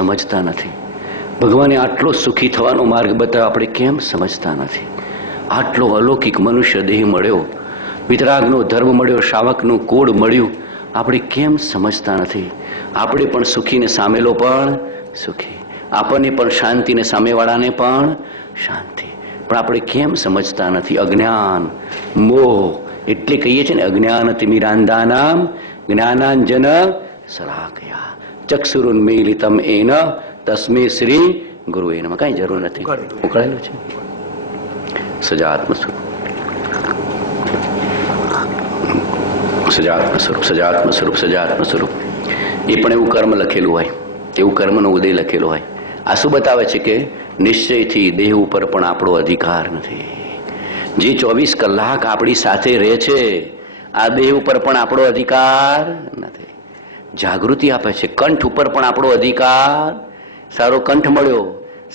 સમજતા નથી. ભગવાને આટલો સુખી થવાનો માર્ગ બતાવ્યો, આપણે કેમ સમજતા નથી? આટલો અલૌકિક મનુષ્ય દેહ મળ્યો, વિતરાગનો ધર્મ મળ્યો, શાવકનું કુળ મળ્યું, આપણે કેમ સમજતા નથી? આપણે પણ સુખીને સામેલો પણ સુખી, આપણને પણ શાંતિ ને સામેવાળાને પણ શાંતિ, પણ આપણે કેમ સમજતા નથી? અજ્ઞાન, મોહ. એટલે કહીએ છીએ ને, અજ્ઞાનતિમિરાંધાનામ જ્ઞાનાંજન શલાકયા ચક્ષુરુન્મીલિતમ એન તસ્મે શ્રી ગુરુએ નમઃ. કાંઈ જરૂર નથી, ઉકળેલું છે. સજાત્મ સ્વરૂપ, સજાત્મ સ્વરૂપ, સજાત્મ સ્વરૂપ, સજાત્મ સ્વરૂપ. એ પણ એવું કર્મ લખેલું હોય, એવું કર્મનો ઉદય લખેલો હોય. આ શું બતાવે છે? કે નિશ્ચયથી દેહ ઉપર પણ આપણો અધિકાર નથી. જે 24 કલાક આપણી સાથે રહે છે, આ દેહ ઉપર પણ આપણો અધિકાર નથી. જાગૃતિ આપે છે. કંઠ ઉપર પણ આપણો અધિકાર. સારો કંઠ મળ્યો,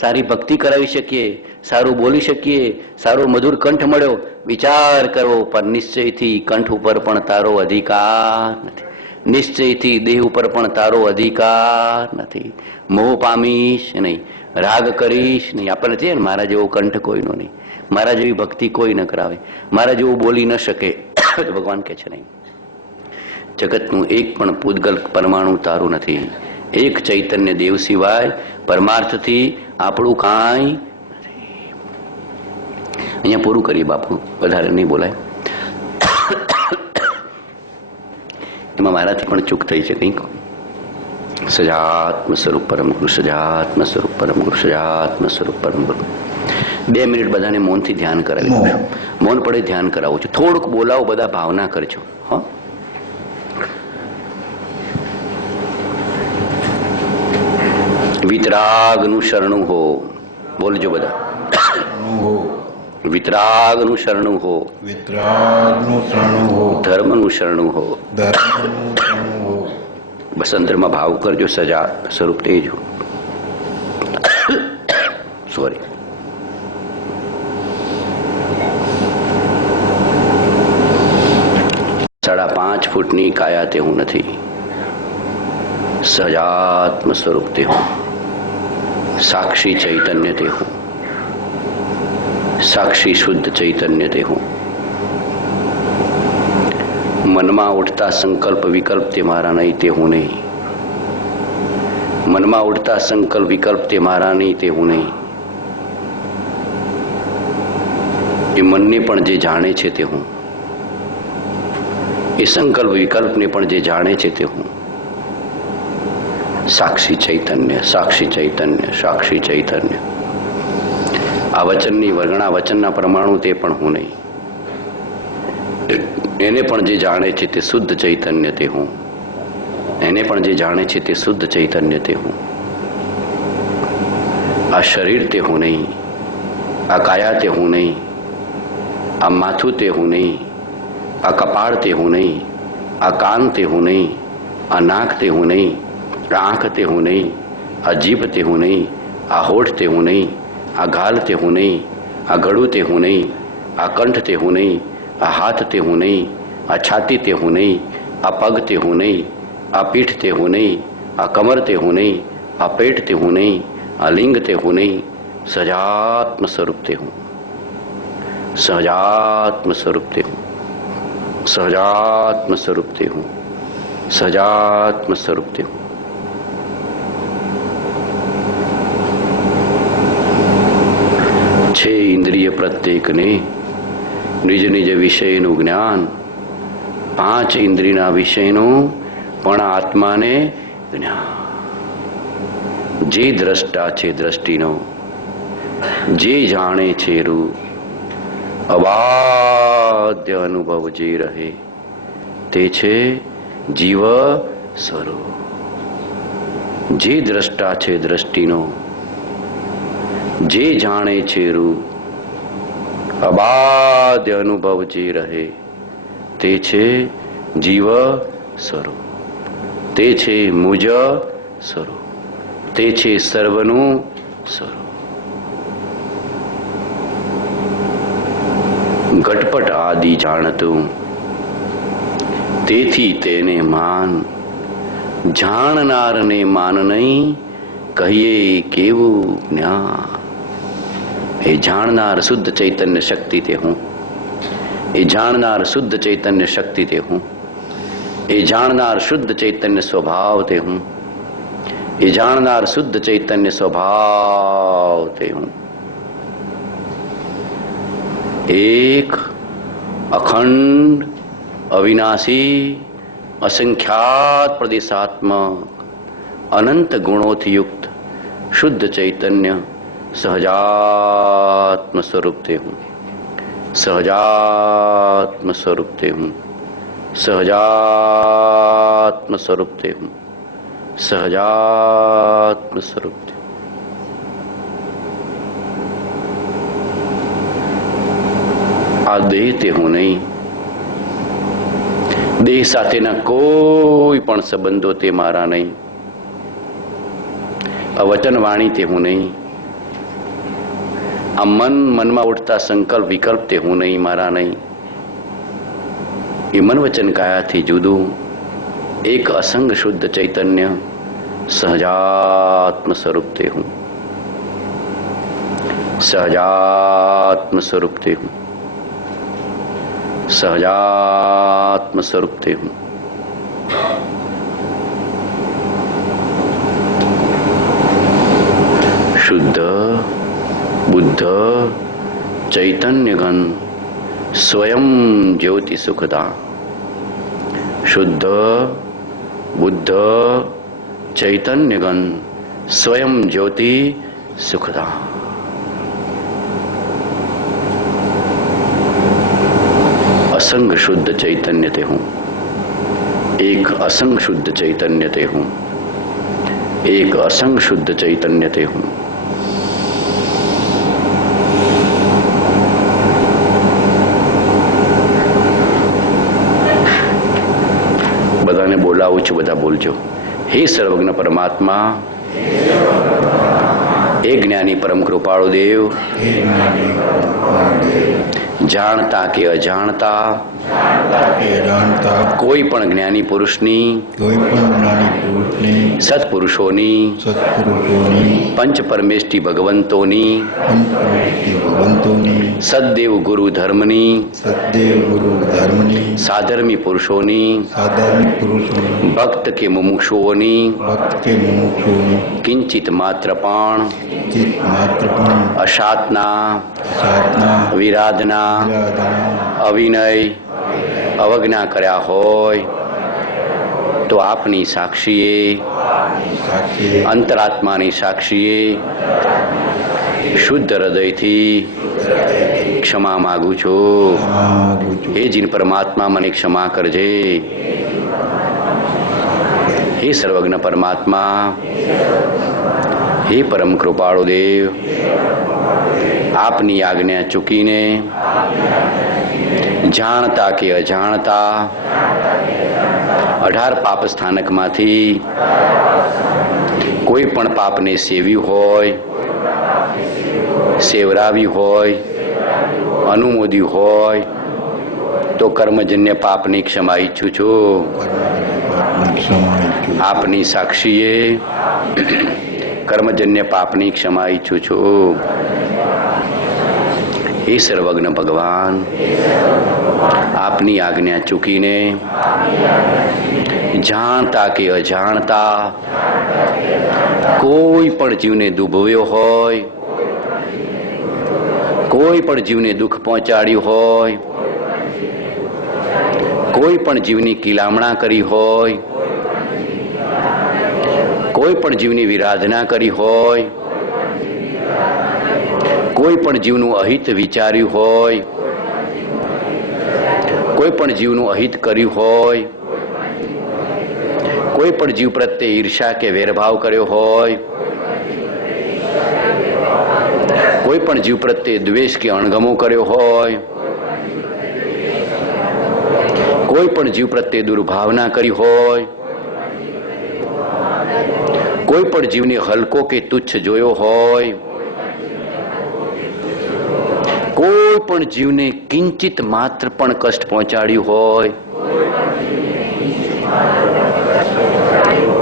સારી ભક્તિ કરાવી શકીએ, સારું બોલી શકીએ, સારો મધુર કંઠ મળ્યો, વિચાર કરવો. પણ નિશ્ચયથી કંઠ ઉપર પણ તારો અધિકાર નથી. નિશ્ચયથી દેહ ઉપર પણ તારો અધિકાર નથી. મોહ પામીશ નહીં, રાગ કરીશ નહીં. આપણને છે ને, મારા જેવો કંઠ કોઈનો નહીં, મારા જેવી ભક્તિ કોઈ ન કરાવે, મારા જેવું બોલી ન શકે. તો ભગવાન કહે છે નહીં, જગતનું એક પણ પૂતગલ પરમાણુ તારું નથી. એક ચૈતન્ય દેવ સિવાય પરમાર્થથી આપણું કાંઈ નથી. અહીંયા પૂરું કરીએ બાપુ, વધારે નહીં બોલાય. એમાં મારાથી પણ ચૂક થઈ છે કંઈક. સજાત્મ સ્વરૂપ પરમ ગુરુ, સજાત્મ સ્વરૂપ પરમ ગુરુ, સજાત્મ સ્વરૂપ પરમ ગુરુ. 2 મિનિટ બધાને મૌનથી ધ્યાન કરાવી દઉં છું. મૌન પડે ધ્યાન કરાવું છું. થોડુંક બોલાવો, બધા ભાવના કરજો. હા, વિતરાગનું શરણું હો. બોલજો બધા. વિતરાગનું શરણું હો, વિતરાગનું શરણું હો, ધર્મનું શરણું હો. ધર્મનું શરણું હો. બસ અંદરમાં ભાવ કરજો. સજા સ્વરૂપ તેજ હો. સોરી. સાડા 5 ફૂટની કાયા તે હું નથી. સજાત્મ સ્વરૂપ તે હું. સાક્ષી ચૈતન્ય તે હું. સાક્ષી શુદ્ધ ચૈતન્ય તે હું. મનમાં ઉઠતા સંકલ્પ વિકલ્પ તે મારા નહીં, તે હું નહીં. મનમાં ઉઠતા સંકલ્પ વિકલ્પ તે મારા નહીં, તે હું નહીં. એ મનને પણ જે જાણે છે તે હું. એ સંકલ્પ વિકલ્પને પણ જે જાણે છે તે હું. સાક્ષી ચૈતન્ય, સાક્ષી ચૈતન્ય, સાક્ષી ચૈતન્ય. આ વચનની વર્ગણા, વચનના પરમાણુ તે પણ હું નહીં. એને પણ જે જાણે છે તે શુદ્ધ ચૈતન્ય તે હું. એને પણ જે જાણે છે તે શુદ્ધ ચૈતન્ય તે હું. આ શરીર તે હું નહીં, આ કાયા તે હું નહીં, આ માથું તે હું નહીં, આ કપાળ તે હું નહીં, આ કાન તે હું નહીં, આ નાક તે હું નહીં, આ આંખ તે હું નહીં, આ જીભ તે હું નહીં, આ હોઠ તે હું નહીં, આ ગાલ તે હું નહીં, આ ગળું તે હું નહીં, આ કંઠ તે હું નહીં, આ હાથ તે હું નહીં, આ છાતી તે હું નહીં, આ પગ તે હું નહીં, આ પીઠ તે હું નહીં, આ કમર તે હું નહીં, આ પેટ તે હું નહીં, આ લિંગ તે હું નહીં. સજાત્મ સ્વરૂપ તે હું. સહજાત્મ સ્વરૂપ તે હું. સહજાત્મ સ્વરૂપ તે હું. સહજાત્મ સ્વરૂપ તે હું. છે ઇન્દ્રિય પ્રત્યેકને નિજ નિજ વિષયનું જ્ઞાન. 5 ઇન્દ્રિયના વિષયનું પણ આત્માને જ્ઞાન. જે દ્રષ્ટા છે દ્રષ્ટિનો, જે જાણે છે રૂપ, અબાધ્ય અનુભવ જે રહે તે છે જીવ સ્વરૂપ. જે દ્રષ્ટા છે દ્રષ્ટિનો, જે જાણે છે રૂપ, અબાધ્ય અનુભવ જે રહે તે છે જીવ સ્વરૂપ. તે છે મુજ સ્વરૂપ. તે છે સર્વનું સ્વરૂપ. ઘટપટ આદિ જાણતું, તેથી તેને માન. જાણનારને માન નહીં, કહીએ કેવું જ્ઞાન. એ જાણનાર શુદ્ધ ચૈતન્ય શક્તિ તે હું. એ જાણનાર શુદ્ધ ચૈતન્ય શક્તિ તે હું. એ જાણનાર શુદ્ધ ચૈતન્ય સ્વભાવ તે હું. એ જાણનાર શુદ્ધ ચૈતન્ય સ્વભાવ તે હું. એક અખંડ અવિનાશી અસંખ્યાત પ્રદેશાત્મક અનંત ગુણોથી યુક્ત શુદ્ધ ચૈતન્ય સહજાત્મ સ્વરૂપ તે હું. સહજાત્મ સ્વરૂપ તે હું. સહજાત્મ સ્વરૂપ તે હું. સહજાત્મ સ્વરૂપ તે. આ દેહ તે હું નહીં. દેહ સાથેના કોઈ પણ સંબંધો તે મારા નહીં. આ વચન વાણી તે હું નહીં. આ મનમાં ઉઠતા સંકલ્પ વિકલ્પ તે હું નહીં, મારા નહીં. એ મન વચન કાયાથી જુદું એક અસંગ શુદ્ધ ચૈતન્ય સહજાત્મ સ્વરૂપ તે હું. સહજાત્મ સ્વરૂપ તે હું. સહજાત્મ સ્વરૂપ તે હું. શુદ્ધ બુદ્ધ ચૈતન્ય ઘન સ્વયં જ્યોતિ સુખદા. શુદ્ધ બુદ્ધ ચૈતન્ય ઘન સ્વયં જ્યોતિ સુખદા. અસંગ શુદ્ધ ચૈતન્ય તે હું. એક અસંગ શુદ્ધ ચૈતન્ય તે હું. એક અસંગ શુદ્ધ ચૈતન્ય તે હું. બધાને બોલાવું છું, બધા બોલજો. હે સર્વજ્ઞ પરમાત્મા, હે જ્ઞાની પરમ કૃપાળુ દેવ, જાણતા કે અજાણતા કોઈ પણ જ્ઞાની પુરુષની સત્પુરુષોની પંચ પરમેષ્ઠી ભગવંતોની સદદેવ ગુરુ ધર્મની સાધર્મી પુરુષોની ભક્ત કે મુમુક્ષુઓની કિંચિત માત્ર પણ અશાતના વિરાધના અવિનય અવજ્ઞા કર્યા હોય તો આપની સાક્ષીએ અંતરાત્માની સાક્ષીએ શુદ્ધ હૃદયથી ક્ષમા માગું છું. હે જીન પરમાત્મા, મને ક્ષમા કરજે. હે સર્વજ્ઞ પરમાત્મા, હે પરમ કૃપાળુ દેવ, આપની આજ્ઞા ચૂકીને જાણતા કે અજાણતા 18 પાપ સ્થાનકમાંથી કોઈ પણ પાપને સેવ્યું હોય, સેવરાવ્યું હોય, અનુમોદ્યું હોય તો કર્મજન્ય પાપની ક્ષમા ઈચ્છું છું. આપની સાક્ષીએ કર્મજન્ય પાપની ક્ષમા ઈચ્છું છું. હે સર્વજ્ઞ ભગવાન, આપની આજ્ઞા ચૂકીને જાણતા કે અજાણતા કોઈ પણ જીવને દુભવ્યો હોય, કોઈ પણ જીવને દુઃખ પહોંચાડ્યું હોય, કોઈ પણ જીવની કિલામણા કરી હોય, કોઈ પણ જીવની વિરાધના કરી હોય, કોઈ પણ જીવનું અહિત વિચાર્યું હોય, કોઈ પણ જીવનું અહિત કર્યું હોય, કોઈ પણ જીવ પ્રત્યે ઈર્ષા કે વેરભાવ કર્યો હોય, કોઈ પણ જીવ પ્રત્યે દ્વેષ કે અણગમો કર્યો હોય, કોઈ પણ જીવ પ્રત્યે દુર્ભાવના કરી હોય, કોઈ પણ જીવને હલકો કે તુચ્છ જોયો હોય, કોઈ પણ જીવને કિંચિત માત્ર પણ કષ્ટ પહોંચાડ્યું હોય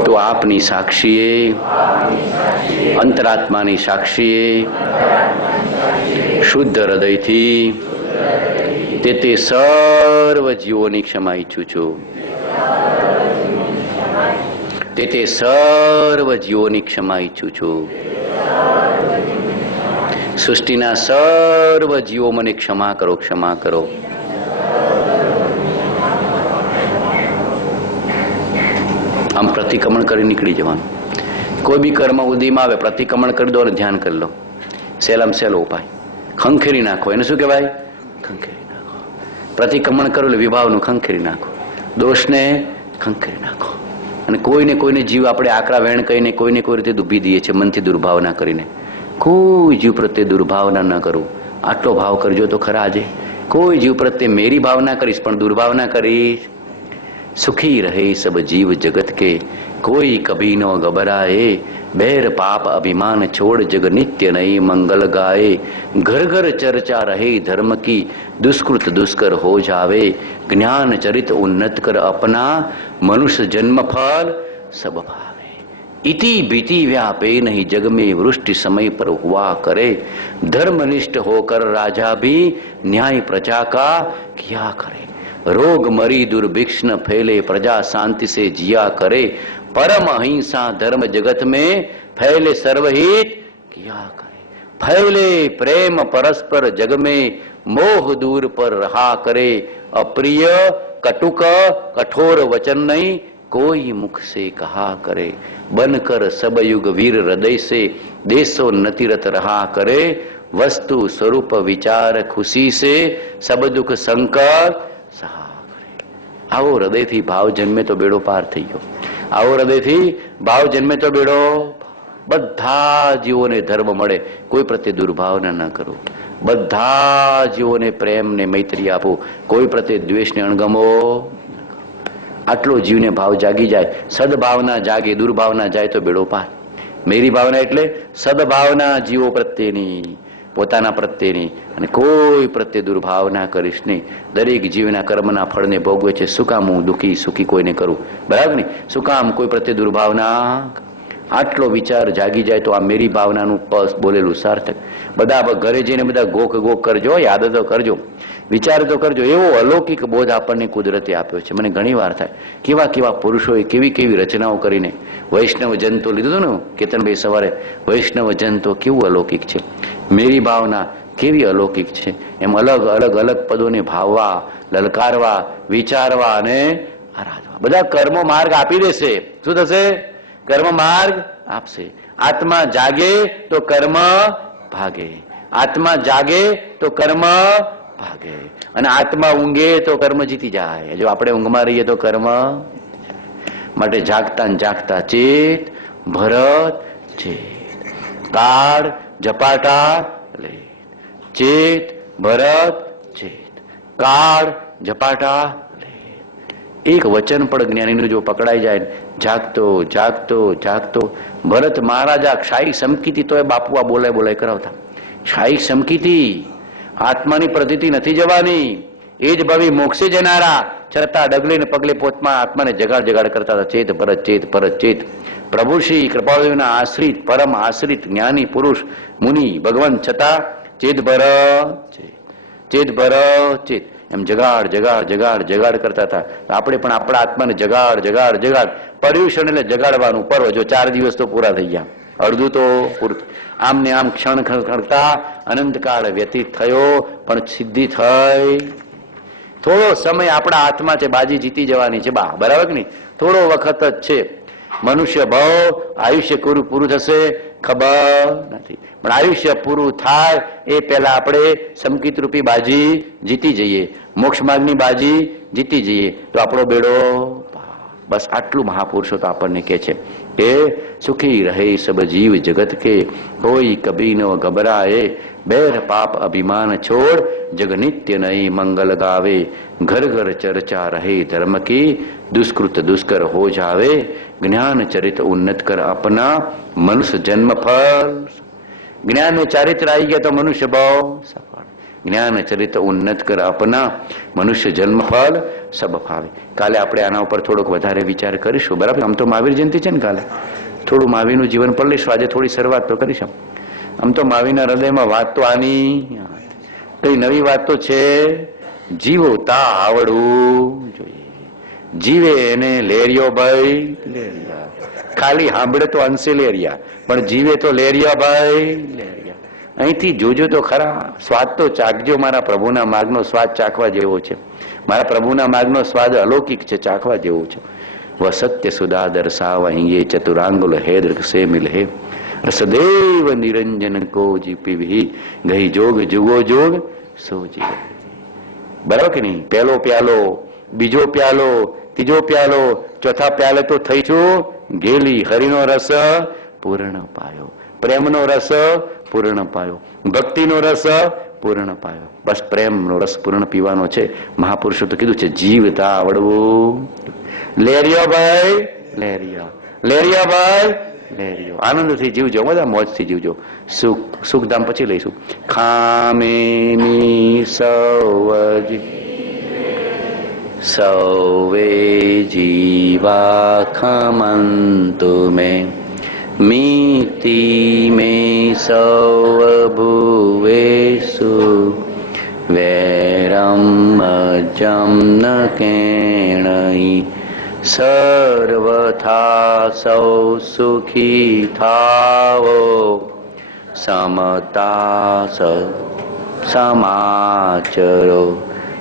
તો પાપની સાક્ષીએ અંતરાત્માની સાક્ષીએ શુદ્ધ હૃદયથી તે સર્વ જીવોની ક્ષમા ઈચ્છું છું. તે સર્વ જીવોની ક્ષમા ઈચ્છું છું. સૃષ્ટિના સર્વ જીવો મને ક્ષમા કરો, ક્ષમા કરો. આમ પ્રતિક્રમણ કરી નીકળી જવાનું. કોઈ બી કર્મ ઉદયમાં આવે પ્રતિક્રમણ કરી દો અને ધ્યાન કરી લો. સહેલામાં સહેલો ઉપાય. ખંખેરી નાખો. એને શું કહેવાય? ખંખેરી નાખો. પ્રતિક્રમણ કરો એટલે વિભાવનું ખંખેરી નાખો, દોષને ખંખેરી નાખો. અને કોઈને જીવ આપણે આકરા વેણ કહીને કોઈને કોઈ રીતે દુભી દઈએ છીએ મનથી દુર્ભાવના કરીને. કોઈ જીવ પ્રત્યે દુર્ભાવના ન કરું. આટલો ભાવ કરજો તો ખરા. આજે કોઈ જીવ પ્રત્યે મેરી ભાવના કરીશ પણ દુર્ભાવના કરીશ. સુખી રહે સબ જીવ જગત કે કોઈ કભી નો ગબરાએ. બેર પાપ અભિમાન છોડ જગ નિત્ય નહીં મંગલ ગાए. ઘર ઘર ચર્ચા રહે ધર્મ की दुष्कृत दुष्कर हो जावे. ज्ञान चरित उन्नत कर अपना मनुष्य जन्म फल सब भावे. इति भीति व्यापे नहीं जग में वृष्टि समय पर हुआ करे. धर्मनिष्ठ होकर राजा भी न्याय प्रजा का किया करे. रोग मरी दुर्भिक्ष न फैले प्रजा शांति से जिया करे. परम अहिंसा धर्म जगत में फैले सर्वहित किया करे. फैले प्रेम परस्पर जग में मोह दूर पर रहा करे. अप्रिय कटुक कठोर वचन नहीं कोई मुख से कहा करे. बनकर सब युग वीर हृदय से देशोन्नतिरत रहा करे. वस्तु स्वरूप विचार खुशी से सब दुख संकट सहा करे. આવો હૃદયથી ભાવ જન્મે તો બેડો પાર થઈ ગયો. આવો હૃદયથી ભાવ જન્મે તો બેડો. બધા જીવોને ધર્મ મળે. કોઈ પ્રત્યે દુર્ભાવના ન કરો. બધા જીવોને પ્રેમ ને મૈત્રી આપો. કોઈ પ્રત્યે દ્વેષને અણગમો. આટલો જીવને ભાવ જાગી જાય, સદભાવના જાગે, દુર્ભાવના જાય તો બેડો પાર. મેરી ભાવના એટલે સદભાવના જીવો પ્રત્યેની, પોતાના પ્રત્યેની. અને કોઈ પ્રત્યે દુર્ભાવના કરીશ નહીં. દરેક જીવના કર્મના ફળને ભોગવે છે. શું કામ હું દુઃખી સુખી કોઈને કરું? બરાબર ને? શું કામ કોઈ પ્રત્યે દુર્ભાવના? આટલો વિચાર જાગી જાય તો આ મેરી ભાવનાનું બોલેલું સાર્થક. બધા ઘરે જઈને બધા ગોખ કરજો, યાદ તો કરજો, વિચાર તો કરજો. એવો અલૌકિક બોધ આપણને કુદરતે આપ્યો છે. મને ઘણી વાર થાય કેવા કેવા પુરુષોએ કેવી કેવી રચનાઓ કરીને વૈષ્ણવ જન તો લીધું હતું ને કેતનભાઈ સવારે. વૈષ્ણવ જન તો કેવું અલૌકિક છે. મેરી ભાવના કેવી અલૌકિક છે. એમ અલગ અલગ અલગ પદોને ભાવવા, લલકારવા, વિચારવા અને આરાધવા. બધા કર્મો માર્ગ આપી દેશે. શું થશે? કર્મ માર્ગ આપશે. આત્મા જાગે તો કર્મ ભાગે. આત્મા જાગે તો કર્મ ભાગે. અને આત્મા ઊંઘે તો કર્મ જીતી જાય. જો આપણે ઊંઘમાં રહીએ તો કર્મ. માટે જાગતા ને જાગતા ચેત ભરત ચેત. કાળ ઝપાટા લે. ચેત ભરત ચેત. કાળ ઝપાટા લે. એક વચન પણ જ્ઞાનીનું જો પકડાઈ જાય, જાગતો જાગતો જાગતો. ભરત મહારાજા ક્ષાયિક સમકીતી તો એ બાપુ આ બોલાય બોલાય કરાવતા. ક્ષાયિક સમકીતી આત્માની પ્રતીતિ નથી જવાની. એ જ ભવી મોક્ષે જનારા ચરતા ડગલે ને પગલે પોતમાં આત્માને જગાડ જગાડ કરતા હતા. ચેત ભરત ચેત ભરત ચેત. પ્રભુ શ્રી કૃપાળુના આશ્રિત પરમ આશ્રિત જ્ઞાની પુરુષ મુનિ ભગવાન છતાં ચેત ભરત ચેત. ચેત ભરત ચેત એમ જગાડ જગાડ જગાડ જગાડ કરતા હતા. આપણે પણ આપણા આત્માને જગાડ જગાડ જગાડ. પર્યુષણ એટલે જગાડવાનું પર્વ. જો 4 દિવસ તો પૂરા થઈ ગયા, અડધું તો પૂરું. આમ ને આમ ક્ષણ કરતા અનંતકાળ વ્યતીત થયો પણ સિદ્ધિ થઈ. થોડો સમય આપણા હાથમાં છે. બાજી જીતી જવાની છે બા, બરાબર કે નહીં? થોડો વખત જ છે. મનુષ્ય ભાવ આયુષ્ય પૂરું થશે ખબર નથી. પણ આયુષ્ય પૂરું થાય એ પહેલા આપણે સમકિત રૂપી બાજી જીતી જઈએ, મોક્ષ માર્ગની બાજી જીતી જઈએ તો આપણો બેડો. બસ આટલું મહાપુરુષો તો આપણને કહે છે કે સુખી રહે સબ જીવ જગત કે કોઈ કભી નો ગભરાએ. બેર પાપ અભિમાન છોડ જગ નિત્ય નહીં મંગલ ગાવે. ઘર ઘર ચર્ચા રહે ધર્મ की दुष्कृत दुष्कर हो जावे. ज्ञान चरित उन्नत कर अपना मनुष्य जन्म फल. જ્ઞાન ને ચારિત્ર આવી ગયા તો મનુષ્ય બહુ સફળ. જ્ઞાન ચરિત્ર ઉન્નત કર અપના, મનુષ્ય જન્મ ફળ સબ ફાવે. કાલે આપણે આના ઉપર થોડોક વધારે વિચાર કરીશું, બરાબર? આમ તો મહાવીર જયંતિ છે ને કાલે, થોડું મહાવીરનું જીવન પર લઈશું. આજે થોડી શરૂઆત તો કરીશું. આમ તો મહાવીરના હૃદયમાં વાત તો આની કઈ નવી વાત તો છે. જીવતા આવડવું જોઈએ. જીવે એને લેરિયો ભાઈ લેરિયા, ખાલી સાંભળે તો અંશે લેરિયા, પણ જીવે તો લેરિયા ભાઈ લેરિયા. અહીંથી જોજો તો ખરા, સ્વાદ તો ચાખજો. મારા પ્રભુના માર્ગનો સ્વાદ ચાખવા જેવો છે. મારા પ્રભુના માર્ગનો સ્વાદ અલૌકિક છે, ચાખવા જેવો છે. વહ સત્ય સુધા દર્શાવહિ ચતુરાંગુલ હે દૃક સે મિલ હે, રસદેવ નિરંજન કો જી પીવી ગઈ જોગ જુગો જોગ સો જી. બરાબર કે નહીં? પહેલો પ્યાલો, બીજો પ્યાલો, ત્રીજો પ્યાલો, ચોથા પ્યાલે તો થઈ છું ગેલી. હરિનો રસ પૂર્ણ પાયો, પ્રેમનો રસ પૂર્ણ પાયો, ભક્તિનો રસ પૂર્ણ પાયો. બસ પ્રેમનો રસ પૂર્ણ પીવાનો છે. મહાપુરુષો તો કીધું છે જીવતા આવડવું. લેરિયા ભાઈ લેરિયા, લેરિયા ભાઈ લેરિયો. આનંદથી જીવજો, બધા મોજથી જીવજો. સુખધામ પછી લઈશું. ખામે સૌવે જીવા ખમંતુ મે, મીતિ મે સૌ ભુવેસુ, વૈરમ જમ ન કેણઈ, સર્વથા સૌ સુખી થાવો, સમતા સમાચરો,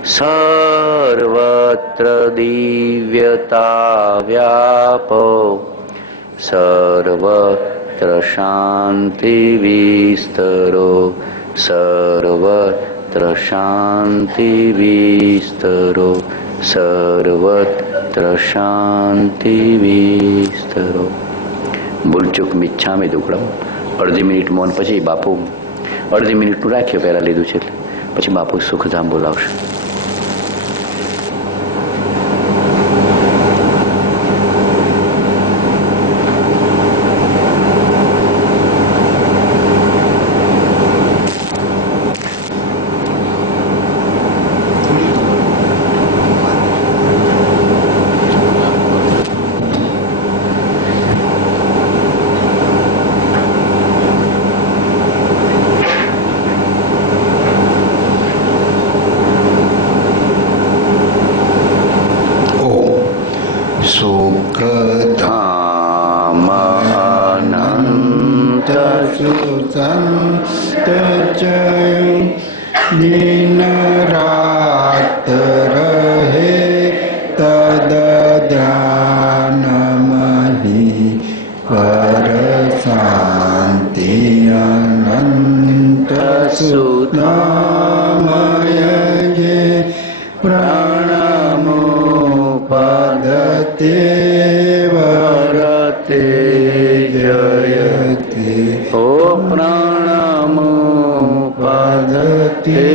સર્વત્ર દિવ્યતા વ્યાપો, સર્વત્ર શાંતિ વિસ્તરો, સર્વત્ર શાંતિ વિસ્તરો, સર્વત્ર શાંતિ વિસ્તરો. ભૂલચૂક મિચ્છામી દુક્કડમ. અડધી મિનિટ મૌન પછી બાપુ, અડધી મિનિટનું રાખ્યો, પહેલા લીધું છે એટલે પછી બાપુ સુખધામ બોલાવશે. दिन रात रहे तद ध्यान मही, पर शांति अनंत सुनामय जे, प्रणमो पदते वरते जयते. ओ प्रणमो पदते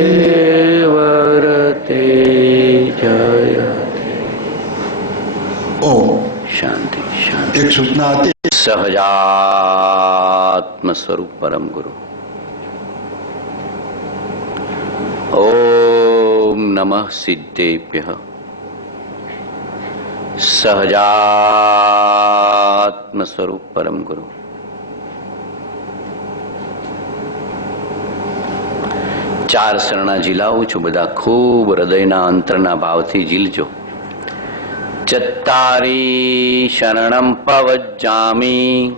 वरते जयते. ओ शांति शांति. एक सूचना आती. सहजात्म स्वरूप परम गुरु. ओम नमः सिद्धेभ्यः. सहजात्म स्वरूप परम गुरु. ચાર શરણા ઝીલાવું છું, બધા ખૂબ હૃદયના અંતરના ભાવથી ઝીલજો. ચત્તારી શરણમ પવજ્જામિ,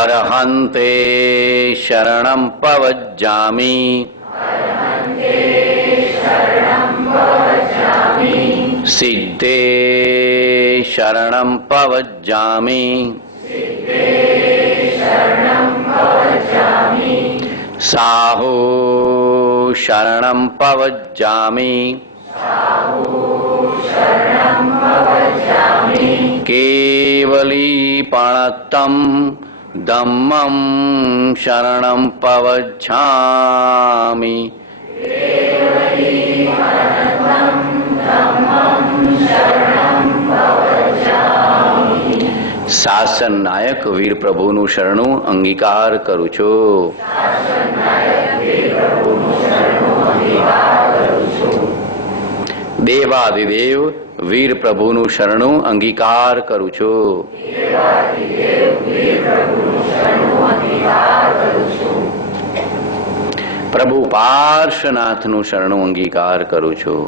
અરહંતે શરણમ પવજ્જામિ, સિદ્ધે શરણમ પવજ્જામિ, સાહુ શરણમ પવજ્જામિ, કેવલી પણતમ ધમ્મમ શરણમ પવજ્જામિ, શાસન નાયક વીર પ્રભુનું શરણું અંગીકાર કરું છું. દેવાધિદેવ વીર પ્રભુનું શરણું અંગીકાર કરું છું. પ્રભુ પાર્શ્વનાથનું શરણું અંગીકાર કરું છું.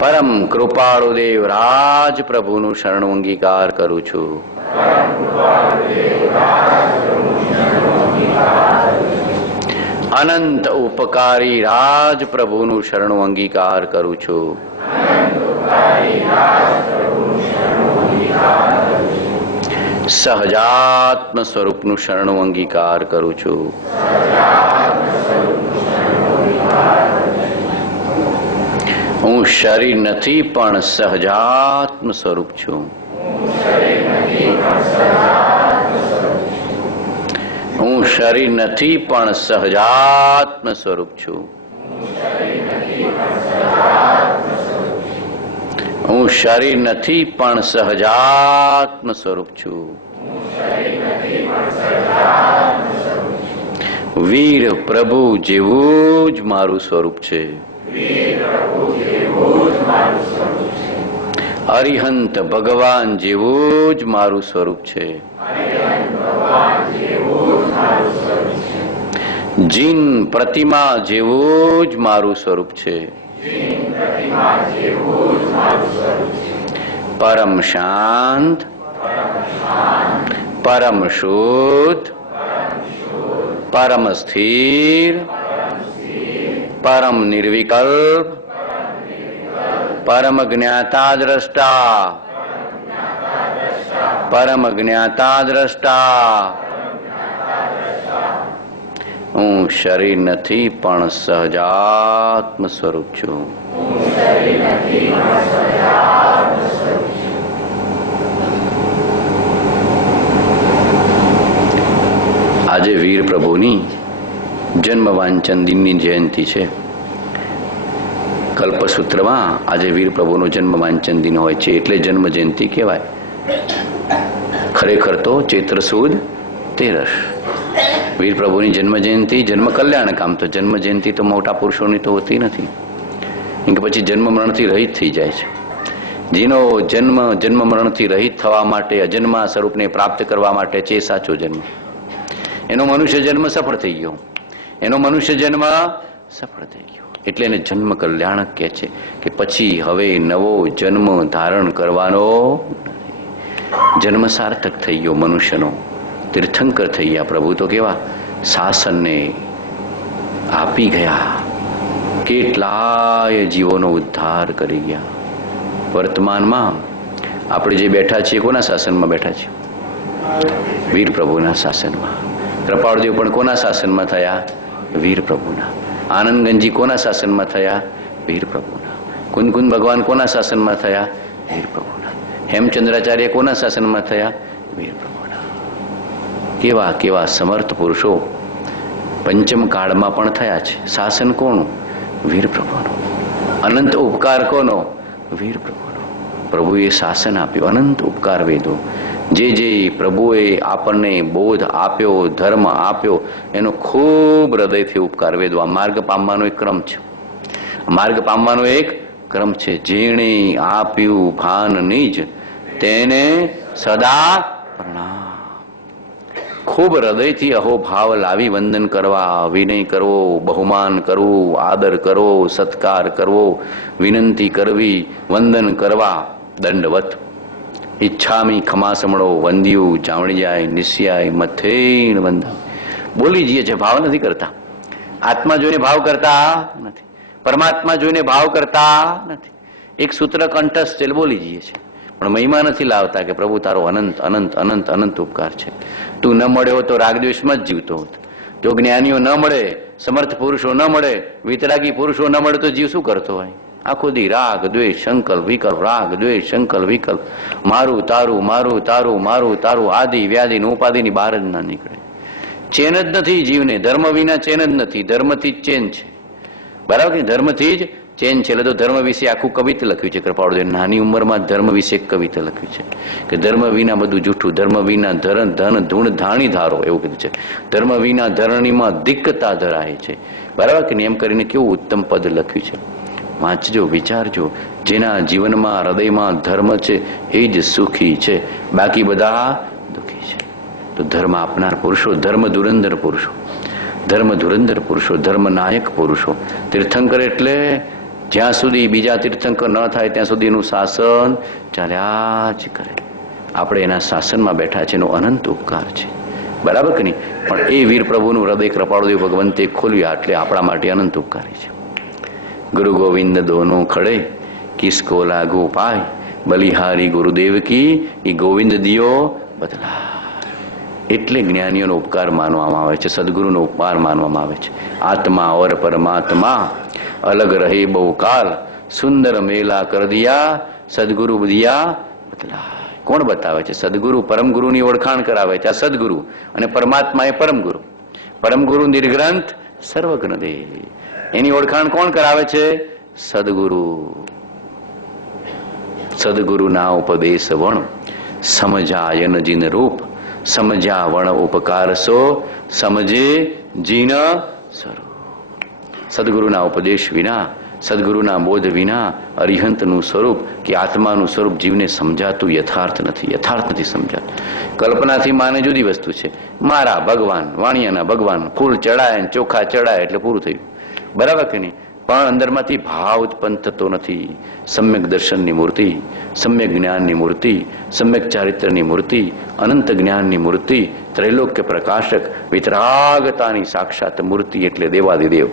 પરમ કૃપાળુ દેવ રાજ પ્રભુનું શરણું અંગીકાર કરું છું. અનંત ઉપકારી રાજ પ્રભુનું શરણું અંગીકાર કરું છું. સહજાત્મ સ્વરૂપનું શરણું અંગીકાર કરું છું. હું શરીર નથી પણ સહજાત્મ સ્વરૂપ છું. હું શરીર નથી પણ સહજાત્મ સ્વરૂપ છું. હું શરીર નથી પણ સહજાત્મ સ્વરૂપ છું. વીર પ્રભુ જેવું જ મારું સ્વરૂપ છે. અરિહંત ભગવાન જેવું જ મારું સ્વરૂપ છે. જીન પ્રતિમા જેવું જ મારું સ્વરૂપ છે. પરમ શાંત, પરમ શુદ્ધ, પરમ સ્થિર, પરમ નિર્વિકલ્પ, પરમ જ્ઞાતા દ્રષ્ટા, પરમ જ્ઞાતા દ્રષ્ટા. હું શરીર નથી પણ સહજાત્મ સ્વરૂપ છું. આજે વીર પ્રભુની જન્મ વાંચન દિનની જયંતિ છે. કલ્પસૂત્રમાં આજે વીર પ્રભુનો જન્મ વાંચન દિન હોય છે એટલે જન્મ જયંતિ કહેવાય. ખરેખર તો ચૈત્ર સુદ 13. વીર પ્રભુની જન્મ જયંતિ જન્મ કલ્યાણ કામ. તો જન્મ જયંતિ તો મોટા પુરુષોની તો હોતી નથી, કે પછી જન્મ મરણથી રહિત થઈ જાય છે. જેનો જન્મ મરણથી રહિત થવા માટે, અજન્મા સ્વરૂપને પ્રાપ્ત કરવા માટે છે સાચો જન્મ. એનો મનુષ્ય જન્મ સફળ થઈ ગયો. એનો મનુષ્ય જન્મ સફળ થઈ ગયો એટલે એને જન્મ કલ્યાણક કહે છે કે પછી હવે નવો જન્મ ધારણ કરવાનો જન્મ સાર્થક થઈ ગયો મનુષ્યનો. તીર્થંકર થઈ ગયા. પ્રભુ તો કેવા શાસનને આપી ગયા, કેટલાય જીવોનો ઉદ્ધાર કરી ગયા. વર્તમાનમાં આપણે જે બેઠા છીએ કોના શાસનમાં બેઠા છીએ? વીર પ્રભુના શાસનમાં. કૃપાળુદેવ પણ કોના શાસનમાં થયા? વીર પ્રભુના. આનંદગંજી કોના શાસનમાં થયા? વીર પ્રભુના. કુંદકુંદ ભગવાન કોના શાસનમાં થયા? વીર પ્રભુના. હેમચંદ્રાચાર્ય કોના શાસનમાં થયા? વીર પ્રભુના. કેવા કેવા સમર્થ પુરુષો પંચમ કાળમાં પણ થયા છે. શાસન કોનું? વીર પ્રભુનું. અનંત ઉપકાર કોનો? વીર પ્રભુનો. પ્રભુએ શાસન આપ્યું, અનંત ઉપકાર વેદો. જે જે પ્રભુએ આપણને બોધ આપ્યો, ધર્મ આપ્યો, એનો ખૂબ હૃદયથી ઉપકાર વેદો. આ માર્ગ પામવાનો એક ક્રમ છે. માર્ગ પામવાનો એક ક્રમ છે. જેણે આપ્યું ભાન નિજ તેને સદા પ્રણામ. ખૂબ હૃદયથી અહોભાવ લાવી વંદન કરવા, વિનય કરવો, બહુમાન કરવું, આદર કરવો, સત્કાર કરવો, વિનંતી કરવી, વંદન કરવા. દંડવત ઈચ્છામી ખમાસમણો વંદ્યું ચાવણી જાય નિસ્યાય મથેણ વંદન. બોલી જઈએ છે, ભાવ નથી કરતા. આત્મા જોઈને ભાવ કરતા નથી, પરમાત્મા જોઈને ભાવ કરતા નથી. એક સૂત્ર કંઠસ્થ છે બોલી જઈએ છે, પણ મહિમા નથી લાવતા કે પ્રભુ તારો અનંત અનંત અનંત અનંત ઉપકાર છે. તું ન મળ્યો તો રાગદ્વેષમાં જ જીવતો હતો. જો જ્ઞાનીઓ ન મળે, સમર્થ પુરુષો ન મળે, વિતરાગી પુરુષો ન મળે તો જીવ શું કરતો હોય? આખો દી રાગ દ્વેષ સંકલ્પ વિકલ્પ, રાગ દ્વેષ સંકલ્પ વિકલ્પ, મારું તારું મારું તારું મારું તારું, આદિ વ્યાધિ ઉપાધિની બહાર જ ના નીકળે. ચેન જ નથી જીવને. ધર્મ વિના ચેન જ નથી. ધર્મથી જ ચેન છે. બરાબર કે? ધર્મથી જ ચેન છે એટલે તો ધર્મ વિશે આખું કવિતા લખ્યું છે કૃપાળુદેવ. નાની ઉંમરમાં ધર્મ વિશે એક કવિતા લખ્યું છે કે ધર્મ વિના બધું જૂઠું, ધર્મ વિના ધન ધૂણ ધાણી ધારો, એવું કીધું છે. ધર્મ વિના ધરણીમાં દિક્કતા ધરાય છે. બરાબર કે નહીં? એમ કરીને કેવું ઉત્તમ પદ લખ્યું છે. વાંચજો, વિચારજો. જેના જીવનમાં હૃદયમાં ધર્મ છે એ જ સુખી છે, બાકી બધા દુઃખી છે. તો ધર્મ આપનાર પુરુષો, ધર્મ ધુરંધર પુરુષો, ધર્મ ધુરંધર પુરુષો, ધર્મ નાયક પુરુષો. તીર્થંકર એટલે જ્યાં સુધી બીજા તીર્થંકર ન થાય ત્યાં સુધીનું શાસન ચાલ્યા જ કરે. આપણે એના શાસનમાં બેઠા છે, એનો અનંત ઉપકાર છે. બરાબર કે નહીં? પણ એ વીર પ્રભુનું હૃદય કૃપાળુદેવ ભગવંતે ખોલ્યું એટલે આપણા માટે અનંત ઉપકારી છે. ગુરુ ગોવિંદ દોનો ખડે કિસકો લાગુ પાય, બલિહારી ગુરુદેવ કી એ ગોવિંદ દિયો બદલા. એટલે જ્ઞાનીઓનો ઉપકાર માનવામાં આવે છે, સદગુરુનો ઉપકાર માનવામાં આવે છે. આત્મા ઓર પરમાત્મા અલગ રહે બહુ કાલ, સુંદર મેલા કર દિયા સદગુરુ દિયા બદલા. કોણ બતાવે છે? સદગુરુ. પરમ ગુરુની ઓળખાણ કરાવે છે આ સદગુરુ, અને પરમાત્મા એ પરમ ગુરુ. પરમ ગુરુ નિર્ગ્રંથ સર્વજ્ઞ દેવ. એની ઓળખાણ કોણ કરાવે છે? સદગુરુ. સદગુરુના ઉપદેશ વણ સમજાય ન જીન રૂપ, સમજ્યા વણ ઉપકાર સો સમજે જીન સ્વરૂપ. સદગુરુના ઉપદેશ વિના, સદગુરુના બોધ વિના અરિહંતનું સ્વરૂપ કે આત્માનું સ્વરૂપ જીવને સમજાતું યથાર્થ નથી સમજાતું. કલ્પનાથી માને જુદી વસ્તુ છે. મારા ભગવાન, વાણિયાના ભગવાન, ફૂલ ચડાય ને ચોખા ચડાય એટલે પૂરું થયું. બરાબર કે નહીં? પણ અંદરમાંથી ભાવ ઉત્પન્ન થતો નથી. સમ્યક દર્શનની મૂર્તિ, સમ્યક જ્ઞાનની મૂર્તિ, સમ્યક ચારિત્ર્યની મૂર્તિ, અનંત જ્ઞાનની મૂર્તિ, ત્રૈલોક્ય પ્રકાશક વિતરાગતાની સાક્ષાત મૂર્તિ એટલે દેવાદિદેવ.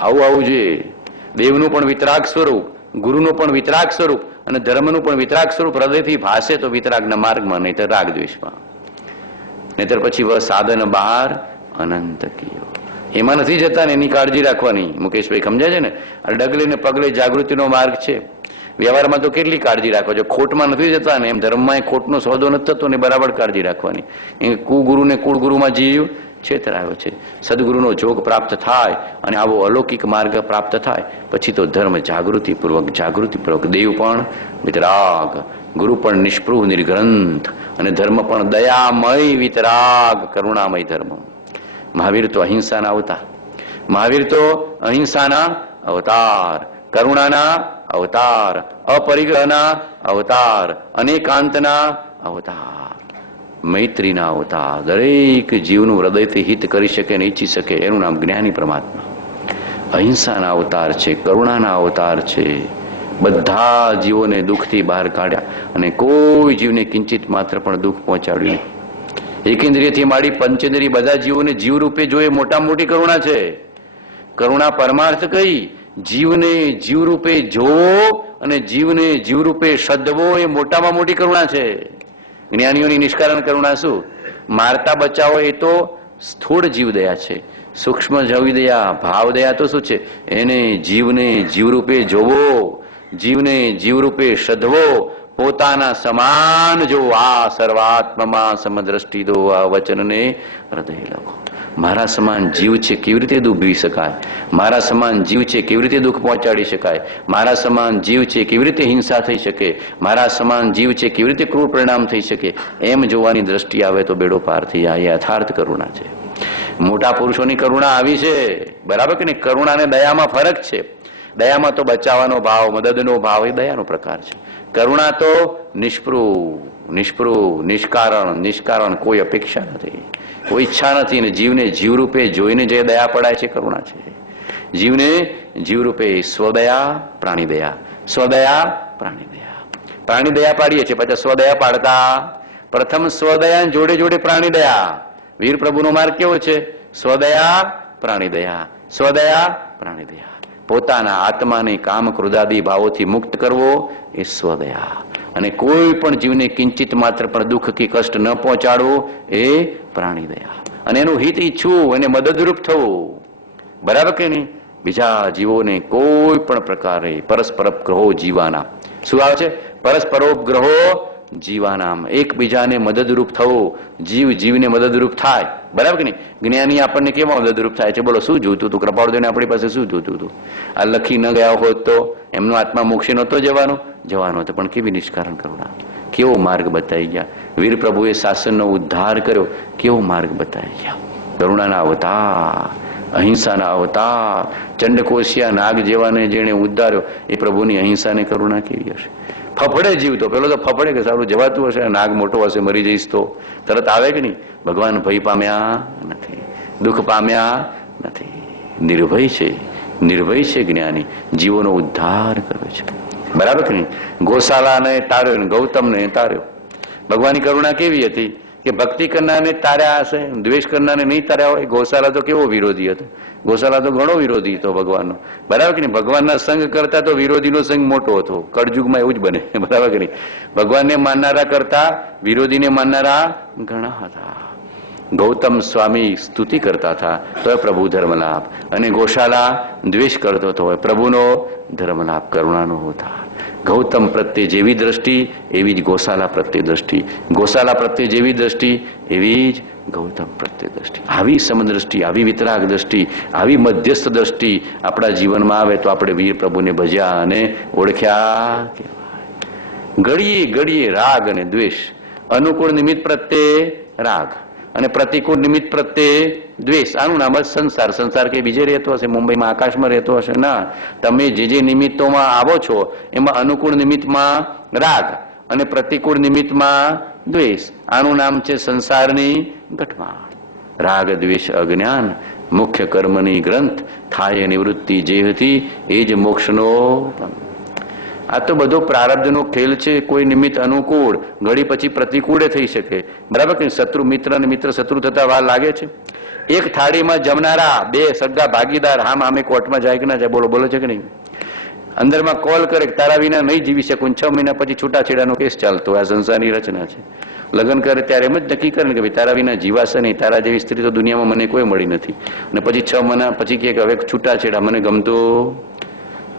આવું આવું જોઈએ. દેવનું પણ વિતરાગ સ્વરૂપ, ગુરુનું પણ વિતરાગ સ્વરૂપ અને ધર્મનું પણ વિતરાગ સ્વરૂપ હૃદયથી ભાષે તો વિતરાગના માર્ગમાં, નહીં તો રાગ દ્વેષમાં, નહીતર પછી સાધન બહાર અનંત કીયો. એમાં નથી જતા ને એની કાળજી રાખવાની. મુકેશભાઈ સમજાય છે ને? આ ડગલે ને પગલે જાગૃતિનો માર્ગ છે. વ્યવહારમાં તો કેટલી કાળજી રાખો છો. ખોટમાં નથી જતા ને, એમ ધર્મમાં ખોટનો સોદો નથી થતો ને બરાબર કાળજી રાખવાની. એ કુગુરુ ને કુળગુરુમાં જીવ છેતરાયો છે. સદગુરુનો જોગ પ્રાપ્ત થાય અને આવો અલૌકિક માર્ગ પ્રાપ્ત થાય પછી તો ધર્મ જાગૃતિપૂર્વક, દેવ પણ વિતરાગ, ગુરુ પણ નિષ્પૃહ નિર્ગ્રંથ અને ધર્મ પણ દયામય વિતરાગ કરુણામય ધર્મ. મહાવીર તો અહિંસાના અવતાર, મહાવીર તો અહિંસાના અવતાર, કરુણાના અવતાર, અપરિગ્રહના અવતાર, અનેકાંતના અવતાર, મૈત્રીના અવતાર. દરેક જીવનું હૃદયથી હિત કરી શકે ને ઈચ્છી શકે એનું નામ જ્ઞાની પરમાત્મા. અહિંસાના અવતાર છે, કરુણાના અવતાર છે. બધા જીવોને દુઃખથી બહાર કાઢ્યા અને કોઈ જીવને કિંચિત માત્ર પણ દુઃખ પહોંચાડ્યું નહીં. એકેન્દ્રિયથી માંડી પંચેન્દ્રિય બધા જીવોને જીવરૂપે જોઈએ, મોટા મોટી કરુણા છે. કરુણા પરમાર્થ કઈ? જીવને જીવરૂપે જોવો અને જીવને જીવરૂપે સદવો એ મોટામાં મોટી કરુણા છે. જ્ઞાનીઓની નિષ્કારણ કરુણા શું? મારતા બચાવો એ તો સ્થૂળ જીવ દયા છે. સૂક્ષ્મ જીવ દયા, ભાવ દયા તો શું છે? એને જીવને જીવરૂપે જોવો, જીવને જીવરૂપે સદવો, પોતાના સમાન જો. આ સર્વાત્મમાં સમદ્રષ્ટિ દો, આ વચનને હૃદય લખો. મારા સમાન જીવ છે કેવી રીતે ડૂબી શકાય? મારા સમાન જીવ છે કેવી રીતે દુઃખ પહોંચાડી શકાય? મારા સમાન જીવ છે કેવી રીતે હિંસા થઈ શકે? મારા સમાન જીવ છે કેવી રીતે ક્રૂર પરિણામ થઈ શકે? એમ જોવાની દ્રષ્ટિ આવે તો બેડો પાર થઈ જાય. યથાર્થ કરુણા છે. મોટા પુરુષોની કરુણા આવી છે. બરાબર કે નહીં? કરુણા અને દયામાં ફરક છે. દયામાં તો બચાવવાનો ભાવ, મદદનો ભાવ એ દયાનો પ્રકાર છે. કરુણા તો નિષ્પૃહ, નિષ્કારણ, કોઈ અપેક્ષા નથી, કોઈ ઈચ્છા નથી અને જીવને જીવરૂપે જોઈને જે દયા પડાય છે કરુણા છે. જીવને જીવરૂપે સ્વદયા, પ્રાણી દયા, સ્વદયા, પ્રાણી દયા. પ્રાણી દયા પાડીએ છીએ, પછી સ્વદયા પાડતા. પ્રથમ સ્વદયા જોડે જોડે પ્રાણી દયા. વીર પ્રભુનો માર્ગ કેવો છે? સ્વદયા, પ્રાણી દયા, સ્વદયા, પ્રાણી દયા. પોતાના આત્માને કામ ક્રોધાદી ભાવોથી મુક્ત કરવો એ સ્વદયા. અને કોઈ પણ જીવને કિંચિત માત્ર પણ દુઃખ કે કષ્ટ ન પહોંચાડવું એ પ્રાણી દયા. અને એનું હિત ઈચ્છવું, એને મદદરૂપ થવું. બરાબર કે નહીં? બીજા જીવોને કોઈ પણ પ્રકારે પરસ્પરોપગ્રહો જીવાના. શું આવે છે? પરસ્પરોપગ્રહો જીવાનામ, એકબીજાને મદદરૂપ થવો, જીવ જીવને મદદરૂપ થાય. બરાબર કે નહીં? જ્ઞાની આપણને કેવા મદદરૂપ થાય છે? બોલો, શું જોતું હતું? કૃપાળુદેવને આપણી પાસે શું જોતું હતું? આ લખી ન ગયા હોત તો એમનો આત્મા મોક્ષે નહોતો જવાનો હતો, પણ કેવી નિષ્કારણ કરુણા, કેવો માર્ગ બતાવી ગયા. વીર પ્રભુએ શાસનનો ઉદ્ધાર કર્યો, કેવો માર્ગ બતાવી ગયા. કરુણાના અવતાર, અહિંસાના અવતાર, ચંડકોશિયા નાગ જેવાને જેને ઉદ્ધાર્યો એ પ્રભુની અહિંસાને કરુણા કેવી હશે. ફફડે જીવતો, પેલો તો ફફડે કે સારું જવાતું હશે, નાગ મોટો હશે, મરી જઈશ તો તરત આવે કે નહીં? ભગવાન ભય પામ્યા નથી, દુઃખ પામ્યા નથી, નિર્ભય છે જ્ઞાની, જીવોનો ઉદ્ધાર કર્યો છે. બરાબર કે નહીં? ગોશાલાને તાર્યો ને ગૌતમને તાર્યો. ભગવાનની કરુણા કેવી હતી કે ભક્તિ કરનારને તાર્યા હશે, દ્વેષ કરનારને નહીં તાર્યા હોય. ગોશાલા તો કેવો વિરોધી હતો, ગોશાલા તો ઘણો વિરોધી હતો ભગવાનનો. બરાબર કે નહીં? ભગવાનના સંગ કરતા તો વિરોધીનો સંગ મોટો હતો. કળજુગમાં એવું જ બને. બરાબર કે નહીં? ભગવાનને માનનારા કરતા વિરોધીને માનનારા ઘણા હતા. ગૌતમ સ્વામી સ્તુતિ કરતા હતા તો પ્રભુ ધર્મલાભ, અને ગોશાલા દ્વેષ કરતો હતો પ્રભુનો ધર્મલાભ, કરુણાનો હતા. ગૌતમ પ્રત્યે જેવી દ્રષ્ટિ એવી જ ગોશાલા પ્રત્યે દ્રષ્ટિ, ગોશાલા પ્રત્યે જેવી દ્રષ્ટિ એવી જ ગૌતમ પ્રત્યે દ્રષ્ટિ. આવી સમદ્રષ્ટિ, આવી વિતરાગ દ્રષ્ટિ, આવી મધ્યસ્થ દ્રષ્ટિ આપણા જીવનમાં આવે તો આપણે વીર પ્રભુને ભજ્યા અને ઓળખ્યા કહેવાય. ઘડીએ ઘડીએ રાગ અને દ્વેષ, અનુકૂળ નિમિત્ત પ્રત્યે રાગ અને પ્રતિકૂળ નિમિત્ત પ્રત્યે દ્વેષ. આનું નામ જ સંસાર. સંસાર કે બીજે રહેતો હશે, મુંબઈમાં આકાશમાં રહેતો હશે? ના, તમે જે નિમિત્તોમાં આવો છો એમાં અનુકૂળ નિમિત્તમાં રાગ અને પ્રતિકૂળ નિમિત્તમાં દ્વેષ. આનું નામ છે સંસારની ગઠમાળ. રાગ દ્વેષ અજ્ઞાન, મુખ્ય કર્મની ગ્રંથ, થાય નિવૃત્તિ જે હતી એ જ મોક્ષનો. આ તો બધો પ્રારબ્ધનો ખેલ છે. કોઈ નિમિત્ત અનુકૂળ, ઘડી પછી પ્રતિકૂળ થઈ શકે. બરાબર કે શત્રુ મિત્ર અને મિત્ર શત્રુ થતા વાર લાગે છે. એક થાળીમાં જમનારા બે સગા ભાગીદાર હામ આમે કોર્ટમાં જાય કે ના જાય? બોલો છે કે નહીં? અંદરમાં કોલ કરે તારા વિના નહીં જીવી શકું, 6 મહિના પછી છૂટાછેડાનો કેસ ચાલતો. આ સંસારની રચના છે. લગ્ન કરે ત્યારે એમ જ નક્કી કરે ને કે ભાઈ તારા વિના જીવાશે નહીં, તારા જેવી સ્ત્રી તો દુનિયામાં મને કોઈ મળી નથી. અને પછી 6 મહિના પછી કે હવે છૂટાછેડા, મને ગમતો.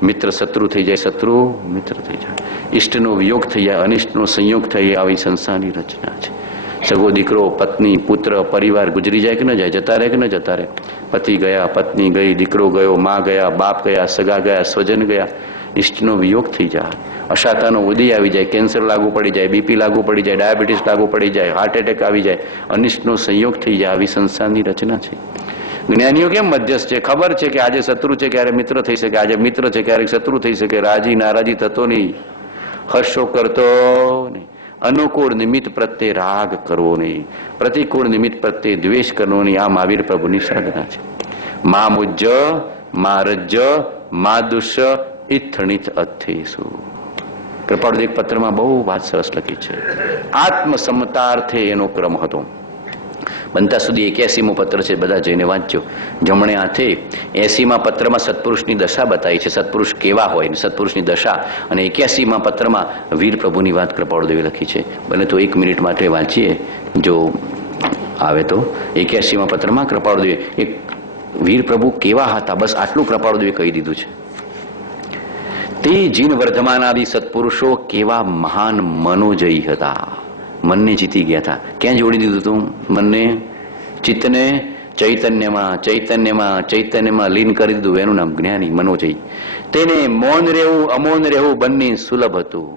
મિત્ર શત્રુ થઈ જાય, શત્રુ મિત્ર થઈ જાય, ઇષ્ટનો વિયોગ થઈ જાય, અનિષ્ટનો સંયોગ થઈ. આવી સંસારની રચના છે. સગો દીકરો, પત્ની, પુત્ર, પરિવાર ગુજરી જાય કે ન જાય? જતા રહે કે ન જતા રહે? પતિ ગયા, પત્ની ગઈ, દીકરો ગયો, મા ગયા, બાપ ગયા, સગા ગયા, સ્વજન ગયા. ઇષ્ટનો વિયોગ થઈ જાય, અશાતાનો ઉદય આવી જાય, કેન્સર લાગુ પડી જાય, બીપી લાગુ પડી જાય, ડાયાબિટીસ લાગુ પડી જાય, હાર્ટ એટેક આવી જાય, અનિષ્ટનો સંયોગ થઈ જાય. આવી સંસારની રચના છે. જ્ઞાનીઓ કેમ મધ્યસ્થ છે? ખબર છે કે આજે શત્રુ છે, ક્યારે મિત્ર થઈ શકે, આજે મિત્ર છે, ક્યારેક શત્રુ થઈ શકે. રાજી નારાજી થતો નહીં, હર્ષો કરતો નહીં. અનુકૂળ નિમિત્ત પ્રત્યે રાગ કરવો નહીં, પ્રતિકૂળ નિમિત્ત પ્રત્યે દ્વેષ કરવો નહીં. આ મહાવીર પ્રભુની સાધના છે. મા મુજ્જ મા રજ્જ મા દુષ્ ઇથણિત અથેસુ. કૃપાળુદેવ એક પત્રમાં બહુ વાત સરસ લખી છે. આત્મસમતાર્થે એનો ક્રમ હતો. બનતા સુધી 81મો પત્ર છે, બધા જઈને વાંચજો. જમણે હાથે 80મા પત્રમાં સત્પુરુષની દશા બતાવી છે, સત્પુરુષ કેવા હોય, સત્પુરુષની દશા. અને 81મા પત્રમાં વીર પ્રભુની વાત કૃપાળુદેવે લખી છે. બને તો 1 મિનિટ માટે વાંચીએ જો આવે તો. 81મા પત્રમાં કૃપાળુદેવે એક વીર પ્રભુ કેવા હતા, બસ આટલું કૃપાળુદેવે કહી દીધું છે. તે જીન વર્ધમાનાદી સત્પુરુષો કેવા મહાન મનોજયી હતા, મનને જીતી ગયા હતા. ક્યાં જોડી દીધું તું મનને? ચિત્તને ચૈતન્યમાં લીન કરી દીધું. એનું નામ જ્ઞાની, મનોજયી. તેને મૌન રહેવું અમૌન રહેવું બંને સુલભ હતું.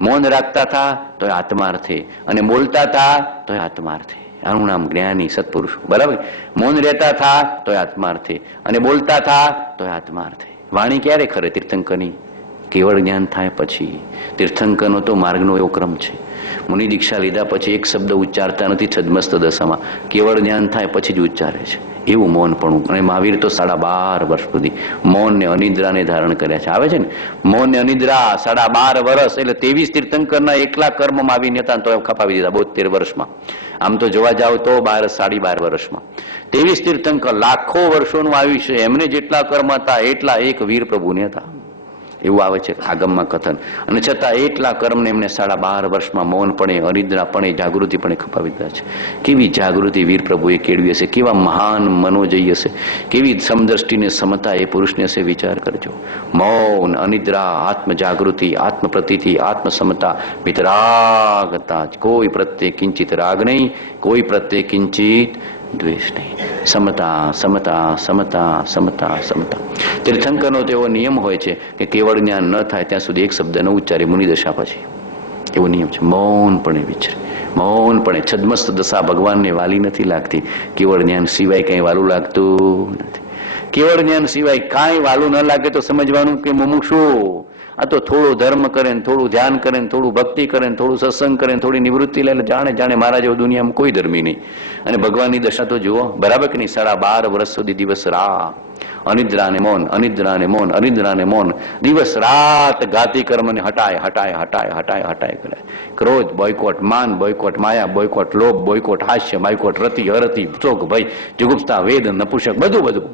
મૌન રાખતા હતા તો આત્માર્થે, અને બોલતા હતા તો આત્માર્થે. આનું નામ જ્ઞાની સત્પુરુષ. બરાબર? મૌન રહેતા હતા તો આત્માર્થે, અને બોલતા હતા તો આત્માર્થે. વાણી ક્યારે ખરે? તીર્થંકરની કેવળ જ્ઞાન થાય પછી. તીર્થંકરનો તો માર્ગનો એવો ક્રમ છે. મુનિ દીક્ષા લીધા પછી એક શબ્દ ઉચ્ચારતા નથી છદ્મસ્ત દશામાં, કેવળ જ્ઞાન થાય પછી જ ઉચ્ચારે છે. એવું મૌન પણ. અને મહાવીર તો 12.5 વર્ષ સુધી મૌન ને અનિદ્રાને ધારણ કર્યા છે. આવે છે ને મૌન ને અનિદ્રા 12.5 વર્ષ, એટલે 23 તીર્થંકરના એકલા કર્મમાં આવીને હતા તો ખપાવી દીધા 72 વર્ષમાં. આમ તો જોવા જાવ તો 12.5 વર્ષમાં 23 તીર્થંકર, લાખો વર્ષોનું આયુષ્ય, એમને જેટલા કર્મ હતા એટલા એક વીર પ્રભુને હતા. એવું આવે છે આગમમાં કથન. અને છતાં એટલા કર્મને એમને 12.5 વર્ષમાં મૌનપણે, અનિદ્રાપણે, જાગૃતિપણે ખપાવી દીધા છે. કેવી જાગૃતિ વીર પ્રભુએ કેળવી હશે, કેવા મહાન મનોજય હશે, કેવી સમદ્રષ્ટિને સમતા એ પુરુષને હશે. વિચાર કરજો. મૌન, અનિદ્રા, આત્મજાગૃતિ, આત્મપ્રતીતિ, આત્મસમતા, વિતરાગતા, કોઈ પ્રત્યે કિંચિત રાગ નહીં, કોઈ પ્રત્યે કિંચિત દ્વેષ નહીં. સમતા, સમતા, સમતા, સમતા, સમતા. તીર્થંકરનો તો એવો નિયમ હોય છે કે કેવળ જ્ઞાન ન થાય ત્યાં સુધી એક શબ્દ ન ઉચ્ચારે મુનિદશા પછી. એવો નિયમ છે. મૌનપણે વિચરે, મૌનપણે. છદ્મસ્ત દશા ભગવાનને વાલી નથી લાગતી. કેવળ જ્ઞાન સિવાય કંઈ વાલું લાગતું નથી. કેવળ જ્ઞાન સિવાય કાંઈ વાલું ન લાગે તો સમજવાનું કે મુમુક્ષુ આ તો થોડું ધર્મ કરે ને થોડું ધ્યાન કરે ને થોડું ભક્તિ કરે ને થોડું સત્સંગ કરે ને થોડી નિવૃત્તિ લે, જાણે જાણે મારા જેવો દુનિયામાં કોઈ ધર્મી નહીં. અને ભગવાનની દશા તો જુઓ, બરાબર કે નહીં? 12.5 વર્ષ સુધી દિવસ રાત અનિદ્રાને મૌન, અનિદ્રાને મૌન, અનિદ્રાને મૌન, દિવસ રાત ગાતી કર્મને હટાય હટાય હટાય હટાય હટાય કરે. ક્રોધ બોયકોટ, માન બોયકોટ, માયા બોયકોટ, લોભ બોયકોટ, હાસ્ય બોયકોટ, રતિ અરતિ, શોક ભય, જુગુપ્સા, વેદ, નપુષક, બધું બધું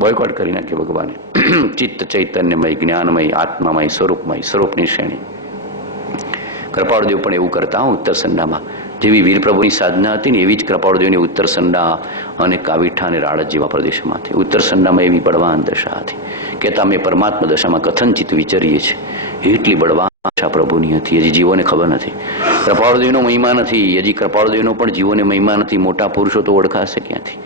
બોયકોટ કરી નાખ્યું ભગવાને. ચિત્ત ચૈતન્યમય, જ્ઞાનમય, આત્મામય, સ્વરૂપમય, સ્વરૂપની શ્રેણી. કૃપાળુદેવ પણ એવું કરતા ઉત્તર સંડામાં. જેવી વીરપ્રભુની સાધના હતી ને એવી જ કૃપાળુદેવની ઉત્તર સંડા અને કાવીઠા અને રાળજ જેવા પ્રદેશોમાં હતી. ઉત્તર સંડામાં એવી બળવાન દશા હતી કે અમે પરમાત્મા દશામાં કથનચિત વિચરીએ છીએ. એટલી બળવાન દશા પ્રભુની હતી. હજી જીવોને ખબર નથી. કૃપાળુદેવનો મહિમા નથી. હજી કૃપાળુદેવનો પણ જીવોને મહિમા નથી. મોટા પુરુષો તો ઓળખાશે ક્યાંથી?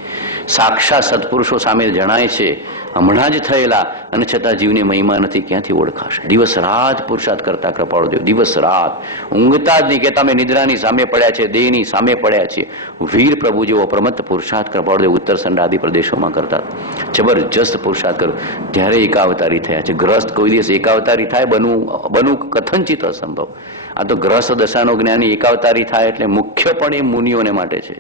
સાક્ષાત સત્પુરુષો સામે જણાય છે હમણાં જ થયેલા, અને છતાં જીવને મહિમા નથી. ક્યાંથી ઓળખાશે? દિવસ રાત પુરુષાર્થ કરતા કૃપાળુદેવ, દિવસ રાત ઊંઘતા જ નહીં. કે તમે નિદ્રાની સામે પડ્યા છે, દેહની સામે પડ્યા છે. વીર પ્રભુ જેવો પ્રમત્ત પુરુષાર્થ કૃપાળુદેવ ઉત્તર સંડાદી પ્રદેશોમાં કરતા. જબરજસ્ત પુરુષાર્થ કરો. ત્યારે એકાવતારી થયા છે. ગ્રસ્ત કોઈ દિવસ એકાવતારી થાય બનવું કથનચિત અસંભવ. આ તો ગ્રસ્ત દશાનો જ્ઞાની એકાવતારી થાય એટલે મુખ્યપણે મુનિઓને માટે છે.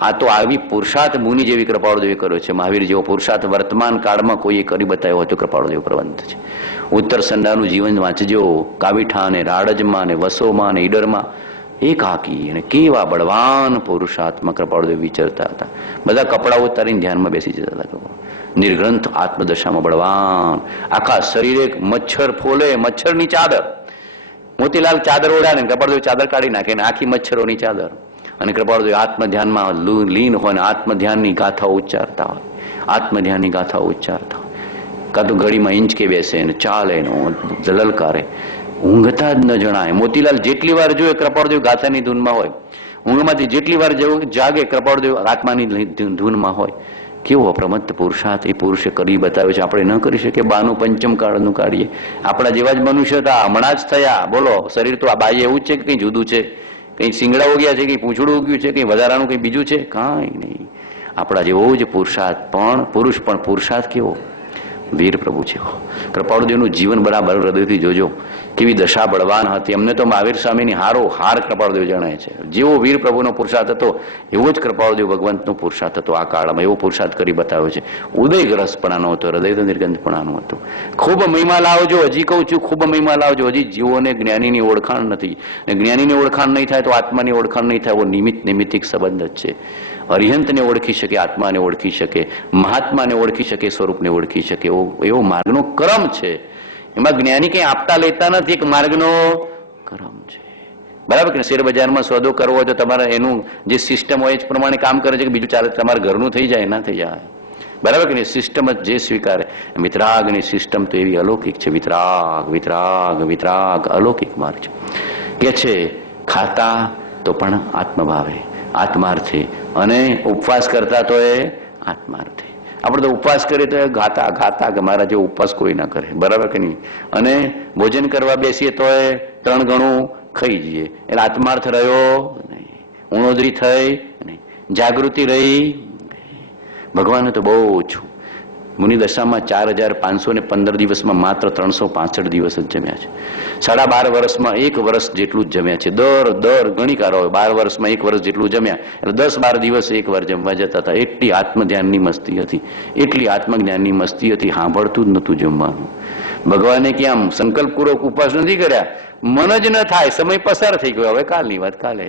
આ તો આવી પુરુષાર્થ મુનિ જેવી કૃપાળુદેવે કર્યો છે. મહાવીર જેવો પુરુષાર્થ વર્તમાન કાળમાં કોઈએ કરી બતાવ્યો હોય તો કૃપાળુદેવ પ્રબંધ છે. ઉત્તર સંડાનું જીવન વાંચજો. કાવીઠા ને રાડજમાં ને વસોમાં ને ઈડરમાં એકાકી અને કેવા બળવાન પુરુષાર્થમાં કૃપાળુદેવ વિચરતા હતા. બધા કપડા ઉતારીને ધ્યાનમાં બેસી જતા હતા. નિર્ગ્રંથ આત્મદશામાં બળવાન. આખા શરીરે મચ્છર ફોલે, મચ્છરની ચાદર. મોતીલાલ ચાદર ઓઢાને કૃપાળુદેવ ચાદર કાઢી નાખે ને આખી મચ્છરોની ચાદર. અને કૃપાળુદેવ આત્મ ધ્યાનમાં લીન હોય ને આત્મ ધ્યાનની ગાથાઓ ઉચ્ચારતા હોય. આત્મ ધ્યાનની ગાથાઓ ઉચ્ચારતા હોય. કાં તો ઘડીમાં હિંચકે બેસે ને ચાલે ને લલકારે. ઊંઘતા જ ન જણાય. મોતીલાલ જેટલી વાર જોઈએ કૃપાળુદેવ ગાથાની ધૂનમાં હોય. ઊંઘમાંથી જેટલી વાર જાગે કૃપાળુદેવ આત્માની ધૂનમાં હોય. કેવો પ્રમત્ત પુરુષાર્થ એ પુરુષે કરી બતાવ્યો છે. આપણે ન કરી શકીએ. બાનું પંચમ કાળનું કાઢીએ. આપણા જેવા જ મનુષ્ય હતા, હમણાં જ થયા. બોલો, શરીર તો આ બાહ્ય એવું જ છે કે કંઈ જુદું છે? કંઈ શિંગડા ઉગ્યા છે, કંઈ પૂંછડું ઉગ્યું છે, કંઈ વધારાનું કંઈ બીજું છે? કાંઈ નહીં. આપણા જેવો જ પુરુષાર્થ, પણ પુરુષ પણ પુરુષાર્થ કેવો? વીર પ્રભુ જેવો. કૃપાળુદેવનું જીવન બરાબર હૃદયથી જોજો. કેવી દશા બળવાન હતી. અમને તો મહાવીર સ્વામીની હારો હાર કૃપાળુદેવ જણાય છે. જેવો વીર પ્રભુનો પુરુષાર્થ હતો એવો જ કૃપાળુદેવ ભગવંતનો પુરુષાર્થ હતો. આ કાળમાં એવો પુરુષાર્થ કરી બતાવ્યો છે. ઉદયગ્રસ્તપણાનો હતો, હૃદય તો નિર્ગંધપણાનું હતું. ખૂબ મહિમા લાવજો. હજી કહું છું, ખૂબ મહિમા લાવજો. હજી જીવોને જ્ઞાનીની ઓળખાણ નથી. ને જ્ઞાનીની ઓળખાણ નહીં થાય તો આત્માની ઓળખાણ નહીં થાય. એવો નિમિત્તિક સંબંધ જ છે. અરિહંતને ઓળખી શકે, આત્માને ઓળખી શકે, મહાત્માને ઓળખી શકે, સ્વરૂપને ઓળખી શકે એવો માર્ગનો ક્રમ છે. એમાં જ્ઞાની કંઈ આપતા લેતા નથી. એક માર્ગનો ક્રમ છે. બરાબર કે શેર બજારમાં સોદો કરવો હોય તો તમારે એનું જે સિસ્ટમ હોય એ જ પ્રમાણે કામ કરે છે કે બીજું ચાલે તમારા ઘરનું થઈ જાય? ના થઈ જાય. બરાબર કે નહીં? સિસ્ટમ જ જે સ્વીકારે. વિતરાગની સિસ્ટમ તો એવી અલૌકિક છે. વિતરાગ વિતરાગ વિતરાગ અલૌકિક માર્ગ છે. કે છે ખાતા તો પણ આત્મભાવે, આત્માર્થે, અને ઉપવાસ કરતા તો એ આત્માર્થે. આપણે તો ઉપવાસ કરીએ તો ગાતા ગાતા કે મારા જેવો ઉપવાસ કોઈ ના કરે. બરાબર કે નહીં? અને ભોજન કરવા બેસીએ તો એ 3 ગણું ખાઈ જઈએ. એટલે આત્માર્થ રહ્યો નહીં, ઉણોદરી થઈ નહીં, જાગૃતિ રહી. ભગવાને તો બહુ ઓછું. મુનિ દશામાં 4515 દિવસમાં માત્ર 365 દિવસ જ જમ્યા છે. 12.5 વર્ષમાં 1 વર્ષ જેટલું જ જમ્યા છે. દર ગણિકારો 12 વર્ષમાં 1 વર્ષ જેટલું જમ્યા એટલે 10-12 દિવસ 1 વાર જમવા જતા હતા. એટલી આત્મધ્યાનની મસ્તી હતી, એટલી આત્મજ્ઞાનની મસ્તી હતી. સાંભળતું જ નહોતું જમવાનું. ભગવાને ક્યાં સંકલ્પપૂર્વક ઉપવાસ નથી કર્યા. મન જ ન થાય, સમય પસાર થઈ ગયો. હવે કાલની વાત કાલે.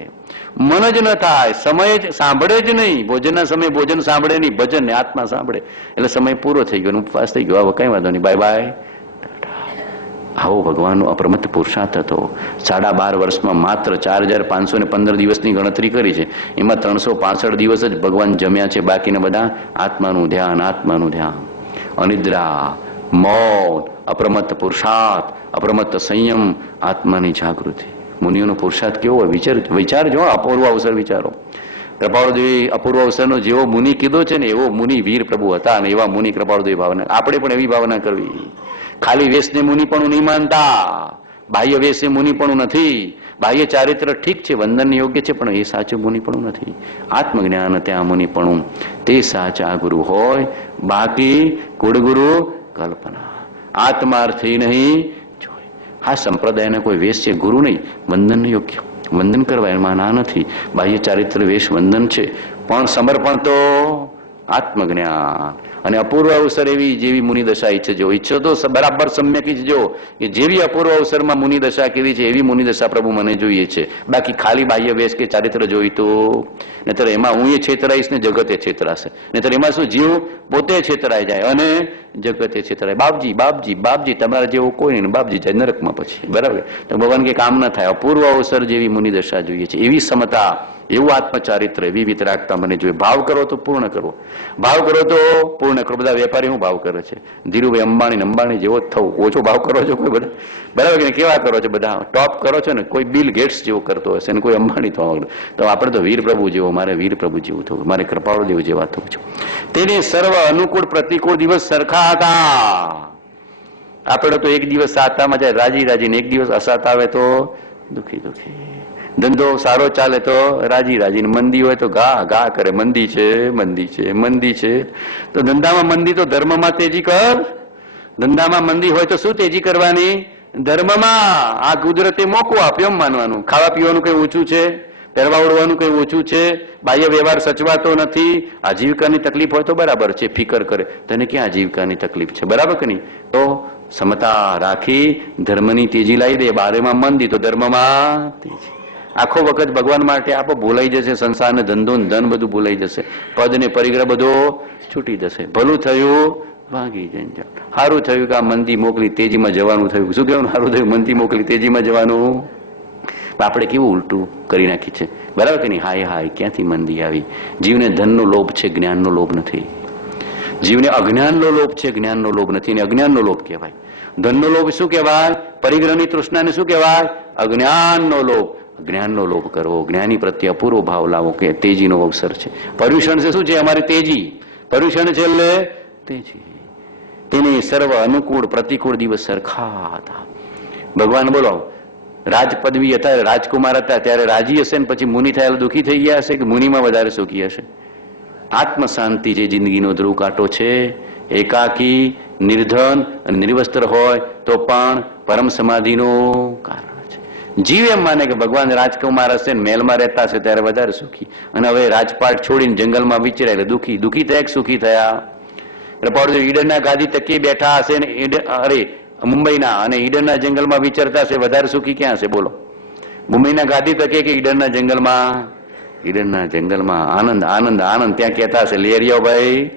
મન જ ન થાય, સમય જ સાંભળે જ નહીં. ભોજનના સમયે ભોજન સાંભળે નહીં, ભજન ને આત્મા સાંભળે એટલે સમય પૂરો થઈ ગયો, ઉપવાસ થઈ ગયો. હવે કઈ વાંધો નહીં, બાય બાય. આવો ભગવાનનો અપ્રમત્ત પુરુષાર્થ હતો. 12.5 વર્ષમાં માત્ર 4515 દિવસની ગણતરી કરી છે. એમાં 365 દિવસ જ ભગવાન જમ્યા છે, બાકીના બધા આત્માનું ધ્યાન, આત્માનું ધ્યાન, અનિદ્રા, મૌન, અપ્રમત્ત પુરુષાર્થ, અપ્રમત્ત સંયમ, આત્માની જાગૃતિ. મુનિઓનો પુરુષાર્થ કેવો હોય વિચારજો. અપૂર્વ અવસર વિચારો. કૃપાળુદેવી અપૂર્વ અવસરનો જેવો મુનિ કીધો છે ને એવો મુનિ વીર પ્રભુ હતા, અને એવા મુનિ કૃપાળુદેવી ભાવના. આપણે પણ એવી ભાવના કરવી. ખાલી વેશને મુનિ પણ નહીં માનતા, બાહ્ય વેશે મુનિ પણ નથી. બાહ્ય ચારિત્ર ઠીક છે, વંદન યોગ્ય છે, પણ એ સાચું મુનિ પણ નથી. આત્મજ્ઞાન ત્યાં મુનિ પણ તે સાચા ગુરુ હોય, બાકી કુળગુરુ કલ્પના. આત્માર્થી નહીં જોઈ. આ સંપ્રદાયના કોઈ વેશ છે, ગુરુ નહીં, વંદન યોગ્ય. વંદન કરવા એમાં ના નથી. બાહ્ય ચારિત્ર વેશ વંદન છે, પણ સમર્પણ તો આત્મજ્ઞાન. અને અપૂર્વ અવસર એવી જેવી મુનિ દશા ઈચ્છજો. ઈચ્છો તો બરાબર સમ્યક ઈચ્છજો કે જેવી અપૂર્વ અવસરમાં મુનિ દશા કીધી છે એવી મુનિ દશા પ્રભુ મને જોઈએ છે. બાકી ખાલી બાહ્ય વેશ કે ચારિત્ર જોઈતું નહીતર એમાં હું એ છેતરાઈશ ને જગતે છેતરાશે. નહીતર એમાં શું, જીવ પોતે છેતરાઈ જાય અને જગતે છેતરાય. બાપજી બાપજી બાપજી તમારા જેવો કોઈ નહીં, બાપજી જાય નરકમાં પછી. બરાબર? તો ભગવાન કે કામ ના થાય. અપૂર્વ અવસર જેવી મુનિ દશા જોઈએ છે, એવી સમતા, એવું આત્મચારિત્ર, એવી વિતરાગતા મને જોઈએ. ભાવ કરો તો પૂર્ણ કરો, ભાવ કરો તો પૂર્ણ કરો. બધા વેપારી શું ભાવ કરે છે? ધીરુભાઈ અંબાણી જેવો જ થવું. ઓછો ભાવ કરો છો કોઈ બધા? બરાબર કે કેવા કરો છો? બધા ટોપ કરો છો ને. કોઈ બિલ ગેટ્સ જેવો કરતો હશે ને કોઈ અંબાણી થવા. તો આપણે તો વીર પ્રભુ જેવો, મારે વીર પ્રભુ જેવું થવું, મારે કૃપાળુદેવ જેવા થવું છે. તેની સર્વ અનુકૂળ પ્રતિકૂળ દિવસ સરખા હતા. આપણે તો એક દિવસ સાતામાં જાય રાજી રાજી, ને એક દિવસ અસાત આવે તો દુખી દુખી. ધંધો સારો ચાલે તો રાજી રાજી, મંદી હોય તો ઘા ઘા કરે. મંદી છે, મંદી છે, મંદી છે. તો ધંધામાં મંદી તો ધર્મમાં તેજી કર. ધંધામાં મંદી હોય તો શું તેજી કરવાની? ધર્મમાં. આ કુદરતે મોકો આપ્યો એમ માનવાનું. ખાવા પીવાનું કઈ ઓછું છે? પહેરવા ઓળવાનું કઈ ઓછું છે? બાહ્ય વ્યવહાર સચવાતો નથી. આજીવિકાની તકલીફ હોય તો બરાબર છે, ફિકર કરે. તને ક્યાં આજીવિકાની તકલીફ છે? બરાબર કે નહીં? તો સમતા રાખી ધર્મની તેજી લાવી દે. બારેમાં મંદી તો ધર્મમાં તેજી. આખો વખત ભગવાન માટે આપો ભૂલાઈ જશે. સંસાર ને ધંધો ને ધન બધું ભૂલાઈ જશે. પદ ને પરિગ્રહ બધો છૂટી જશે. ભલું થયું ભાગી જંજાળ. સારું થયું કે આ મંદી મોકલી તેજીમાં જવાનું થયું. શું કહેવાનું? સારું થયું મંદી મોકલી તેજીમાં જવાનું. આપણે કેવું ઉલટું કરી નાખી છે. બરાબર કે નહીં? હાય હાય ક્યાંથી મંદી આવી? જીવને ધનનો લોભ છે, જ્ઞાનનો લોભ નથી. જીવને અજ્ઞાનનો લોભ છે, જ્ઞાનનો લોભ નથી. અને અજ્ઞાનનો લોભ કહેવાય. ધનનો લોભ શું કહેવાય? પરિગ્રહની તૃષ્ણાને શું કહેવાય? અજ્ઞાનનો લોભ. જ્ઞાનનો લોભ કરવો, જ્ઞાની પ્રત્યે અપૂર્વ ભાવ લાવો કે તેજીનો અવસર છે. પર્યુષણ છે શું છે? અમારી તેજી. પર્યુષણ છે એટલે તેજી. તેની સર્વ અનુકૂળ પ્રતિકૂળ દિવસ સરખા હતા. ભગવાન બોલો, રાજ પદવી હતા, રાજકુમાર હતા ત્યારે રાજી હશે ને પછી મુનિ થયેલા દુઃખી થઈ ગયા હશે કે મુનિમાં વધારે સુખી હશે? આત્મ શાંતિ જે જિંદગીનો ધ્રુવ કાંટો છે. એકાકી, નિર્ધન અને નિર્વસ્ત્ર હોય તો પણ પરમ સમાધિનું કારણ. જીવ એમ માને કે ભગવાન રાજકુમાર હશે ને મહેલમાં રહેતા હશે ત્યારે વધારે સુખી, અને હવે રાજપાટ છોડીને જંગલમાં વિચર્યા એટલે દુઃખી. દુઃખી થયા કે સુખી થયા? કૃપાળુદેવ ઈડનના ગાદી તકીએ બેઠા હશે ને અરે મુંબઈના, અને ઈડનના જંગલમાં વિચરતા હશે, વધારે સુખી ક્યાં હશે બોલો? મુંબઈના ગાદી તકે કે ઈડનના જંગલમાં? ઈડનના જંગલમાં આનંદ આનંદ આનંદ. ત્યાં કહેતા હશે લેરિયાઓ ભાઈ,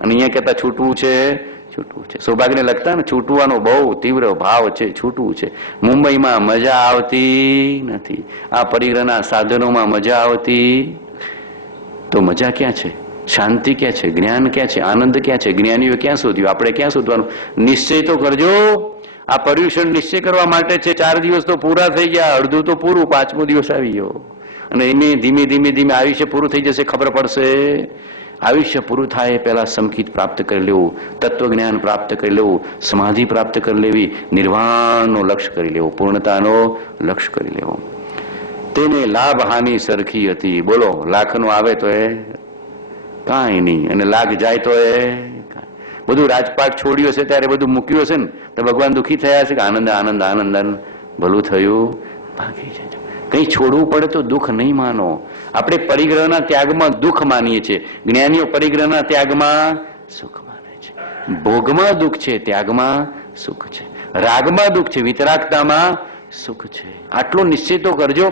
અને અહીંયા કહેતા છૂટવું છે, છૂટવું છે. સૌભાગ્યને લગતા ને છૂટવાનો બહુ તીવ્ર ભાવ છે, છૂટવું છે. મુંબઈમાં મજા આવતી નથી. આ પરિગ્રહના સાધનોમાં મજા આવતી. તો મજા ક્યાં છે? શાંતિ ક્યાં છે? જ્ઞાન ક્યાં છે? આનંદ ક્યાં છે? જ્ઞાનીઓ ક્યાં શોધ્યું? આપણે ક્યાં શોધવાનું? નિશ્ચય તો કરજો. આ પર્યુષણ નિશ્ચય કરવા માટે છે. 4 દિવસ તો પૂરા થઈ ગયા, અડધું તો પૂરું, 5મો દિવસ આવી ગયો. અને એને ધીમે ધીમે ધીમે આયુષ્ય પૂરું થઈ જશે, ખબર પડશે. આયુષ્ય પૂરું થાય પહેલા સંકિત પ્રાપ્ત કરી લેવું, તત્વજ્ઞાન પ્રાપ્ત કરી લેવું, સમાધિ પ્રાપ્ત કરી લેવી, નિર્વાણનો લક્ષ્ય કરી લેવો, પૂર્ણતાનો લક્ષ્ય કરી લેવો. તેને લાભ હાનિ સરખી હતી. બોલો, લાખનો આવે તો એ કાંઈ નહીં, અને લાખ જાય તો એ બધું રાજપાટ છોડ્યું હશે ત્યારે બધું મૂક્યું હશે ને તો ભગવાન દુઃખી થયા હશે કે આનંદ આનંદ આનંદ ભલું થયું ભાગી જાય. કંઈ છોડવું પડે તો દુઃખ નહીં માનો. આપણે પરિગ્રહના ત્યાગમાં દુઃખ માનીએ છીએ, જ્ઞાનીઓ પરિગ્રહના ત્યાગમાં સુખ માને છે. ભોગમાં દુઃખ છે, ત્યાગમાં સુખ છે. રાગમાં દુઃખ છે, વિતરાગતામાં સુખ છે. આટલો નિશ્ચય તો કરજો.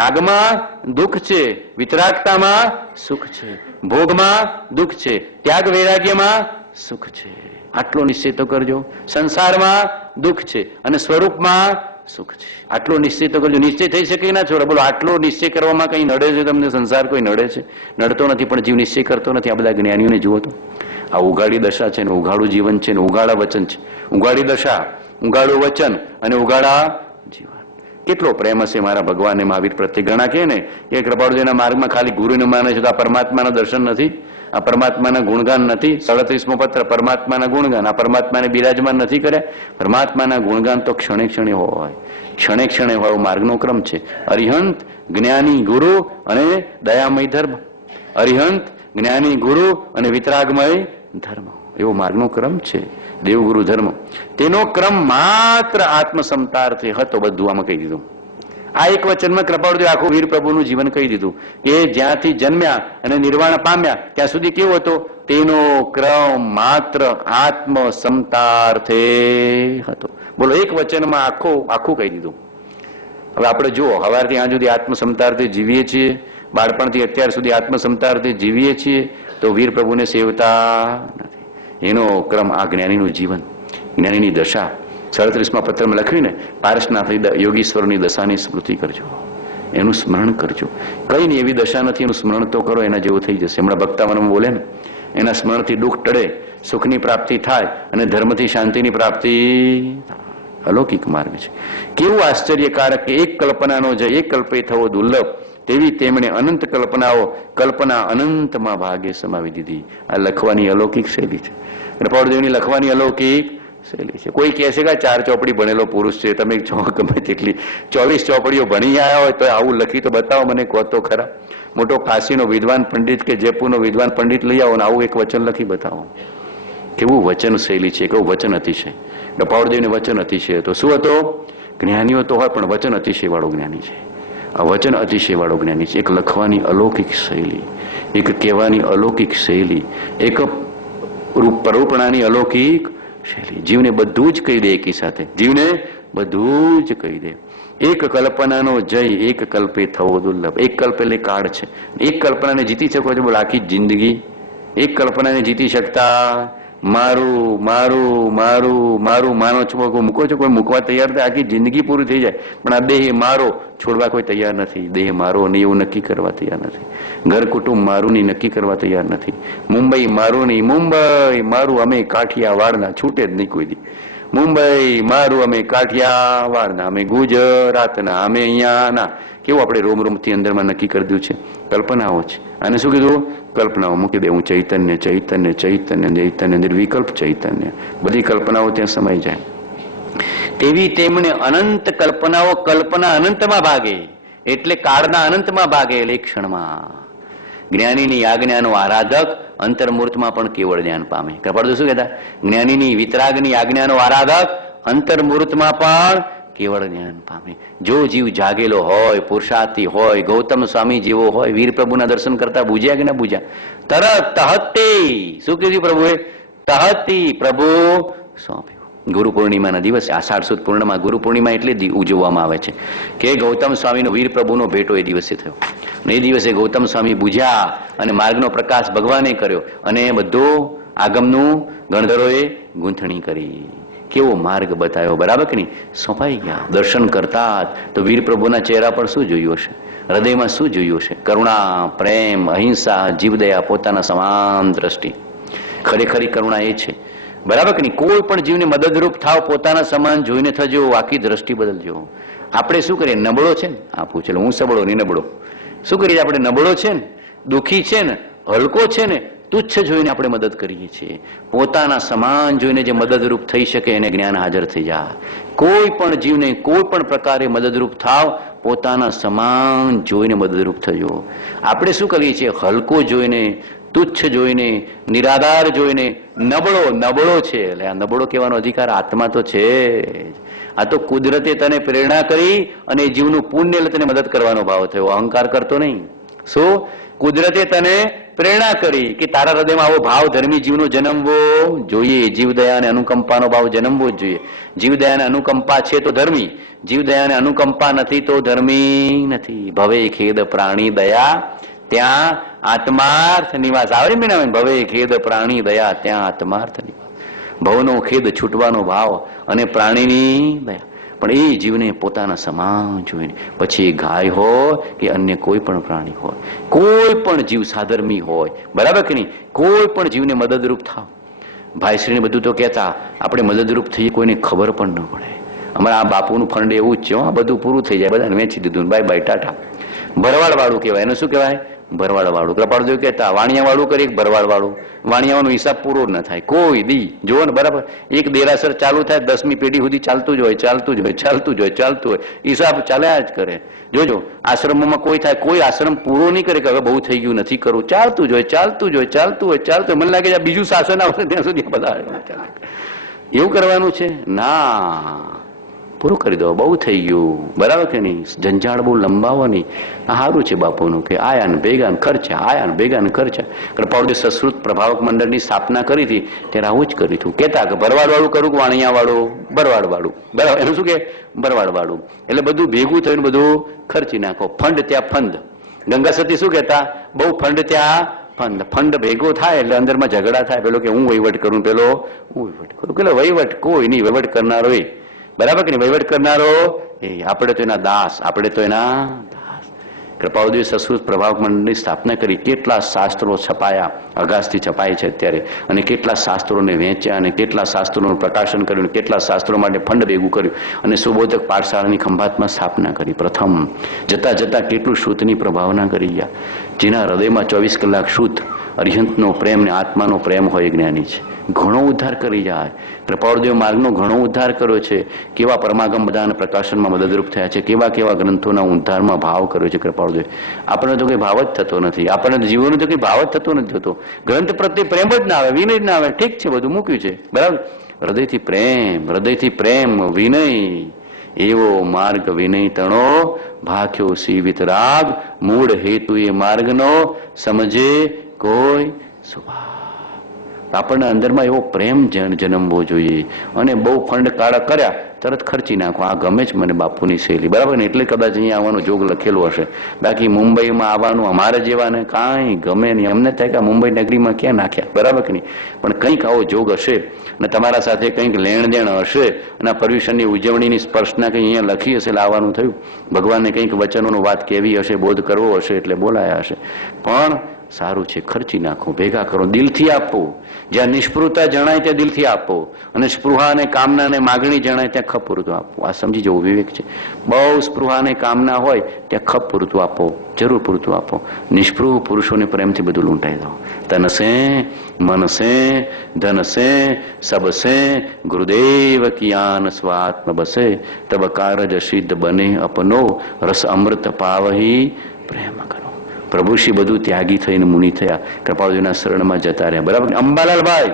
રાગમાં દુઃખ છે, વિતરાગતામાં સુખ છે, ભોગમાં દુઃખ છે, ત્યાગ વૈરાગ્યમાં સુખ છે. આટલો નિશ્ચય તો કરજો. સંસારમાં દુઃખ છે અને સ્વરૂપમાં સુખ છે. આટલો નિશ્ચય તો કરજો. નિશ્ચય થઈ શકે ના છોડો. બોલો, આટલો નિશ્ચય કરવામાં કઈ નડે છે તમને? સંસાર કોઈ નડે છે? નડતો નથી, પણ જીવ નિશ્ચય કરતો નથી. આ બધા જ્ઞાનીઓને જુઓ તો, આ ઉઘાડી દશા છે ને ઉઘાડું જીવન છે ને ઉઘાડા વચન છે. ઉઘાડી દશા, ઉઘાડું વચન અને ઉઘાડા જીવન. કેટલો પ્રેમ હશે મારા ભગવાન ને મહાવીર પ્રત્યે. ઘણા કહે ને કે કૃપાળુજીના માર્ગમાં ખાલી ગુરુને માને છે તો આ પરમાત્માના દર્શન નથી, આ પરમાત્માના ગુણગાન નથી. 37મો પત્ર પરમાત્માના ગુણગાન. આ પરમાત્માને બિરાજમાન નથી કર્યા. પરમાત્માના ગુણગાન તો ક્ષણે ક્ષણે હોય, ક્ષણે ક્ષણે હોય. માર્ગનો ક્રમ છે. અરિહંત, જ્ઞાની, ગુરુ અને દયામય ધર્મ. અરિહંત, જ્ઞાની, ગુરુ અને વિતરાગમય ધર્મ. એવો માર્ગનો ક્રમ છે, દેવગુરુ ધર્મ. તેનો ક્રમ માત્ર આત્મસમતાર્થે હતો. બધું આમાં કહી દીધું. આ એક વચનમાં કૃપાળુજી આખું વીર પ્રભુનું જીવન કહી દીધું. એ જ્યાંથી જન્મ્યા અને નિર્વાણ પામ્યા ત્યાં સુધી કેવો હતો? તેનો ક્રમ માત્ર આત્મસમતાર્થે હતો. બોલો, એક વચનમાં આખું કહી દીધું. હવે આપણે જુઓ, સવારથી ત્યાં સુધી આત્મસમતાર્થે જીવીએ છીએ, બાળપણથી અત્યાર સુધી આત્મસમતાર્થે જીવીએ છીએ, તો વીર પ્રભુને સેવતા નથી. એનો ક્રમ આ જ્ઞાનીનું જીવન, જ્ઞાનીની દશા. 37મા પત્રમાં લખ્યું ને, પારસનાથ યોગીશ્વરની દશાની સ્મૃતિ કરજો, એનું સ્મરણ કરજો. કઈ નહીં એવી દશા નથી, એનું સ્મરણ તો કરો, એના જેવું થઈ જશે. હમણાં ભક્તાવનમાં બોલે ને, એના સ્મરણથી દુઃખ ટળે, સુખની પ્રાપ્તિ થાય અને ધર્મથી શાંતિની પ્રાપ્તિ. અલૌકિક માર્ગ છે. કેવું આશ્ચર્યકારક કે એક કલ્પનાનો જય એક કલ્પે થવો દુર્લભ, તેવી તેમણે અનંત કલ્પનાઓ કલ્પના અનંતમાં ભાગે સમાવી દીધી. આ લખવાની અલૌકિક શૈલી છે. કૃપાળુદેવની લખવાની અલૌકિક શૈલી છે. કોઈ કહે છે કે 4 ચોપડી ભણેલો પુરુષ છે, તમે ગમે તેટલી 24 ચોપડીઓ ભણી આવ્યા હોય તો આવું લખી તો બતાવો મને, કહો તો ખરા. મોટો કાશીનો વિદ્વાન પંડિત કે જયપુરનો વિદ્વાન પંડિત લઈ આવો ને આવું એક વચન લખી બતાવો. કેવું વચન શૈલી છે, કેવું વચન અતિશય. કૃપાળુદેવને વચન અતિશય હતો. શું હતો? જ્ઞાનીઓ તો હોય પણ વચન અતિશય વાળો જ્ઞાની છે. આ વચન અતિશય વાળો જ્ઞાની છે. એક લખવાની અલૌકિક શૈલી, એક કહેવાની અલૌકિક શૈલી, એક પરોપણાની અલૌકિક શૈલી. જીવને બધું જ કહી દે એકી સાથે, જીવને બધું જ કહી દે. એક કલ્પનાનો જય એક કલ્પે થવો દુર્લભ. એક કલ્પ એટલે કાળ છે. એક કલ્પનાને જીતી શકો છો, બોલ આખી જિંદગી એક કલ્પનાને જીતી શકતા? મારું મારું મારું મારું માનો છો, મૂકો છો, કોઈ મૂકવા તૈયાર થાય આખી જિંદગી પૂરી થઈ જાય, પણ આ દેહ મારો છોડવા કોઈ તૈયાર નથી. દેહ મારો નહીં એવું નક્કી કરવા તૈયાર નથી. ઘર કુટુંબ મારું નહીં નક્કી કરવા તૈયાર નથી. મુંબઈ મારું નહીં, મુંબઈ મારું, અમે કાઠિયાવાડના, છૂટે જ નહીં કોઈ દી. મુંબઈ મારું, અમે કાઠિયાવાડના, અમે ગુજરાતના, અમે અહીંયાના. કેવું આપણે રોમ રોમથી અંદરમાં નક્કી કરી દીધું છે. કલ્પનાઓ છે. અને શું કીધું? કલ્પનાઓ મૂકી દે. હું ચૈતન્ય ચૈતન્ય ચૈતન્ય ચૈતન્ય નિર્વિકલ્પ ચૈતન્ય. બધી કલ્પનાઓ ત્યાં સમાઈ જાય. તેવી તેમણે અનંત કલ્પનાઓ કલ્પના અનંતમાં ભાગે, એટલે કાળના અનંતમાં ભાગે, એટલે એક ક્ષણમાં. જ્ઞાનીની આજ્ઞાનો આરાધક અંતર્મૂર્તમાં પણ કેવળ જ્ઞાન પામે. કૃપાળુ શું કહેતા? જ્ઞાનીની વિતરાગની આજ્ઞાનો આરાધક અંતર્મૂર્તમાં પણ કેવળ જ્ઞાન પામે. જો જીવ જાગેલો હોય, પુરુષાર્થી હોય, ગૌતમ સ્વામી જેવો હોય, વીર પ્રભુના દર્શન કરતા બુજ્યા કે ના બુજ્યા? તરત તહતી, શું કીધું પ્રભુએ? તહતી પ્રભુ સોંપ્યું. ગુરુ પૂર્ણિમાના દિવસે, આષાઢ સુદ પૂર્ણિમા, ગુરુ પૂર્ણિમા એટલે ઉજવવામાં આવે છે કે ગૌતમ સ્વામીનો વીર પ્રભુનો ભેટો એ દિવસે થયો. એ દિવસે ગૌતમ સ્વામી બુજ્યા અને માર્ગનો પ્રકાશ ભગવાને કર્યો અને બધું આગમનું ગણધરોએ ગૂંથણી કરી. કેવો માર્ગ બતાવ્યો, બરાબર કે નહીં? સોંપાઈ ગયા. દર્શન કરતા તો વીર પ્રભુના ચહેરા પર શું જોયું હશે? હૃદયમાં શું જોયું હશે? કરુણા, પ્રેમ, અહિંસા, જીવદયા, પોતાના સમાન દ્રષ્ટિ. ખરેખરી કરુણા એ છે, બરાબર કે નહીં? કોઈ પણ જીવને મદદરૂપ થાવ, પોતાના સમાન જોઈને થજો, આખી દ્રષ્ટિ બદલજો. આપણે શું કરીએ? નબળો છે ને, આ પૂછેલો, હું સબળો નહીં નબળો. શું કરીએ આપણે? નબળો છે ને, દુઃખી છે ને, હલકો છે ને, તુચ્છ જોઈને આપણે મદદ કરીએ છીએ. પોતાના સમાન જોઈને જે મદદરૂપ થઈ શકે એને જ્ઞાન હાજર થઈ જાય. કોઈ પણ જીવને કોઈ પણ પ્રકારે મદદરૂપ થાવ, પોતાના સમાન જોઈને મદદરૂપ થજો. આપણે શું કરીએ છીએ? હલકો જોઈને, તુચ્છ જોઈને, નિરાધાર જોઈને, નબળો છે. એટલે આ નબળો કહેવાનો અધિકાર આત્મા તો છે જ. આ તો કુદરતે તને પ્રેરણા કરી અને જીવનું પુણ્ય એટલે તને મદદ કરવાનો ભાવ થયો, અહંકાર કરતો નહીં. શું? કુદરતે તને પ્રેરણા કરી કે તારા હૃદયમાં આવો ભાવ ધર્મી જીવનો જન્મવો જોઈએ. જીવદયા અને અનુકંપાનો ભાવ જન્મવો જ જોઈએ. જીવદયા અને અનુકંપા છે તો ધર્મી, જીવદયા અને અનુકંપા નથી તો ધર્મી નથી. ભવે ખેદ પ્રાણી દયા ત્યાં આત્માર્થ નિવાસ. આવડે મીના? ભવે ખેદ પ્રાણી દયા ત્યાં આત્માર્થ નિવાસ. ભવનો ખેદ છૂટવાનો ભાવ અને પ્રાણીની દયા. પણ એ જીવને પોતાના સમાન જોઈને, પછી એ ગાય હોય કે અન્ય કોઈ પણ પ્રાણી હોય, કોઈ પણ જીવ સાધર્મી હોય, બરાબર કે નહીં, કોઈ પણ જીવને મદદરૂપ થાવ. ભાઈશ્રીને બધું તો કહેતા, આપણે મદદરૂપ થઈએ કોઈને ખબર પણ ન પડે. અમારા આ બાપુનું ફંડ એવું જ છે, આ બધું પૂરું થઈ જાય, બધાને વેચી દીધું, બાય બાય ટાટા. ભરવાડ વાળું કહેવાય, એનું શું કહેવાય? ભરવાડ વાળું. કૃપાળુદેવ કહેતા વાણિયા વાળું કરીએ, ભરવાડ વાળું. વાણિયાવાનો હિસાબ પૂરો જ ન થાય કોઈ દી. જુઓ ને, બરાબર, એક દેરાસર ચાલુ થાય 10મી પેઢી સુધી ચાલતું જ હોય, ચાલતું જ હોય, ચાલતું જ હોય, ચાલતું હોય, હિસાબ ચાલ્યા જ કરે. જોજો, આશ્રમોમાં કોઈ થાય, કોઈ આશ્રમ પૂરો નહીં કરે કે હવે બહુ થઈ ગયું નથી કરવું, ચાલતું જ હોય, ચાલતું જ હોય, ચાલતું હોય, ચાલતું. મને લાગે છે બીજું શાસન આવશે ત્યાં સુધી બધા એવું કરવાનું છે ના, પૂરું કરી દો, બહુ થઈ ગયું, બરાબર કે નહીં. ઝંઝાળ બહુ લંબાવવાની. આ સારું છે બાપુનું કે આયા ને ભેગા ને ખર્ચા, આયા ને ભેગા ને ખર્ચા. કૃપાળુદેવ સંસ્કૃત પ્રભાવક મંડળની સ્થાપના કરી હતી ત્યારે આવું જ કર્યું હતું. કહેતા કે ભરવાડ વાળું કરું કે વાણિયા વાળું? ભરવાડ વાળું. બરાબર, એનું શું કે? ભરવાડ વાળું. એટલે બધું ભેગું થઈને બધું ખર્ચી નાખો. ફંડ ત્યાં ફંડ. ગંગા સતી શું કહેતા? બહુ ફંડ ત્યાં ફંડ. ફંડ ભેગો થાય એટલે અંદરમાં ઝઘડા થાય. પેલો કે હું વહીવટ કરું, પેલો હું વહીવટ કરું. પેલો વહીવટ કોઈ નહીં, વહીવટ કરનારો એ, બરાબર કે નહીં, વહીવટ કરનારો એ. આપણે તો એના દાસ, આપણે તો એના દાસ. કૃપાળુદેવ સંસ્કૃત પ્રભાવક મંડળની સ્થાપના કરી. કેટલા શાસ્ત્રો છપાયા, અગાસથી છપાય છે અત્યારે, અને કેટલા શાસ્ત્રોને વેચ્યા, અને કેટલા શાસ્ત્રોનું પ્રકાશન કર્યું, કેટલા શાસ્ત્રો માટે ફંડ ભેગું કર્યું, અને સુબોધક પાઠશાળાની ખંભાતમાં સ્થાપના કરી પ્રથમ. જતા જતા કેટલું શ્રુતની પ્રભાવના કરી ગયા. જેના હૃદયમાં 24 કલાક શ્રુત અરિહંતનો પ્રેમ ને આત્માનો પ્રેમ હોય, જ્ઞાની છે. ઘણો ઉદ્ધાર કરી જાય. કૃપાળુદેવ માર્ગનો ઘણો ઉદ્ધાર કર્યો છે. કેવા પરમાગમ બધાના પ્રકાશનમાં મદદરૂપ થયા છે, કેવા કેવા ગ્રંથોના ઉદ્ધારમાં ભાવ કર્યો છે કૃપાળુદેવ. આપણને તો કંઈ ભાવ જ થતો નથી, આપણને જીવનનો તો કંઈ ભાવ જ થતો નથી થતો. ગ્રંથ પ્રત્યે પ્રેમ જ ના આવે, વિનય જ ના આવે. ઠીક છે, બધું મૂક્યું છે, બરાબર. હૃદયથી પ્રેમ, હૃદયથી પ્રેમ, વિનય, એવો માર્ગ વિનય તણો ભાખ્યો સીવિત રાગ, મૂળ હેતુ એ માર્ગનો સમજે કોઈ સુભાગ. આપણને અંદરમાં એવો પ્રેમ જન્મવો જોઈએ. અને બહુ ફંડ કાળા કર્યા તરત ખર્ચી નાખો. આ ગમે છે મને બાપુની શૈલી, બરાબર ને. એટલે કદાચ અહીંયા આવવાનો જોગ લખેલો હશે. બાકી મુંબઈમાં આવવાનું અમારે જેવાને કાંઈ ગમે નહીં. અમને થાય કે મુંબઈ નગરીમાં ક્યાં નાખ્યા, બરાબર કે નહીં. પણ કંઈક આવો જોગ હશે અને તમારા સાથે કંઈક લેણ દેણ હશે, અને આ પર્યુષણની ઉજવણીની સ્પર્શના કંઈ અહીંયા લખી હશે, લાવવાનું થયું. ભગવાનને કંઈક વચનોનો વાત કહેવી હશે, બોધ કરવો હશે એટલે બોલાયા હશે. પણ સારું છે, ખર્ચી નાખો, ભેગા કરો, દિલથી આપો. જ્યાં નિષ્પૃહતા જણાય ત્યાં દિલથી આપો, અને સ્પૃહા અને કામના અને માગણી જણાય ત્યાં ખપ પૂરતું આપો. આ સમજી જવું વિવેક છે. બહુ સ્પૃહા અને કામના હોય ત્યાં ખપ પૂરતું આપો, જરૂર પૂરતું આપો. નિષ્પૃહ પુરુષોને પ્રેમથી બધું લૂંટાઈ દો. તન સે મન સે ધન સે સબ સે ગુરુદેવ કિયાન સ્વાત્મ બસે, તબ કારજ સિદ્ધ બને અપનો રસ અમૃત પાવહી પ્રેમ કરો. પ્રભુશ્રી બધું ત્યાગી થઈને મુનિ થયા, કૃપાળુદેવના શરણમાં જતા રહ્યા, બરાબર. અંબાલાલભાઈ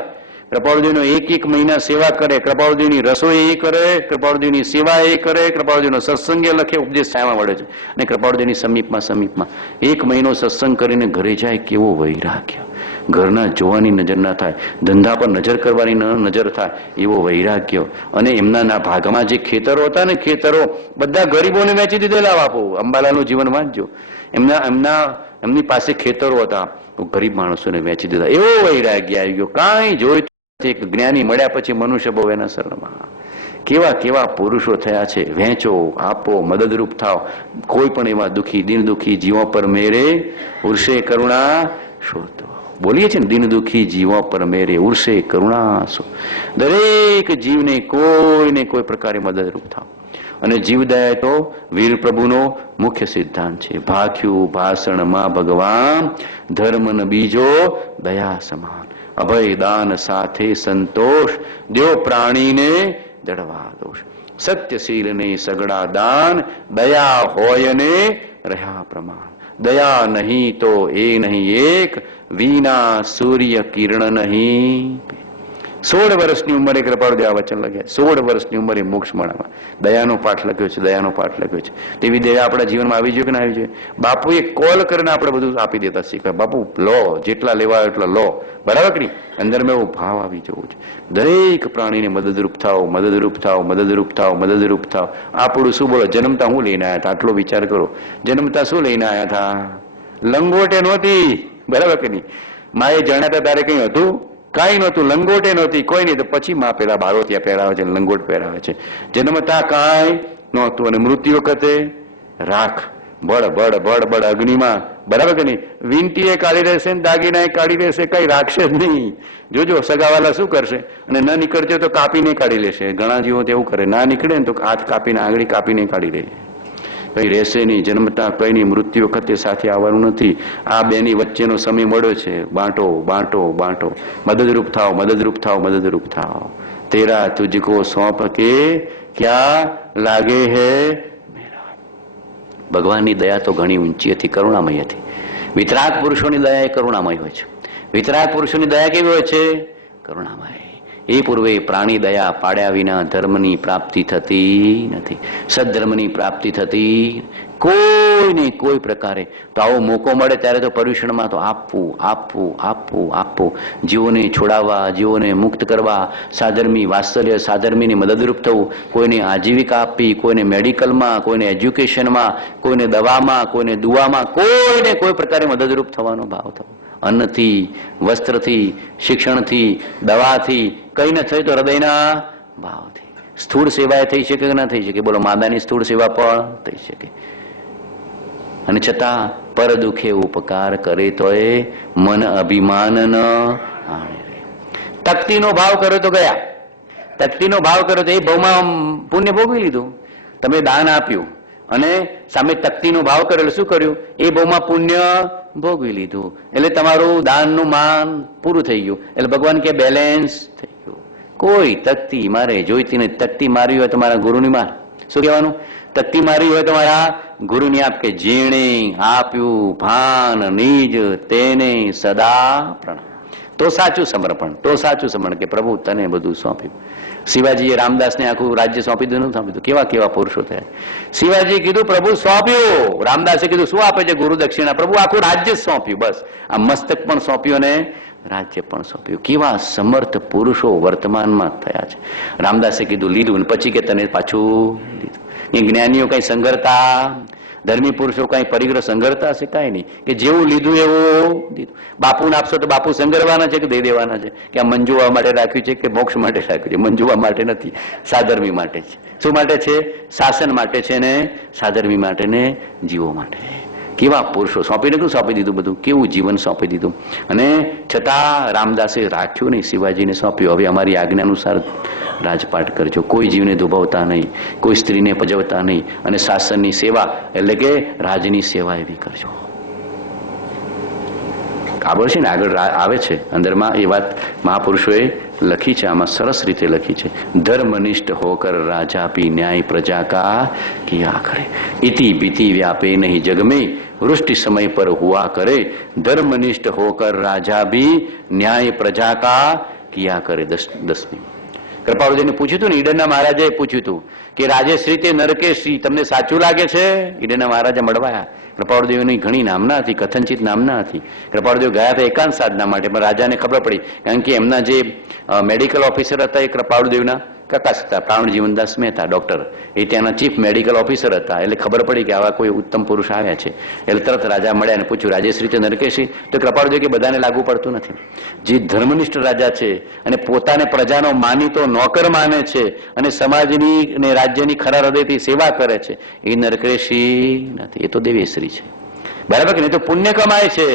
કૃપાળુદેવનો એક મહિના સેવા કરે, કૃપાળુદેવની રસોઈ એ કરે, કૃપાળુદેવની સેવા એ કરે, કૃપાળુદેવનો સત્સંગે લખે, ઉપદેશ છાયામાં મળે છે. અને કૃપાળુદેવની સમીપમાં 1 મહિનો સત્સંગ કરીને ઘરે જાય. કેવો વૈરાગ્ય! ઘરના જોવાની નજર ના થાય, ધંધા પર નજર કરવાની નજર થાય, એવો વૈરાગ્ય. અને એમના ભાગમાં જે ખેતરો હતા ને, ખેતરો બધા ગરીબોને વેચી દીધેલા. બાપુ અંબાલાલનું જીવન વાંચજો. એમની પાસે ખેતરો હતા, ગરીબ માણસોને વેચી દીધા. એવો વૈરાગ્ય આવી ગયો. કાંઈ જોઈ એક જ્ઞાની મળ્યા પછી મનુષ્ય બહુ એના શરણમાં. કેવા કેવા પુરુષો થયા છે. વેચો, આપો, મદદરૂપ થાવ. કોઈ પણ એવા દુઃખી, દિન દુઃખી જીવો પર મેરે ઉર્ષે કરુણા શોધો. બોલીએ છીએ ને, દિન દુઃખી જીવો પર મેરે ઉર્ષે કરુણા શો. દરેક જીવને કોઈને કોઈ પ્રકારે મદદરૂપ થાવ. અને જીવદયા તો વીર પ્રભુનો મુખ્ય સિદ્ધાંત છે. ભાખ્યું ભાષણમાં ભગવાન, ધર્મન બીજો દયા સમાન. અભય દાન સાથે સંતોષ, દેવ પ્રાણીને દળવા દોષ. સત્યશીલ ને સગડા દાન, દયા હોય ને રહ્યા પ્રમાણ. દયા નહીં તો એ નહીં એક, વિના સૂર્ય કિરણ નહીં. 16 વર્ષની ઉંમરે કૃપાળુદેવ આ વચન લખ્યા. 16 વર્ષની ઉંમરે મોક્ષ મળવા દયાનો પાઠ લખ્યો છે, દયાનો પાઠ લખ્યો છે. તેવી દયા આપણા જીવનમાં આવી જોઈએ કે ના આવી જોઈએ? બાપુએ કોલ કરીને આપણે બધું આપી દેતા શીખ્યા. બાપુ લો, જેટલા લેવા એટલા લો, બરાબર કે નહીં? અંદરમાં એવો ભાવ આવી જવો છે. દરેક પ્રાણીને મદદરૂપ થાવ, મદદરૂપ થાવ, મદદરૂપ થાવ, મદદરૂપ થાવ. આપણું શું બોલો? જન્મતા હું લઈને આવ્યા હતા? આટલો વિચાર કરો. જન્મતા શું લઈને આવ્યા હતા? લંગોટે નહોતી, બરાબર કે નહીં? માએ જાણ્યા હતા ત્યારે કંઈ હતું કાંઈ નહોતું, લંગોટે નહોતી, કોઈ નહીં. તો પછી માં પેલા બાળોતિયા પહેરાવે છે, લંગોટ પહેરાવે છે. જન્મતા કાંઈ નહોતું અને મૃત્યુ વખતે રાખ, બળ બળ બળ બળ અગ્નિમાં, બરાબર કે નહીં? વીંટીએ કાઢી લેશે ને દાગીના એ કાઢી લેશે, કઈ રાખશે જ નહીં. જોજો સગાવાલા શું કરશે, અને ન નીકળશે તો કાપીને કાઢી લેશે. ઘણા જીવો તેવું કરે, ના નીકળે ને તો હાથ કાપીને આંગળી કાપીને કાઢી લે. કઈ રહેશે નહીં, જન્મતા કઈ નહીં, મૃત્યુ વખતે સાથે આવવાનું નથી. આ બેની વચ્ચેનો સમય મળ્યો છે. બાંટો બાંટો બાંટો, મદદરૂપ થાવ મદદરૂપ થાવ મદદરૂપ થાવ. તેરા તુજકો સોંપ કે ક્યાં લાગે હે. ભગવાનની દયા તો ઘણી ઊંચી હતી, કરુણામય હતી. વિતરાગ પુરુષોની દયા એ કરુણામય હોય છે. વિતરાગ પુરુષોની દયા કેવી હોય છે? કરુણામય. એ પૂર્વે પ્રાણી દયા પાડ્યા વિના ધર્મની પ્રાપ્તિ થતી નથી, સદધર્મની પ્રાપ્તિ થતી કોઈને કોઈ પ્રકારે. તો આવો મોકો મળે ત્યારે તો પર્યુષણમાં તો આપવું આપવું આપવું આપવું, જીવોને છોડાવવા, જીવોને મુક્ત કરવા, સાધર્મી વાત્સલ્ય, સાધર્મીને મદદરૂપ થવું, કોઈને આજીવિકા આપવી, કોઈને મેડિકલમાં, કોઈને એજ્યુકેશનમાં, કોઈને દવામાં, કોઈને દુવામાં, કોઈને કોઈ પ્રકારે મદદરૂપ થવાનો ભાવ થવો. અન્નથી, વસ્ત્રથી, શિક્ષણથી, દવાથી કઈ ન થઈ તો હૃદયના ભાવથી. સ્થૂળ સેવા થઈ શકે કે ના થઈ શકે? બોલો, માદાની સ્થૂળ સેવા પણ થઈ શકે. અને છતાં પર દુખે ઉપકાર કરે તો એ મન અભિમાન ન આણે રે. તકતીનો ભાવ કર્યો તો ગયા, તકતીનો ભાવ કર્યો તો એ ભાવમાં પુણ્ય ભોગવી લીધું. તમે દાન આપ્યું અને સામે તકતીનો ભાવ કરેલો, શું કર્યું? એ ભાવમાં પુણ્ય ભોગવી લીધું. એટલે તમારું દાનનું માન પૂરું થઈ ગયું. એટલે ભગવાન કે બેલેન્સ થઈ ગયું. કોઈ તકતી મારે જોઈતી નથી. તકતી મારી હોય તમારા ગુરુની માર. શું કહેવાનું? તકતી મારી હોય તમારા ગુરુની આપ, કે જેણે આપ્યું ભાન નિજ તેને સદા પ્રણામ. તો સાચું સમર્પણ, તો સાચું સમર્પણ કે પ્રભુ તને બધું સોંપ્યું. શિવાજીએ રામદાસને આખું રાજ્ય સોંપી દીધું, સોંપી દીધું. કેવા કેવા પુરુષો થયા. શિવાજીએ કીધું પ્રભુ સોંપ્યું, રામદાસે કીધું શું આપે છે? ગુરુ દક્ષિણા. પ્રભુ આખું રાજ્ય સોંપ્યું. બસ આ મસ્તક પણ સોંપ્યું અને રાજ્ય પણ સોંપ્યું. કેવા સમર્થ પુરુષો વર્તમાનમાં થયા છે. રામદાસે કીધું લીધું, પછી કે તને પાછું લીધું. એ જ્ઞાનીઓ કઈ સંઘરતા, ધર્મી પુરુષો કઈ પરિગ્રહ સંઘરતા હશે? કઈ નહીં, કે જેવું લીધું એવું દીધું. બાપુને આપશો તો બાપુ સંઘરવાના છે કે દઈ દેવાના છે? કે આ મંજુવા માટે રાખ્યું છે કે મોક્ષ માટે રાખ્યું છે? મંજુવા માટે નથી, સાધર્મી માટે છે. શું માટે છે? શાસન માટે છે ને સાધર્મી માટે ને જીવો માટે. કેવા પુરુષો સોંપી દીધું, સોંપી દીધું બધું. કેવું જીવન સોંપી દીધું. અને છતાં રામદાસે રાખ્યું નહીં, શિવાજીને સોંપ્યું. હવે અમારી આજ્ઞા અનુસાર રાજપાટ કરજો, કોઈ જીવને દુભાવતા નહીં, કોઈ સ્ત્રીને પજવતા નહીં, અને શાસનની સેવા એટલે કે રાજની સેવા એવી કરજો. આગળ છે ને, આગળ આવે છે અંદરમાં એ વાત મહાપુરુષોએ લખી છે. આમાં સરસ રીતે લખી છે. ધર્મનિષ્ઠ હોકર રાજા પી ન્યાય પ્રજા કા કિયા કરે, ઇતિ ભીતિ વ્યાપે નહીં જગ में वृष्टि समय पर हुआ करे, धर्मनिष्ठ होकर राजा भी न्याय प्रजा का किया करे. 10મી કૃપાળુજીને પૂછ્યું હતું ને, ઈડનના મહારાજાએ પૂછ્યું હતું કે રાજેશ્રી તે નરકેશ્રી તમને સાચું લાગે છે? ઈડનના મહારાજા મળવાયા. કૃપાળુદેવની ઘણી નામના હતી, કથનચિત નામના હતી. કૃપાળુદેવ ગયા હતા એકાંત સાધના માટે, પણ રાજાને ખબર પડી, કારણ કે એમના જે મેડિકલ ઓફિસર હતા એ કૃપાળુદેવના કાકા હતા, પ્રાણ જીવનદાસ મહેતા ડોક્ટર, એ ત્યાંના ચીફ મેડિકલ ઓફિસર હતા. એટલે ખબર પડી કે આવા કોઈ ઉત્તમ પુરુષ આવ્યા છે. એટલે તરત રાજા મળ્યા અને પૂછ્યું, રાજેશ્રી તે નરકેશ્રી? તો કૃપાળુદેવ કે બધાને લાગુ પડતું નથી. જે ધર્મનિષ્ઠ રાજા છે અને પોતાને પ્રજાનો માનીતો નોકર માને છે અને સમાજની અને રાજ્યની ખરા હૃદયથી સેવા કરે છે, એ નરકેશ્રી નથી, એ તો દેવેશ્રી છે. બરાબર કે નહીં? તો પુણ્ય કમાય છે.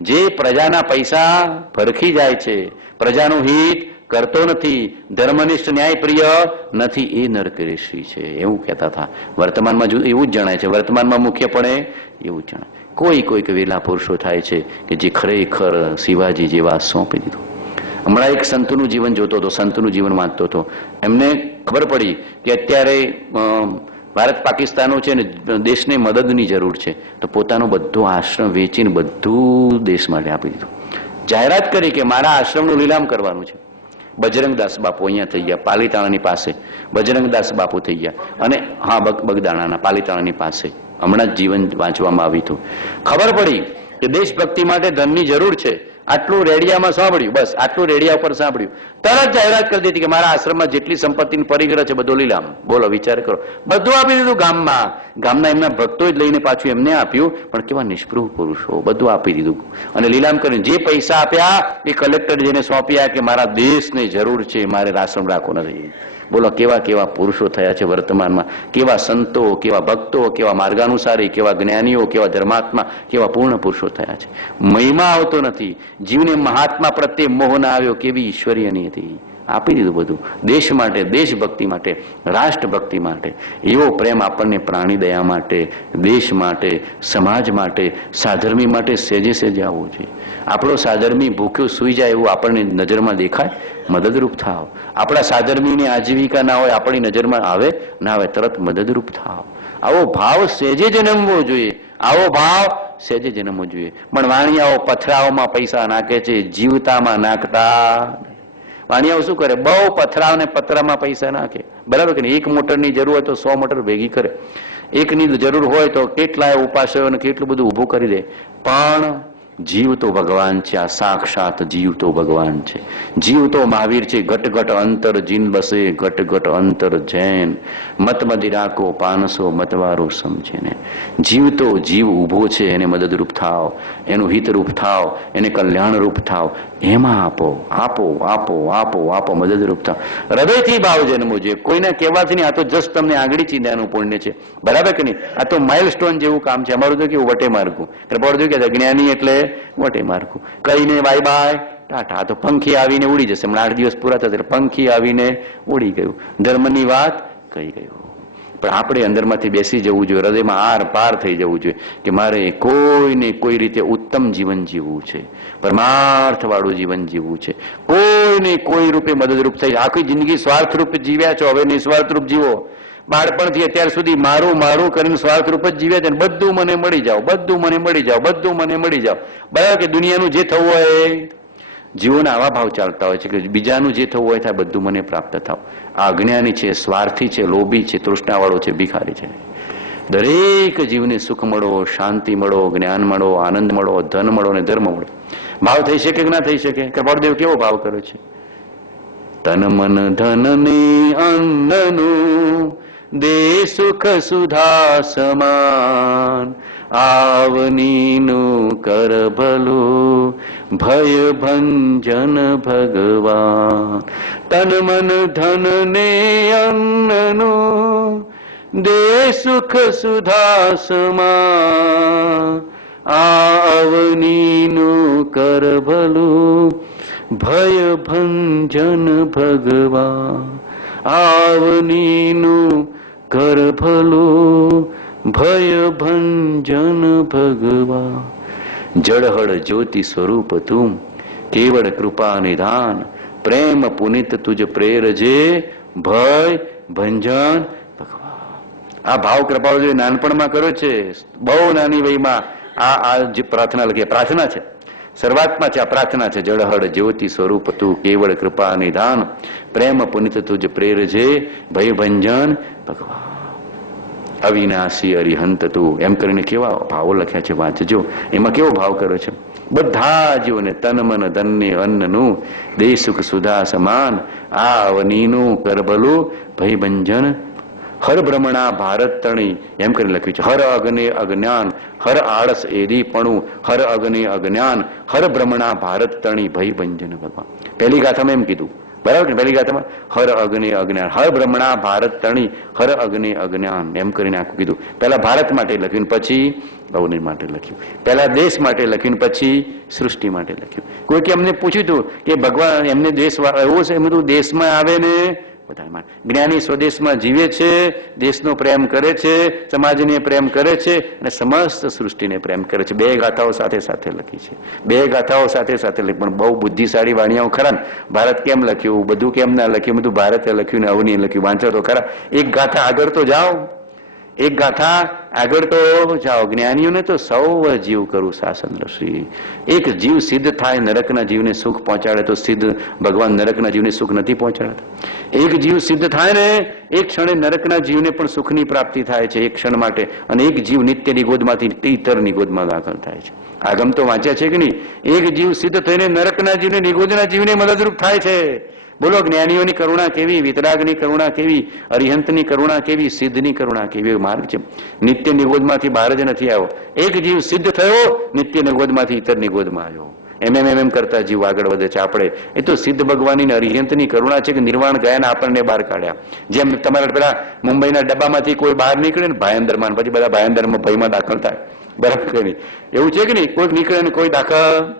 જે પ્રજાના પૈસા ભરખી જાય છે, પ્રજાનું હિત કરતો નથી, ધર્મનિષ્ઠ ન્યાયપ્રિય નથી, એ નરકેશ્રી છે, એવું કહેતા હતા. વર્તમાનમાં એવું જ જણાય છે. વર્તમાનમાં મુખ્યપણે એવું જ જણાય. કોઈક વેલા પુરુષો થાય છે કે જે ખરેખર શિવાજી જેવા સોંપી દીધું. હમણાં એક સંતનું જીવન જોતો હતો, સંતનું જીવન વાંચતો હતો. એમને ખબર પડી કે અત્યારે ભારત પાકિસ્તાનો છે ને દેશને મદદની જરૂર છે, તો પોતાનો બધો આશ્રમ વેચીને બધું દેશ માટે આપી દીધું. જાહેરાત કરી કે મારા આશ્રમનું લીલામ કરવાનું છે. બજરંગદાસ બાપુ અહીંયા થઈ ગયા, પાલીતાણાની પાસે બજરંગદાસ બાપુ થઈ ગયા. અને હા, બગદાણાના પાલીતાણાની પાસે હમણાં જ જીવન વાંચવામાં આવ્યું હતું. ખબર પડી કે દેશભક્તિ માટે ધનની જરૂર છે આટલું રેડિયામાં સાંભળ્યું, બસ આટલું રેડિયા ઉપર સાંભળ્યું, તરત જાહેરાત કરી દીધી કે મારા આશ્રમમાં જેટલી સંપત્તિની પરિગ્રહ છે બધું લીલામ. બોલો, વિચાર કરો, બધું આપી દીધું ગામના એમના ભક્તો જ લઈને પાછું એમને આપ્યું. પણ કેવા નિષ્પૃહ પુરુષો, બધું આપી દીધું અને લીલામ કરીને જે પૈસા આપ્યા એ કલેક્ટર જેને સોંપ્યા કે મારા દેશને જરૂર છે, મારે આશ્રમ રાખવો નથી. બોલો, કેવા કેવા પુરુષો થયા છે વર્તમાનમાં, કેવા સંતો, કેવા ભક્તો, કેવા માર્ગાનુસારી, કેવા જ્ઞાનીઓ, કેવા ધર્માત્મા, કેવા પૂર્ણ પુરુષો થયા છે. મહિમા આવતો નથી, જીવને મહાત્મા પ્રત્યે મોહ ના આવ્યો, કેવી ઈશ્વરીયની હતી. આપી દીધું બધું દેશ માટે, દેશભક્તિ માટે, રાષ્ટ્રભક્તિ માટે. એવો પ્રેમ આપણને પ્રાણી દયા માટે, દેશ માટે, સમાજ માટે, સાધર્મી માટે સેજે સેજે આવવો જોઈએ. આપણો સાધર્મી ભૂખ્યો સૂઈ જાય એવું આપણને નજરમાં દેખાય, મદદરૂપ થાવ. આપણા સાધર્મીની આજીવિકા ના હોય, આપણી નજરમાં આવે ના આવે, તરત મદદરૂપ થાવ. આવો ભાવ સેજે જન્મવો જોઈએ, આવો ભાવ સેજે જન્મવો જોઈએ. પણ વાણિયાઓ પથરાઓમાં પૈસા નાખે છે, જીવતામાં નાખતા. વાણિયાઓ શું કરે? બહુ પથરાવ ને પતરામાં પૈસા નાખે, બરાબર કે નહીં? એક મોટરની જરૂર હોય તો 100 મોટર ભેગી કરે, એકની જરૂર હોય તો કેટલાય ઉપાસકોને કેટલું બધું ઊભું કરી દે. પણ જીવ તો ભગવાન છે, આ સાક્ષાત જીવ તો ભગવાન છે, જીવ તો મહાવીર છે. ઘટ ઘટ અંતર જીન બસે, ઘટ ઘટ અંતર જૈન, મત મદિરાકો 500 મતવારો સમજે ને. જીવ તો જીવ ઊભો છે, એને મદદરૂપ થાવ, એનું હિતરૂપ થાવ, એને કલ્યાણરૂપ થાવ, એમાં આપો આપો આપો આપો આપો, મદદરૂપ થાવ. હૃદયથી ભાવ જન્મો જોઈએ, કોઈને કહેવાથી નહીં. આ તો જસ્ટ તમને આંગળી ચીંધ્યાનું પુણ્ય છે, બરાબર કે નહીં? આ તો માઇલસ્ટોન જેવું કામ છે. અમારું તો કેવું વટે માર્ગું, કે જ્ઞાની એટલે વટે માર્ગું, કહીને બાય બાય ટાટા. તો પંખી આવીને ઉડી જશે, હમણાં 8 દિવસ પૂરા થશે, પંખી આવીને ઉડી ગયું, ધર્મની વાત કહી ગયું. પણ આપણે અંદરમાંથી બેસી જવું જોઈએ, હૃદયમાં આર પાર થઈ જવું જોઈએ કે મારે કોઈને કોઈ રીતે ઉત્તમ જીવન જીવવું છે, પરમાર્થવાળું જીવન જીવવું છે, કોઈને કોઈ રૂપે મદદરૂપ થઈ. આખી જિંદગી સ્વાર્થ રૂપે જીવ્યા છો, હવે નિસ્વાર્થ રૂપ જીવો. બાળપણથી અત્યાર સુધી મારું મારું કરીને સ્વાર્થ રૂપ જ જીવ્યા છે, બધું મને મળી જાવ, બધું મને મળી જાવ, બધું મને મળી જાવ, બરાબર કે? દુનિયાનું જે થવું હોય, જીવોના આવા ભાવ ચાલતા હોય છે કે બીજાનું જે થવું હોય થાય, બધું મને પ્રાપ્ત થાવ. આ અજ્ઞાની છે, સ્વાર્થી છે, લોભી છે, તૃષ્ણાવાળો છે, ભિખારી છે. દરેક જીવને સુખ મળો, શાંતિ મળો, જ્ઞાન મળો, આનંદ મળો, ધન મળો ને ધર્મ મળો. ભાવ થઈ શકે કે ના થઈ શકે? કપાળદેવ કેવો ભાવ કર્યો છે? તન મન ધન ને અન્નનું દે સુખ સુધા સમાન, આવનીનું કર ભલું ભય ભંજન ભગવાન. તન મન ધન ને અન્નનું દે સુખ સુધા સમાન, આવનીનું કર ભલું ભય ભંજન ભગવાન. આવનીનું કર ભલું ભય ભંજન ભગવાન. જળહળ જ્યોતિ સ્વરૂપ તું, કેવળ કૃપા નિધાન, પ્રેમ પુનિત તુજ પ્રેરજે, ભય ભંજન ભગવાન. આ ભાવ કૃપાળુજીએ નાનપણમાં કર્યો છે, બહુ નાની વયમાં. આ જે પ્રાર્થના લખી, પ્રાર્થના છે, શરૂઆતમાં છે આ પ્રાર્થના છે. જળહળ જ્યોતિ સ્વરૂપ તું, કેવળ કૃપા નિધાન, પ્રેમ પુનિત તુજ પ્રેરજે, ભય ભંજન ભગવાન. અવિનાશી અરિહંત તું, એમ કરીને કેવા ભાવો લખ્યા છે, વાંચજો. એમાં કેવો ભાવ કર્યો છે? બધા જીવોને તન મન ધનને અન્નનું દે સુખ સુધા સમાન, આ અવનીનું કરબલું ભય ભંજન. હર ભ્રમણા ભારત તણી, એમ કરીને લખ્યું છે. હર અગ્ને અજ્ઞાન, હર આળસ એદીપણું, હર અગ્ને અજ્ઞાન, હર ભ્રમણા ભારત તણી ભય ભંજન ભગવાન. પહેલી ગાથામાં એમ કીધું, બરાબર ને? પહેલી ગાથામાં હર અગ્નિ અજ્ઞાન, હર બ્રહ્મણા ભારત તણી, હર અગ્નિ અજ્ઞાન, એમ કરીને આખું કીધું. પહેલા ભારત માટે લખ્યું, પછી અવની માટે લખ્યું. પહેલા દેશ માટે લખ્યું, પછી સૃષ્ટિ માટે લખ્યું. કોઈકે એમને પૂછ્યું હતું કે ભગવાન એમને દેશ એવો છે? એમ બધું દેશમાં આવે ને બધા. જ્ઞાની સ્વદેશમાં જીવે છે, દેશનો પ્રેમ કરે છે, સમાજને પ્રેમ કરે છે અને સમસ્ત સૃષ્ટિને પ્રેમ કરે છે. બે ગાથાઓ સાથે સાથે લખી છે, બે ગાથાઓ સાથે સાથે લખી. પણ બહુ બુદ્ધિશાળી વાણિયાઓ ખરા ને, ભારત કેમ લખ્યું, બધું કેમ ના લખ્યું, બધું ભારતે લખ્યું ને અવનીએ લખ્યું. વાંચો તો ખરા, એક ગાથા આગળ તો જાઓ, એક ગાથા આગળ તો જાઓ, જ્ઞાનીઓને તો સૌ જીવ કરું શાસન રસી. એક જીવ સિદ્ધ થાય, નરકના જીવને સુખ પહોંચાડે તો સિદ્ધ ભગવાન નરકના જીવને સુખ નથી પહોંચાડતા. એક જીવ સિદ્ધ થાય ને એક ક્ષણે નરકના જીવને પણ સુખની પ્રાપ્તિ થાય છે એક ક્ષણ માટે, અને એક જીવ નિત્યની ગોદમાંથી ઈતરની ગોદમાં દાખલ થાય છે. આગમ તો વાંચ્યા છે કે નહીં? એક જીવ સિદ્ધ થઈને નરકના જીવને નિગોદના જીવને મદદરૂપ થાય છે. બોલો, જ્ઞાનીઓની કરુણા કેવી, વિતરાગની કરુણા કેવી, અરિહંતની કરુણા કેવી, સિદ્ધની કરુણા કેવી. એવો માર્ગ છે. નિત્ય નિગોદમાંથી બહાર જ નથી આવ્યો. એક જીવ સિદ્ધ થયો, નિત્ય નિગોદમાંથી ઈતર નિગોદમાં આવ્યો. એમ કરતા જીવ આગળ વધે છે. આપણે એ તો સિદ્ધ ભગવાનની અરિહંતની કરુણા છે કે નિર્વાણ ગયા ને આપણને બહાર કાઢ્યા. જેમ તમારા પેલા મુંબઈના ડબ્બામાંથી કોઈ બહાર નીકળે ને ભાયંદરમાં, પછી બધા ભાયંદરમાં ભયમાં દાખલ થાય. બરાબર કે નહીં? એવું છે કે નહીં? કોઈ નીકળે ને કોઈ દાખલ.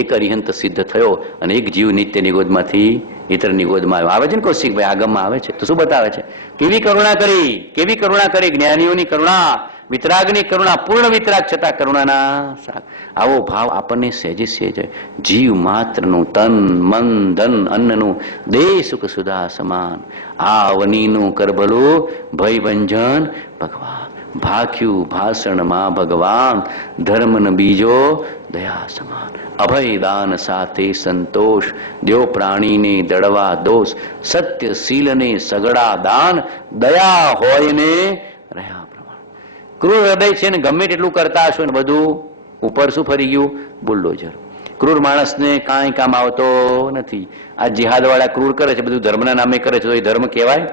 એક અરિહંત સિદ્ધ થયો અને એક જીવ નિત્ય નિગોદમાંથી ઈતર નિગોદમાં આવ્યો. આવે છે ને કૌશિકભાઈ, આગમમાં આવે છે. તો શું બતાવે છે? કેવી કરુણા કરી, કેવી કરુણા કરી. જ્ઞાનીઓની કરુણા, વિતરાગની કરુણા, પૂર્ણ વિતરાગ છતાં કરુણાના સાગ. આવો ભાવ આપણને સહેજે સહેજ જીવ માત્રનું તન મન ધન અન્નનું દેહ સુખ સુધા સમાન. આ અવનીનું કરબલું ભય ભંજન ભગવાન. ભાખ્યું ભાષણમાં ભગવાન, ધર્મન બીજો દયા સમાન. અભય દાન સાથે સંતોષ, દ્યો પ્રાણીને દળવા દોષ. સત્ય શીલને સગડા દાન, દયા હોય ને રહ્યા પ્રમાણ. ક્રૂર હૃદય છે ને ગમે તેટલું કરતા હશો ને બધું ઉપર શું ફરી ગયું? બુલડોઝર. ક્રૂર માણસને કાંઈ કામ આવતો નથી. આ જિહાદ વાળા ક્રૂર કરે છે, બધું ધર્મના નામે કરે છે, તો એ ધર્મ કહેવાય?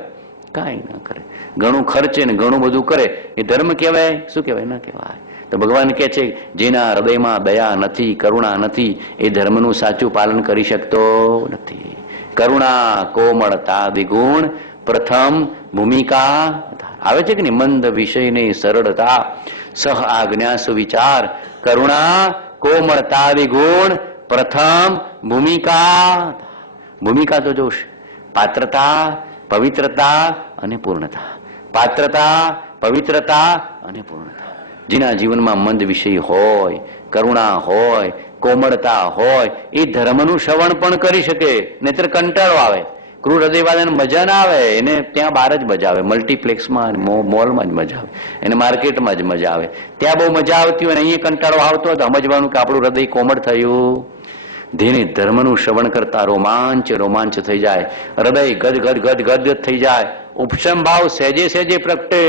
કાંઈ ના કરે. ઘણું ખર્ચે ને ઘણું બધું કરે, એ ધર્મ કહેવાય? શું કહેવાય? ના કહેવાય. તો ભગવાન કહે છે, જેના હૃદયમાં દયા નથી, કરુણા નથી, એ ધર્મનું સાચું પાલન કરી શકતો નથી. કરુણા કોમળતા દ્વિગુણ, પ્રથમ ભૂમિકા આવે છે કે નહીં? મંદ વિષયને સરળતા, સહ આજ્ઞા સુવિચાર. કરુણા કોમળતા દ્વિગુણ, પ્રથમ ભૂમિકા. ભૂમિકા તો જોશે, પાત્રતા, પવિત્રતા અને પૂર્ણતા. પાત્રતા, પવિત્રતા અને પૂર્ણતા. જેના જીવનમાં મંદ વિષય હોય, કરુણા હોય, કોમળતા હોય, એ ધર્મનું શ્રવણ પણ કરી શકે. નહીતર કંટાળો આવે. ક્રૂર હૃદયવાળાને મજા ના આવે, એને ત્યાં બહાર જ મજા આવે, મલ્ટીપ્લેક્સમાં મોલમાં જ મજા આવે, એને માર્કેટમાં જ મજા આવે. ત્યાં બહુ મજા આવતી હોય ને અહીંયા કંટાળો આવતો હોય તો સમજવાનું કે આપણું હૃદય કોમળ થયું. ધીરે ધર્મનું શ્રવણ કરતા રોમાંચ થઈ જાય. હૃદય ગદ ગદ ગદ ગદ થઈ જાય. ઉપશમ ભાવ સહેજે સહેજે પ્રગટે,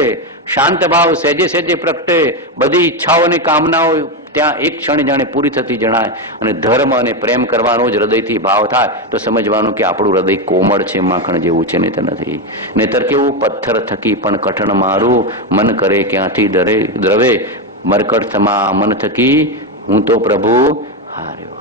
શાંત ભાવ સહેજે સહેજે પ્રગટે. બધી ઈચ્છાઓ અને કામનાઓ ત્યાં એક ક્ષણ જાણે પૂરી થતી જણાય. અને ધર્મ અને પ્રેમ કરવાનો જ હૃદયથી ભાવ થાય તો સમજવાનું કે આપણું હૃદય કોમળ છે, માખણ જેવું છે. નહીતર નથી. નહીતર કેવું? પથ્થર થકી પણ કઠણ મારું, મન કરે ક્યાંથી દ્રવે. મરકટમાં મન થકી હું તો પ્રભુ હાર્યો.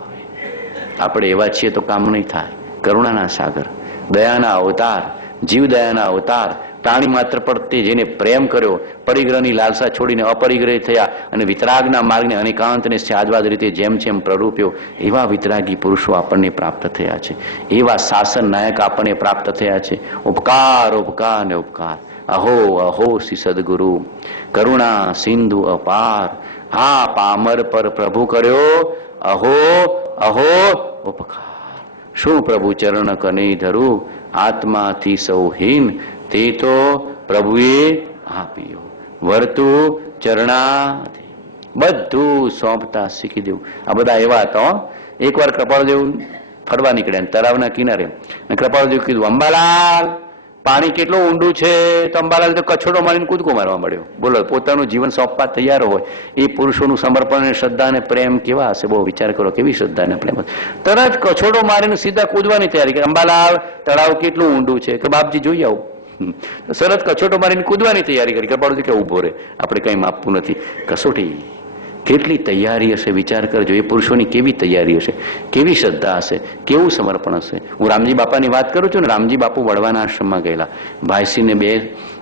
આપણે એવા છીએ તો કામ નહીં થાય. કરુણાના સાગર, દયાના અવતાર, જીવ દયાના અવતાર. પ્રાણી માત્ર પ્રત્યે જેને પ્રેમ કર્યો, પરિગ્રહની લાલસા છોડીને અપરિગ્રહી થયા અને વિતરાગના માર્ગને અનેકાંતને સાજવાદ રીતે જેમ જેમ પ્રરૂપ્યો, એવા વિતરાગી પુરુષો આપણને પ્રાપ્ત થયા છે. એવા શાસન નાયક આપણને પ્રાપ્ત થયા છે. ઉપકાર ઉપકાર ને ઉપકાર. અહો અહો શ્રી સદગુરુ, કરુણા સિંધુ અપાર. હા, પામર પર પ્રભુ કર્યો અહો અહો ઉપકાર. શું પ્રભુ ચરણ કને ધરું, આત્માથી સૌ હીન, તે તો પ્રભુએ આપ્યો. વર્તું ચરણાથી બધું સોંપતા શીખી દેવું. આ બધા એવા હતા. એકવાર કૃપાળદેવ ફરવા નીકળ્યા તળાવના કિનારે, કૃપાળદેવ કીધું, અંબાલાલ પાણી કેટલું ઊંડું છે? તો અંબાલાલ તો કછોડો મારીને કૂદકો મારવા મળ્યો. બોલો, પોતાનું જીવન સોંપવા તૈયાર હોય એ પુરુષોનું સમર્પણ અને શ્રદ્ધા અને પ્રેમ કેવા હશે? બહુ વિચાર કરો, કેવી શ્રદ્ધા અને પ્રેમ. તરત કછોડો મારીને સીધા કૂદવાની તૈયારી કરી. અંબાલાલ તળાવ કેટલું ઊંડું છે? કે બાપજી જોઈ આવું. સરત કછોટો મારીને કૂદવાની તૈયારી કરી. કૃપાળુજી કે ઉભો રહે, આપણે કંઈ માપવું નથી. કસોટી કેટલી તૈયારી હશે વિચાર કરજો. એ પુરુષોની કેવી તૈયારી હશે, કેવી શ્રદ્ધા હશે, કેવું સમર્પણ હશે. હું રામજી બાપાની વાત કરું છું ને, રામજી બાપુ વડવાના આશ્રમમાં ગયેલા, ભાઈસીને બે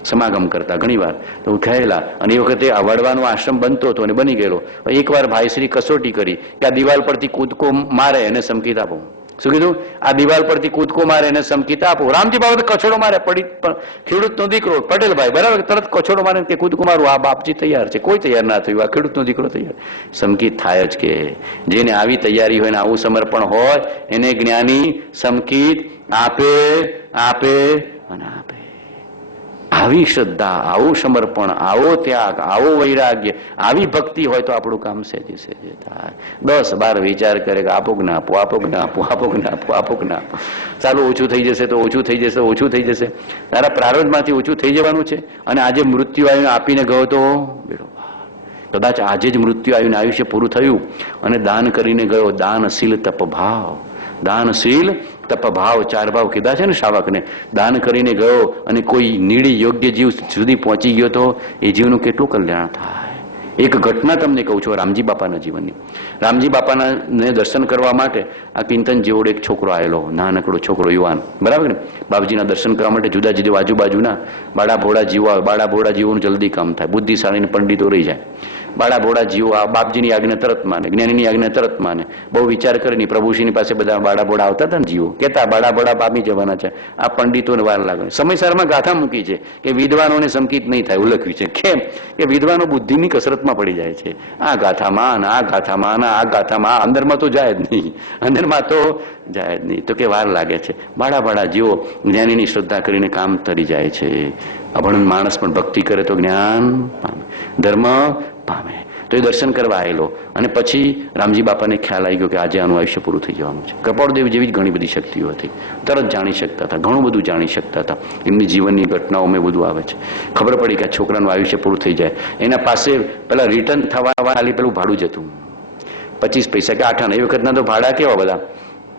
સમાગમ કરતા ઘણી વાર તો ગયેલા. અને એ વખતે આ વડવાનો આશ્રમ બનતો હતો અને બની ગયેલો. એકવાર ભાઈશ્રી કસોટી કરી કે આ દિવાલ પરથી કૂદકો મારે એને સમકીત આપો. શું કીધું? આ દિવાલ પરથી કૂદકો મારે એને સમકીત આપો. રામજી બાબા કછોડો મારે, પડી ખેડૂતનો દીકરો પટેલભાઈ, બરાબર, તરત કછોડો મારે કે કૂદકો મારું. આ બાપજી તૈયાર છે. કોઈ તૈયાર ના થયું. આ ખેડૂતનો દીકરો તૈયાર. સમકીત થાય જ કે જેને આવી તૈયારી હોય ને આવું સમર્પણ હોય એને જ્ઞાની સમકીત આપે આપે અને આપે. આવી શ્રદ્ધા, આવું સમર્પણ, આવો ત્યાગ, આવો વૈરાગ્ય, આવી ભક્તિ હોય તો આપણું કામ સહેજે સહેજે થાય. 10-12 વિચાર કરે કે આપો કે ના આપો, આપો કે ના આપો, આપો કે ના આપો, આપો કે ના આપો, ચાલો ઓછું થઈ જશે તો ઓછું થઈ જશે, ઓછું થઈ જશે. તારા પ્રારબ્ધમાંથી ઓછું થઈ જવાનું છે. અને આજે મૃત્યુ આવીને આપીને ગયો તો કદાચ આજે જ મૃત્યુ આવીને આયુષ્ય પૂરું થયું અને દાન કરીને ગયો. દાનશીલ તપભાવ, દાનશીલ તપભાવ, 4 ભાવ કીધા છે ને શાવકને. દાન કરીને ગયો અને કોઈ નીડી યોગ્ય જીવ સુધી પહોંચી ગયો તો એ જીવનું કેટલું કલ્યાણ થાય. એક ઘટના તમને કહું છું રામજી બાપાના જીવનની. રામજી બાપાના દર્શન કરવા માટે આ કિંતન જેવડો એક છોકરો આવેલો, નાનકડો છોકરો, યુવાન, બરાબર ને. બાપજીના દર્શન કરવા માટે જુદા જુદા આજુબાજુના બાળા ભોળા જીવો આવે. બાળા ભોળા જીવોનું જલ્દી કામ થાય, બુદ્ધિશાળી પંડિતો રહી જાય. બાળા ભોળા જીવો આ બાપજીની આજ્ઞા તરત માને, જ્ઞાનીની આજ્ઞા તરત માને. બહુ વિચાર કરીને પ્રભુશ્રીની પાસે બધા બાળા ભોળા આવતા હતા ને જીવો, કહેતા બાળા ભોળા પામી જવાના છે. આ પંડિતોને વાર લાગે. સમયસરમાં ગાથા મૂકી છે કે વિદ્વાનોને સંકિત નહીં થાય, ઉલ્લેખ્યું છે. કેમ કે વિદ્વાનો બુદ્ધિની કસરતમાં પડી જાય છે. આ ગાથામાં, આ ગાથામાં, આ ગાથામાં, અંદરમાં તો જાય જ નહીં, અંદરમાં તો જાય જ નહીં. તો કે વાર લાગે છે. બાળા બાળા જીવો જ્ઞાનીની શ્રદ્ધા કરીને કામ તરી જાય છે. અભણ માણસ પણ ભક્તિ કરે તો જ્ઞાન પામે, ધર્મ પામે. તો એ દર્શન કરવા આવેલો અને પછી રામજી બાપાને ખ્યાલ આવી ગયો કે આજે આનું આયુષ્ય પૂરું થઈ જવાનું છે. કપાળદેવ જેવી જ ઘણી બધી શક્તિઓ હતી. તરત જાણી શકતા હતા, ઘણું બધું જાણી શકતા હતા. એમની જીવનની ઘટનાઓમાં બધું આવે છે. ખબર પડી કે આ છોકરાનું આયુષ્ય પૂરું થઈ જાય. એના પાસે પેલા રિટર્ન થવા ખાલી પેલું ભાડું જતું 25 પૈસા કે 8 આના. એ વખતના તો ભાડા કેવા બધા,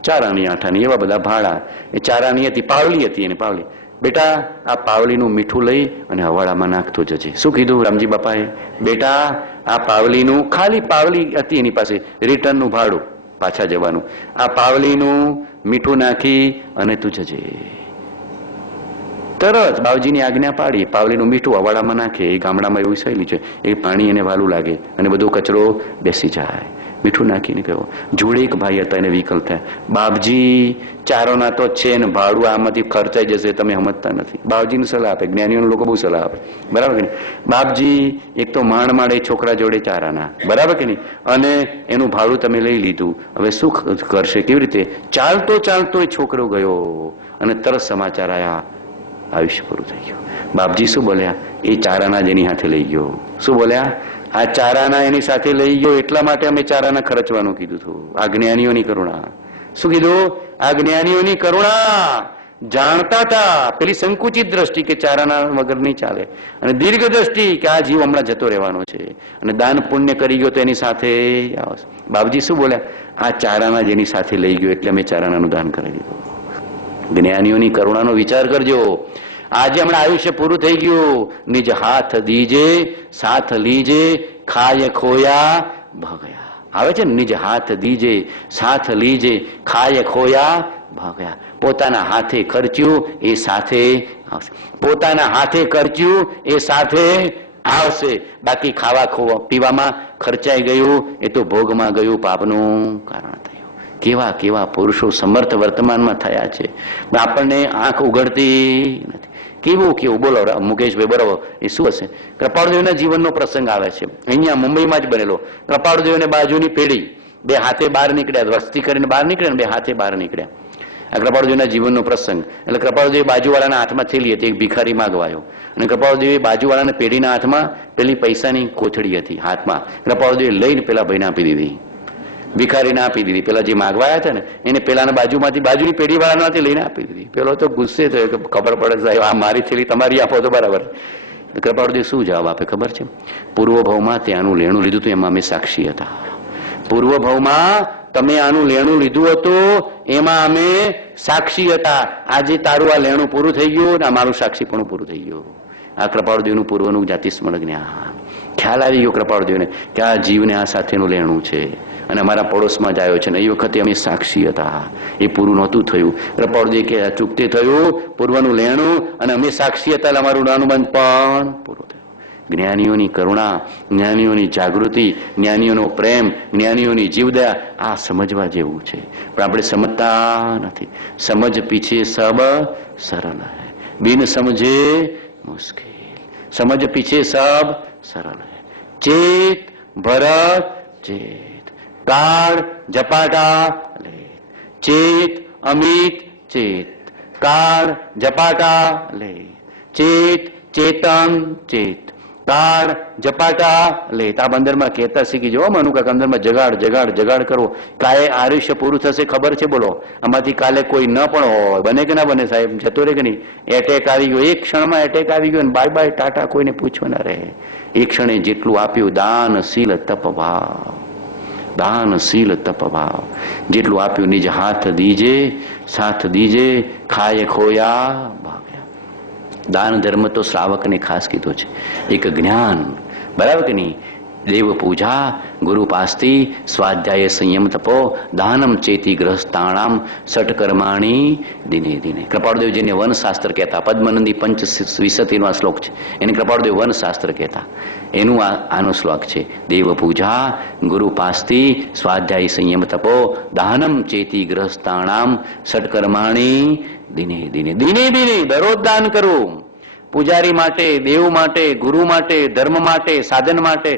4 આની 8 આની એવા બધા ભાડા. એ 4 આની હતી, પાવલી હતી એને. પાવલી, બેટા આ પાવલીનું મીઠું લઈ અને હવાડામાં નાખતો જજે. શું કીધું રામજી બાપાએ? બેટા આ પાવલીનું, ખાલી પાવલી હતી એની પાસે, રિટર્નનું ભાડું પાછા જવાનું. આ પાવલીનું મીઠું નાખી અને તું જજે. તરત બાવજીની આજ્ઞા પાડી, પાવલીનું મીઠું હવાડામાં નાખે. એ ગામડામાં એવું શૈલી છે. એ પાણી એને વાલું લાગે અને બધો કચરો બેસી જાય. મીઠું નાખીને કહ્યું. જોડે એક ભાઈ હતા, એને વિકલ થયા. બાપજી ચારોના તો છે ને ભાડું આમાંથી ખર્ચાઈ જશે, તમે સમજતા નથી. બાપજીની સલાહ આપે, જ્ઞાનીઓના લોકો બહુ સલાહ આપે, બરાબર કે નહીં. બાપજી એક તો માંડ માંડ એ છોકરા જોડે ચારાના, બરાબર કે નહીં, અને એનું ભાડું તમે લઈ લીધું. હવે શું કરશે, કેવી રીતે? ચાલતો ચાલતો એ છોકરો ગયો અને તરત સમાચાર આવ્યા, આયુષ્ય પૂરું થઈ ગયું. બાપજી શું બોલ્યા? એ ચારાના જેની હાથે લઈ ગયો. શું બોલ્યા? આ ચારાના એની સાથે લઈ ગયો, એટલા માટે અમે ચારાના ખર્ચવાનું કીધું હતું. આ જ્ઞાનીઓની કરુણા. શું કીધું? આ જ્ઞાનીઓની કરુણા. જાણતા હતા પેલી સંકુચિત દ્રષ્ટિ કે ચારાના વગર નહીં ચાલે, અને દીર્ઘ દ્રષ્ટિ કે આ જીવ હમણાં જતો રહેવાનો છે, અને દાન પુણ્ય કરી ગયો તો એની સાથે આવશે. બાપજી શું બોલ્યા? આ ચારાના જેની સાથે લઈ ગયો એટલે અમે ચારાનાનું દાન કરી દીધું. જ્ઞાનીઓની કરુણાનો વિચાર કરજો. આજે હમણાં આયુષ્ય પૂરું થઈ ગયું. નિજ હાથ દીજે સાથ લીજે, ખાય ખોયા ભાગ્યા. આવે છે ને, નિજ હાથ દીજે સાથ લીજે, ખાય ખોયા ભાગ્યા. પોતાના હાથે ખર્ચ્યું એ સાથે આવશે. પોતાના હાથે ખર્ચ્યું એ સાથે આવશે. બાકી ખાવા પીવામાં ખર્ચાઈ ગયું એ તો ભોગમાં ગયું, પાપનું કારણ થયું. કેવા કેવા પુરુષો સમર્થ વર્તમાનમાં થયા છે, આપણને આંખ ઉઘડતી નથી. કેવું કેવું બોલો મુકેશભાઈ, બરોબર. એ શું હશે? કૃપાળુદેવના જીવનનો પ્રસંગ આવે છે અહીંયા મુંબઈમાં જ બનેલો. કૃપાળુદેવને બાજુની પેઢી બે હાથે બહાર નીકળ્યા, વસ્તી કરીને બહાર નીકળ્યા ને બે હાથે બહાર નીકળ્યા. આ કૃપાળુદેવના જીવનનો પ્રસંગ. એટલે કૃપાળુદેવ બાજુવાળાના હાથમાં થેલી હતી, એક ભિખારી માગવાયો, અને કૃપાળુદેવે બાજુવાળાના પેઢીના હાથમાં પેલી પૈસાની કોથળી હતી હાથમાં. કૃપાળુદેવે લઈને પેલા ભાઈને આપી દીધી, ભિખારીને આપી દીધી. પેલા જે માગવાયા હતા ને એને પેલાના બાજુમાંથી, બાજુની પેઢી વાળામાંથી લઈને આપી દીધી. પેલો તો ગુસ્સે થયો કે ખબર પડે સાહેબ આ મારી થેલી તમારી આપો તો બરાબર. કૃપાળુદેવ શું જવાબ આપે ખબર છે? પૂર્વ ભાવમાં ત્યાંનું લેણું લીધું હતું, એમાં અમે સાક્ષી હતા. પૂર્વ ભાવમાં તમે આનું લેણું લીધું હતું, એમાં અમે સાક્ષી હતા. આજે તારું આ લેણું પૂરું થઈ ગયું ને અમારું સાક્ષી પણ પૂરું થઈ ગયું. આ કૃપાળુદેવનું પૂર્વનું જાતિ સ્મરણ જ્ઞાન. ખ્યાલ આવી ગયો કૃપાળુદેવને કે આ જીવને આ સાથેનું લેણું છે અને અમારા પડોશમાં જ આવ્યો છે, ને એ વખતે અમે સાક્ષી હતા, એ પૂરું નહોતું થયું. કૃપાળુદેવ કે ચૂકતે થયું પૂર્વનું લેણું અને અમે સાક્ષી હતા, એટલે અમારું નાનુબંધ પણ પૂરું થયું. જ્ઞાનીઓની કરુણા, જ્ઞાનીઓની જાગૃતિ, જ્ઞાનીઓનો પ્રેમ, જ્ઞાનીઓની જીવદયા, આ સમજવા જેવું છે, પણ આપણે સમજતા નથી. સમજ પીછે સબ સરળ હૈ, બિન સમજે મુશ્किल. સમજ પીછે સબ સરળ હૈ. ચેત ભરત ચેત, કાળ ઝપાટા લે. ચેત અમિત ચેત, કાળ ઝપાટા લે. ચેત ચેતન ચેત, તાળ ઝપાટા લેત. આ બંદરમાં કહેતા શીખી જવો મનુ કાકા, અંદરમાં જગાડ જગાડ જગાડ કરવો. કાલે આયુષ્ય પૂરું થશે ખબર છે? બોલો, આમાંથી કાલે કોઈ ન પણ હોય, બને કે ના બને સાહેબ? જતો રહે કે નહીં? એટેક આવી ગયો, એક ક્ષણમાં એટેક આવી ગયો ને બાય બાય ટાટા, કોઈને પૂછવા ના રહે. એક ક્ષણે જેટલું આપ્યું, દાનશીલ તપ ભાવ, દાનશીલ તપ ભાવ, જેટલું આપ્યું નિજ હાથ દીજે, સાથ દીજે, ખાય ખોયા ભાવ્યા. દાન ધર્મ તો શ્રાવકને ખાસ કીધો છે. એક જ્ઞાન, બરાબર કે નહીં? દેવ પૂજા, ગુરુ પાસ્તી, સ્વાધ્યાય સંયમ તપો, દાનમ ચેતી ગ્રહસ્થાણામ સટકર્માણી દિને દિને. કૃપાળુદેવજીને વનશાસ્ત્ર કહેતા. પદ્મનંદી પંચ વિસતીનો આ શ્લોક છે, એને કૃપાળુદેવ વનશાસ્ત્ર કહેતા. એનું આનો શ્લોક છે. દેવ પૂજા, ગુરુ પાસ્તી, સ્વાધ્યાય સંયમ તપો, દાનમ ચેતી ગ્રહસ્થાણામ સટકર્માણી દિને દિને. દિને દિને દરરોજ દાન કરવું. પૂજારી માટે, દેવ માટે, ગુરુ માટે, ધર્મ માટે, સાધન માટે,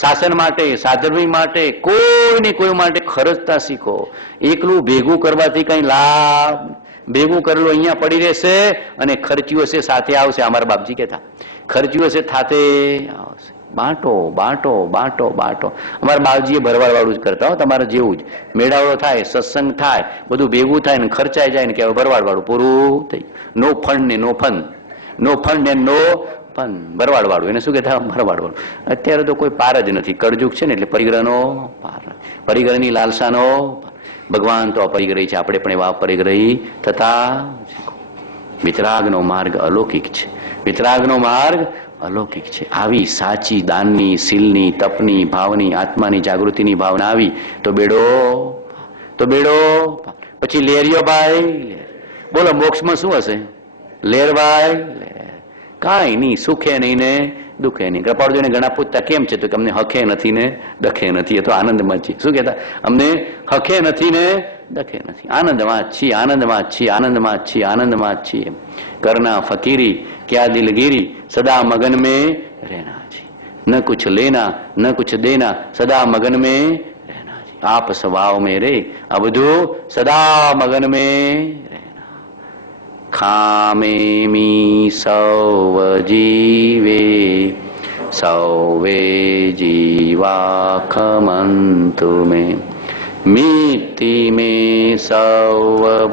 શાસન માટે, સાધર્મી માટે, કોઈને કોઈ માટે ખર્ચતા શીખો. એકલું ભેગું કરવાથી કઈ લાભ, ભેગું કરેલું અહીંયા પડી રહેશે અને ખર્ચ્યું હશે સાથે આવશે. અમારા બાપજી કહેતા, ખર્ચ્યું હશે સાથે આવશે. બાંટો બાંટો બાંટો બાંટો. અમારા બાપજીએ ભરવાડ વાળું જ કરતા હો, તમારે જેવું જ. મેળાવડો થાય, સત્સંગ થાય, બધું ભેગું થાય ને ખર્ચાઈ જાય ને કે ભરવાડ વાળું પૂરું થઈ. નો ફંડ ને no fund, no fund and no fun. ભરવાડ વાળું એને શું કહેતા? ભરવાડ વાળું. અત્યારે તો કોઈ પાર જ નથી. કળજુગ છે ને એટલે પરિગ્રહનો પાર, પરિગ્રહની લાલસાનો. ભગવાન તો અપરિગ્રહી છે, આપણે પણ એવા અપરિગ્રહી થતા શીખો. વિતરાગનો માર્ગ અલૌકિક છે, વિતરાગનો માર્ગ અલૌકિક છે. આવી સાચી દાનની, શીલની, તપની, ભાવની, આત્માની જાગૃતિની ભાવના આવી તો બેડો તો બેડો. પછી લેરિયો ભાઈ, બોલો મોક્ષમાં શું હશે? લેરવાય કાંઈ નહીં, સુખે નહીં ને દુખે નહીં. કૃપાળુજીને ઘણા પૂછતા કેમ છે? તો કે અમને હખે નથી ને દખે નથી. એ તો આનંદમાં છીએ. શું કહેતા? અમને હખે નથી ને દખે નથી, આનંદમાં જ છીએ, આનંદમાં જ છીએ, આનંદમાં જ છીએ, આનંદમાં જ છીએ. કરના ફકીરી ક્યા દિલગીરી, સદા મગન में रहना जी, न कुछ लेना न कुछ देना, सदा मगन में रहना जी. आप स्वभाव में रे, આ બધું સદા મગન में रहना. ખામેમી સૌ જીવે, સૌવે જીવા ખમંતુ મે, મિતિ મે સૌ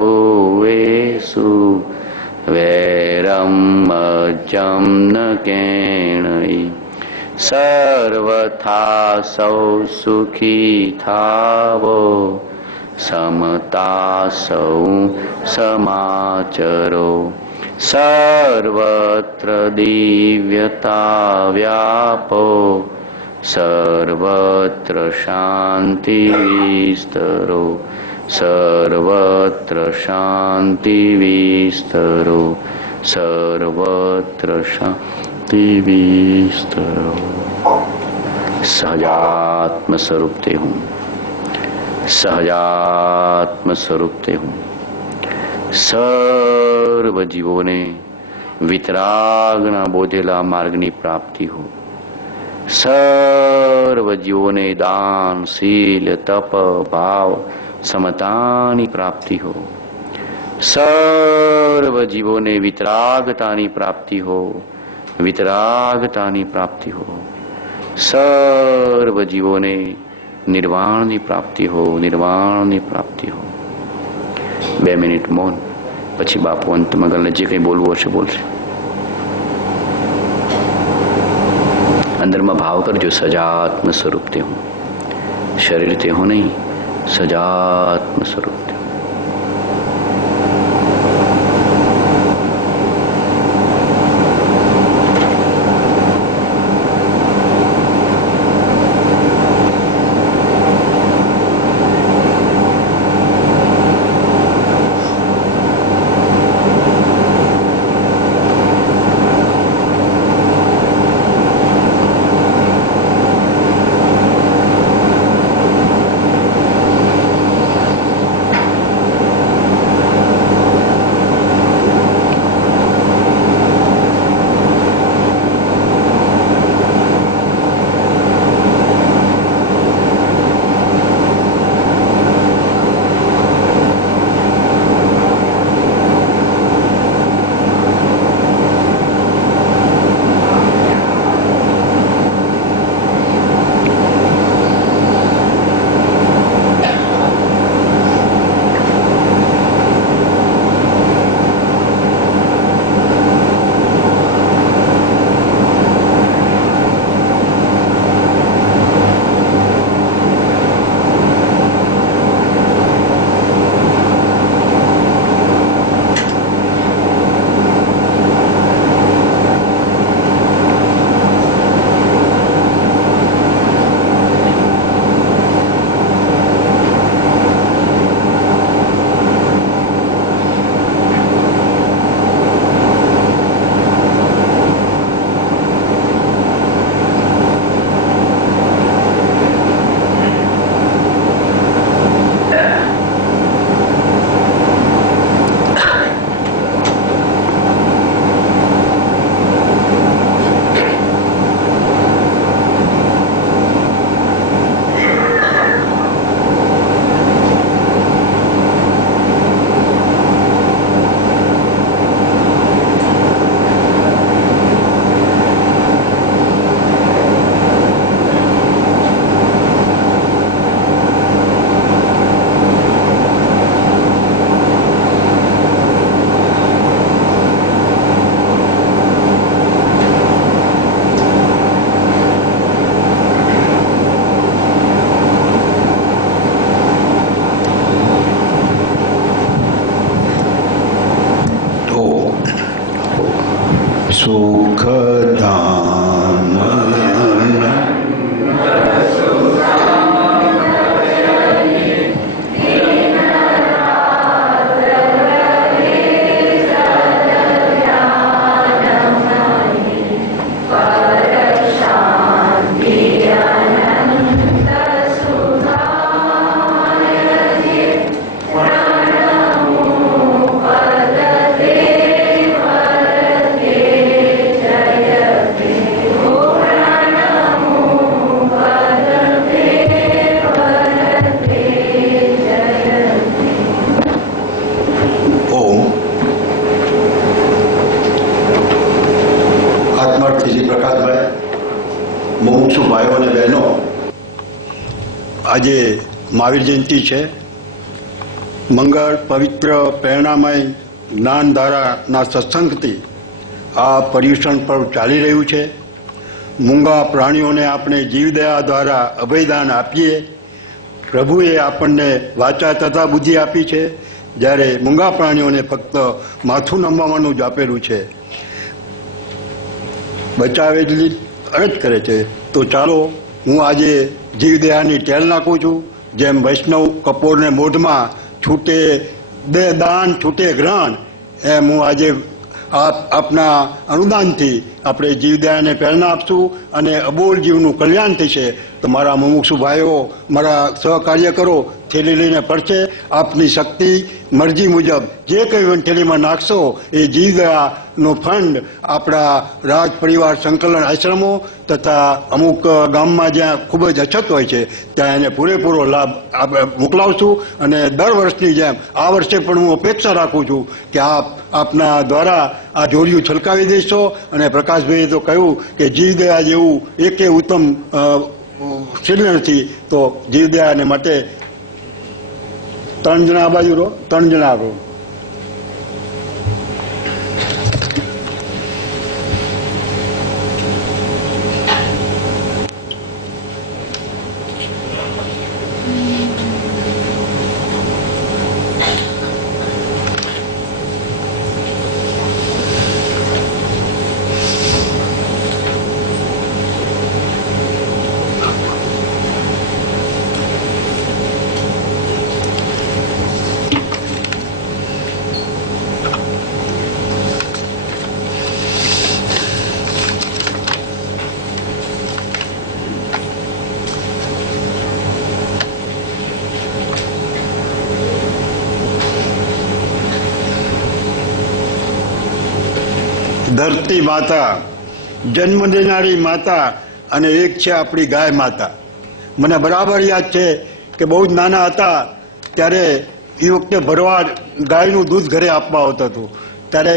ભુવેસુ, વૈરમ મજ્જમ ન કેણઈ, સર્વથા સૌ સુખી થાવો, સમતા સૌ સમાચરો, સર્વત્ર દિવ્યતા વ્યાપો, સર્વત્ર શાંતિ વિસ્તરો, સર્વત્ર શાંતિ વિસ્તરો, સર્વત્ર શાંતિ વિસ્તરો. સહજાત્મ સ્વરૂપ તે હું, સહજાત્મ સ્વરૂપ તે હું. સર્વ જીવોને વિતરાગના બોધેલા માર્ગની પ્રાપ્તિ હો. સર્વ જીવોને દાન, શીલ, તપ, ભાવ, સમતાની પ્રાપ્તિ હો. સર્વ જીવોને વિતરાગતાની પ્રાપ્તિ હો, વિતરાગતાની પ્રાપ્તિ હો. સર્વ જીવોને નિર્વાણની પ્રાપ્તિ હો, નિર્વાણની પ્રાપ્તિ હો. 2 મિનિટ મૌન, પછી બાપુ અંતમાં ગલને જે કંઈ બોલવું હશે બોલશે. અંદરમાં ભાવ કરજો, સજાત્મ સ્વરૂપ તે હું. શરીર તે હું નહીં, સજાત્મ સ્વરૂપ તે. મુમુક્ષુ ભાઈઓ અને બહેનો, આજે મહાવીર જયંતિ છે. મંગળ, પવિત્ર, પ્રેરણામય જ્ઞાનધારાના સત્સંગથી આ પર્યુષણ પર્વ ચાલી રહ્યું છે. મૂંગા પ્રાણીઓને આપણે જીવદયા દ્વારા અભયદાન આપીએ. પ્રભુએ આપણને વાચા તથા બુદ્ધિ આપી છે, જ્યારે મૂંગા પ્રાણીઓને ફક્ત માથું નમવાનું જ આપેલું છે. બચાવેલી અરજ કરે છે. તો ચાલો હું આજે જીવદયાની ટેલ નાખું છું. જેમ વૈષ્ણવ કપોરને મોઢમાં છૂટે દાન છૂટે ગ્રહણ, એમ હું આજે આપના અનુદાનથી આપણે જીવદયાને પ્રેરણા આપશું અને અબોલ જીવનું કલ્યાણ થશે. તો મારા મુમુક્ષુ ભાઈઓ, મારા સહકાર્યકરો થેલી લઈને પડશે. આપની શક્તિ મરજી મુજબ જે કંઈ વંઠેલીમાં નાખશો એ જીવદયાનો ફંડ આપણા રાજ પરિવાર સંકલન આશ્રમો તથા અમુક ગામમાં જ્યાં ખૂબ જ અછત હોય છે ત્યાં એને પૂરેપૂરો લાભ મોકલાવશું. અને દર વર્ષની જેમ આ વર્ષે પણ હું અપેક્ષા રાખું છું કે આપના દ્વારા આ જોડિયું છલકાવી દેશો. અને પ્રકાશભાઈએ તો કહ્યું કે જીવદયા જેવું એકે ઉત્તમ શિલ્ય નથી. તો જીવદયાને માટે 3 જણા આ બાજુ રહો, 3 જણા રહો. ધરતી માતા, જન્મ દેનારી માતા, અને એક છે આપણી ગાય માતા. મને બરાબર યાદ છે કે બહુ જ નાના હતા ત્યારે એ વખતે ભરવાડ ગાયનું દૂધ ઘરે આપવા આવતું હતું. ત્યારે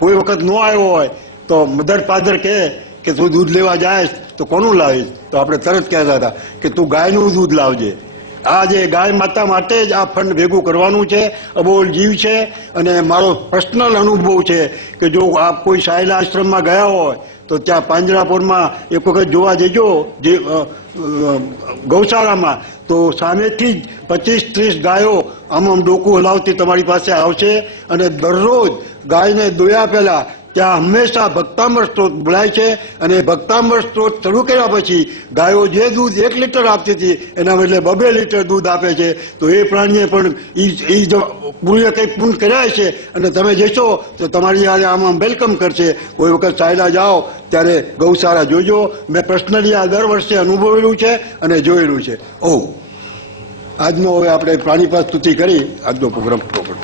કોઈ વખત ન આવ્યો હોય તો મધર ફાધર કહે કે તું દૂધ લેવા જાય તો કોનું લાવીશ? તો આપણે તરત કહેતા હતા કે તું ગાયનું દૂધ લાવજે. આ જે ગાય માતા માટે જ આ ફંડ ભેગું કરવાનું છે. અબોલ જીવ છે. અને મારો પર્સનલ અનુભવ છે કે જો આપ કોઈ સાયલા આશ્રમમાં ગયા હોય તો ત્યાં પાંજરાપોળમાં એક વખત જોવા જજો જે ગૌશાળામાં, તો સામેથી જ 25-30 ગાયો આમ ડોકું હલાવતી તમારી પાસે આવશે. અને દરરોજ ગાયને દોયા પહેલા ત્યાં હંમેશા ભક્તામૃત સ્ત્રોત બોલાય છે. અને ભક્તામૃત સ્ત્રોત શરૂ કર્યા પછી ગાયો જે દૂધ 1 લીટર આપતી હતી એના બદલે 2-2 લીટર દૂધ આપે છે. તો એ પ્રાણીએ પણ એ પુણ્ય કંઈક પૂર્ણ કર્યા છે. અને તમે જશો તો તમારી યારે આમ વેલકમ કરશે. કોઈ વખત સાયલા જાઓ ત્યારે ગૌશાળા જોજો. મેં પર્સનલી આ દર વર્ષે અનુભવેલું છે અને જોયેલું છે. આજનો હવે આપણે પ્રાણીપાદ સ્તુતિ કરી આજનો પ્રોગ્રામ પૂરો.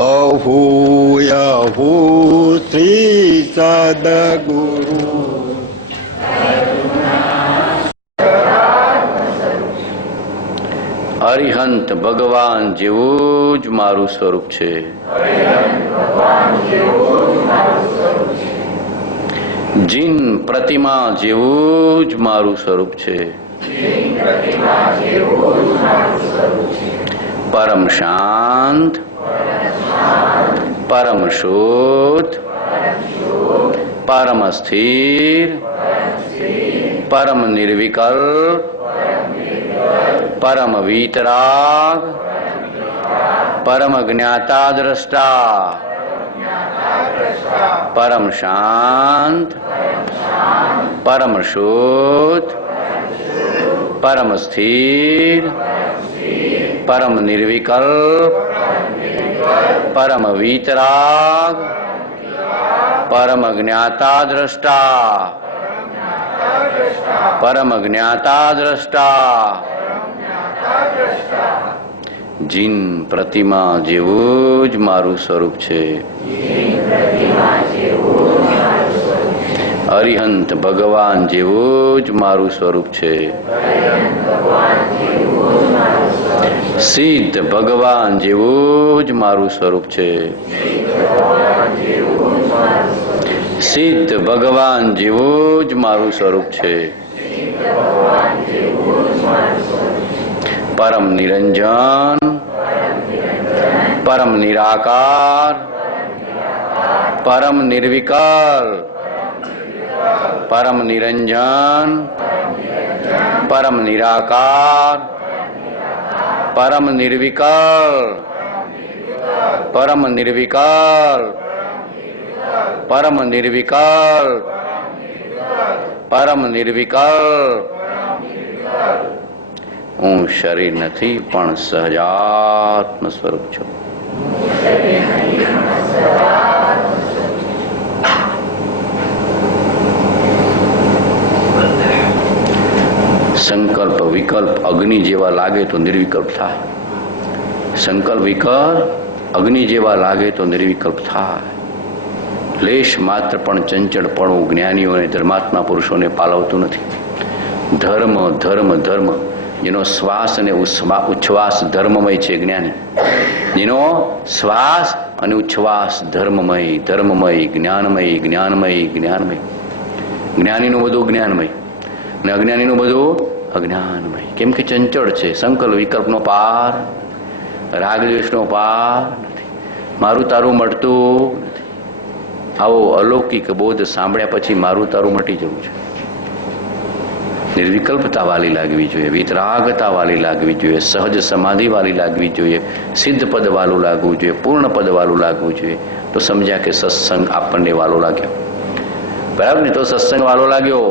અહો અહો શ્રી સદગુરુ અરિહંત ભગવાન જેવું જ મારું સ્વરૂપ છે. જીન પ્રતિમા જેવું જ મારું સ્વરૂપ છે. પરમ શાંત, પરમ શુદ્ધ, પરમ સ્થિર, પરમ નિર્વિકલ્પ, પરમ વીતરાગ, પરમ જ્ઞાતા દ્રષ્ટા, પરમ શાંત, પરમ શુદ્ધ, પરમ સ્થિર, પરમ નિર્વિકલ્પ, પરમ વીતરાગ, પરમ જ્ઞાતા દ્રષ્ટા, પરમ જ્ઞાતા દ્રષ્ટા. જીન પ્રતિમા જેવું જ મારું સ્વરૂપ છે. અરિહંત ભગવાન જેવું જ મારું સ્વરૂપ છે. સિદ્ધ ભગવાન જેવું જ મારું સ્વરૂપ છે. સિદ્ધ ભગવાન જેવું જ મારું સ્વરૂપ છે. પરમ નિરંજન, પરમ નિરાકાર, પરમ નિર્વિકાર, પરમ નિરંજન, પરમ નિરાકાર, પરમ નિર્વિકાર, પરમ નિર્વિકાર, પરમ નિર્વિકાર, પરમ નિર્વિકાર. હું શરીર નથી પણ સહજાત્મ સ્વરૂપ છું. સંકલ્પ વિકલ્પ અગ્નિ જેવા લાગે તો નિર્વિકલ્પ થાય. સંકલ્પ વિકલ્પ અગ્નિ જેવા લાગે તો નિર્વિકલ્પ થાય. લેશ માત્ર પણ ચંચળપણું જ્ઞાનીઓને ધર્માત્મા પુરુષોને પાલવતું નથી. ધર્મ ધર્મ ધર્મ જેનો શ્વાસ અને ઉચ્છ્વાસ ધર્મમય છે. જ્ઞાની જેનો શ્વાસ અને ઉચ્છ્વાસ ધર્મમય ધર્મમય જ્ઞાનમય જ્ઞાનમય જ્ઞાનમય. જ્ઞાનીનું બધું જ્ઞાનમય અને અજ્ઞાનીનું બધું અજ્ઞાનમય. કેમ કે ચંચળ છે. સંકલ્પ વિકલ્પનો પાર, રાગદ્વેષનો પાર નથી. મારું તારું મળતું નથી. આવો અલૌકિક બોધ સાંભળ્યા પછી મારું તારું મટી જવું છે. નિર્વિકલ્પતા વાલી લાગવી જોઈએ, વિતરાગતા વાલી લાગવી જોઈએ, સહજ સમાધિ વાલી લાગવી જોઈએ, સિદ્ધ પદ વાલું લાગવું જોઈએ, પૂર્ણ પદ વાલું લાગવું જોઈએ. તો સમજ્યા કે સત્સંગ આપણને વાલો લાગ્યો. બરાબર ને? તો સત્સંગ વાલો લાગ્યો.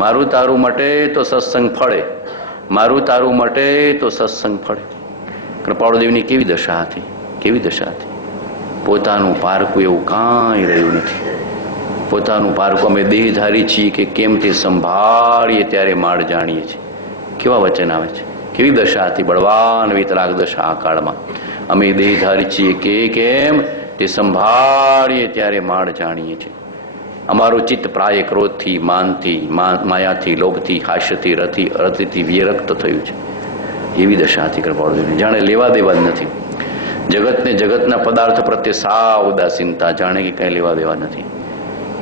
મારું તારું મટે તો સત્સંગ ફળે, મારું તારું મટે તો સત્સંગ ફળે. કૃપાળુદેવની કેવી દશા હતી, કેવી દશા હતી. પોતાનું પારકું એવું કાંઈ રહ્યું નથી. પોતાનું પારકું અમે દેહધારી છીએ કે કેમ તે સંભાળીએ ત્યારે માળ જાણીએ છીએ. કેવા વચન આવે છે, કેવી દશા હતી. બળવાન વિતરાગ દશા આ કાળમાં અમે દેહધારી છીએ કે કેમ તે સંભાળીએ ત્યારે માળ જાણીએ છીએ. અમારું ચિત્ત પ્રાય ક્રોધથી, માનથી, માયાથી, લોભથી, હાસ્યથી, રતિથી વિરક્ત થયું છે. એવી દશા હતી કૃપાળુદેવની. જાણે લેવા દેવા જ નથી. જગતને જગતના પદાર્થ પ્રત્યે સાવ ઉદાસીનતા, જાણે કે કંઈ લેવા દેવા નથી.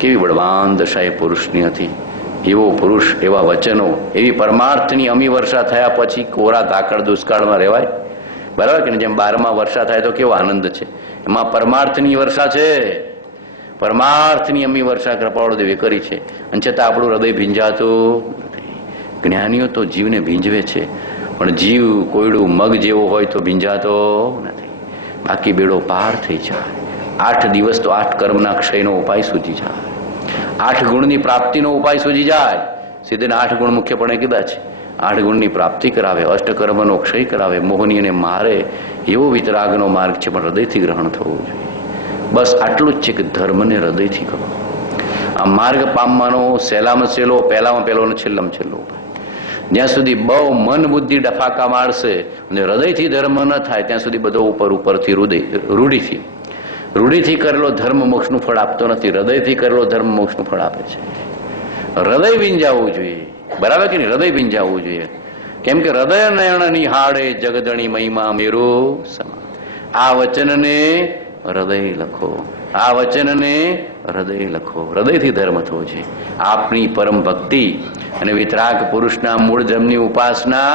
કેવી બળવાન દશા એ પુરુષની હતી. એવો પુરુષ, એવા વચનો, એવી પરમાર્થની અમી વર્ષા થયા પછી કોરા ધાકડ દુષ્કાળમાં રહેવાય? બરાબર કે જેમ 12મા વર્ષા થાય તો કેવો આનંદ છે. એમાં પરમાર્થની વર્ષા છે. પરમાર્થની અમી વર્ષા કૃપાળુદેવે કરી છે. અને છતાં આપણું હૃદય ભીંજાતું નથી. જ્ઞાનીઓ તો જીવને ભીંજવે છે, પણ જીવ કોયડું મગ જેવો હોય તો ભીંજાતો નથી. બાકી બેડો પાર થઈ જાય. 8 દિવસ તો 8 કર્મના ક્ષયનો ઉપાય સૂજી જાય. 8 ગુણની પ્રાપ્તિનો ઉપાય સૂજી જાય. સીધે 8 ગુણ મુખ્યપણે કીધા છે. 8 ગુણની પ્રાપ્તિ કરાવે, અષ્ટકર્મનો ક્ષય કરાવે, મોહની અને મારે એવો વિતરાગનો માર્ગ છે, પણ હૃદયથી ગ્રહણ થવું જોઈએ. બસ આટલું જ છે કે ધર્મને હૃદયથી કરો. આ માર્ગ પામવાનો સહેલામાં સહેલો, પહેલામાં પહેલો અને છેલ્લામાં છેલ્લો ઉપાય. જ્યાં સુધી બહુ મન બુદ્ધિ ડફાકા મારશે અને હૃદયથી ધર્મ ન થાય ત્યાં સુધી બધો ઉપરથી રૂઢિથી કરેલો ધર્મ મોક્ષનું ફળ આપતો નથી. હૃદયથી કરેલો ધર્મ મોક્ષનું ફળ આપે છે. હૃદય ભીંજાવવું જોઈએ. બરાબર કે નહીં? હૃદય ભીંજાવવું જોઈએ. કેમ કે હૃદય નયન નિહાળે જગદણી મહિમા મેરો સમા. આ વચનને હૃદય લખો. આ વચનને હૃદય લખો. હૃદયથી ધર્મ થવો છે. આપની પરમ ભક્તિ અને વિતરાગ પુરુષના મૂળ ધર્મની ઉપાસના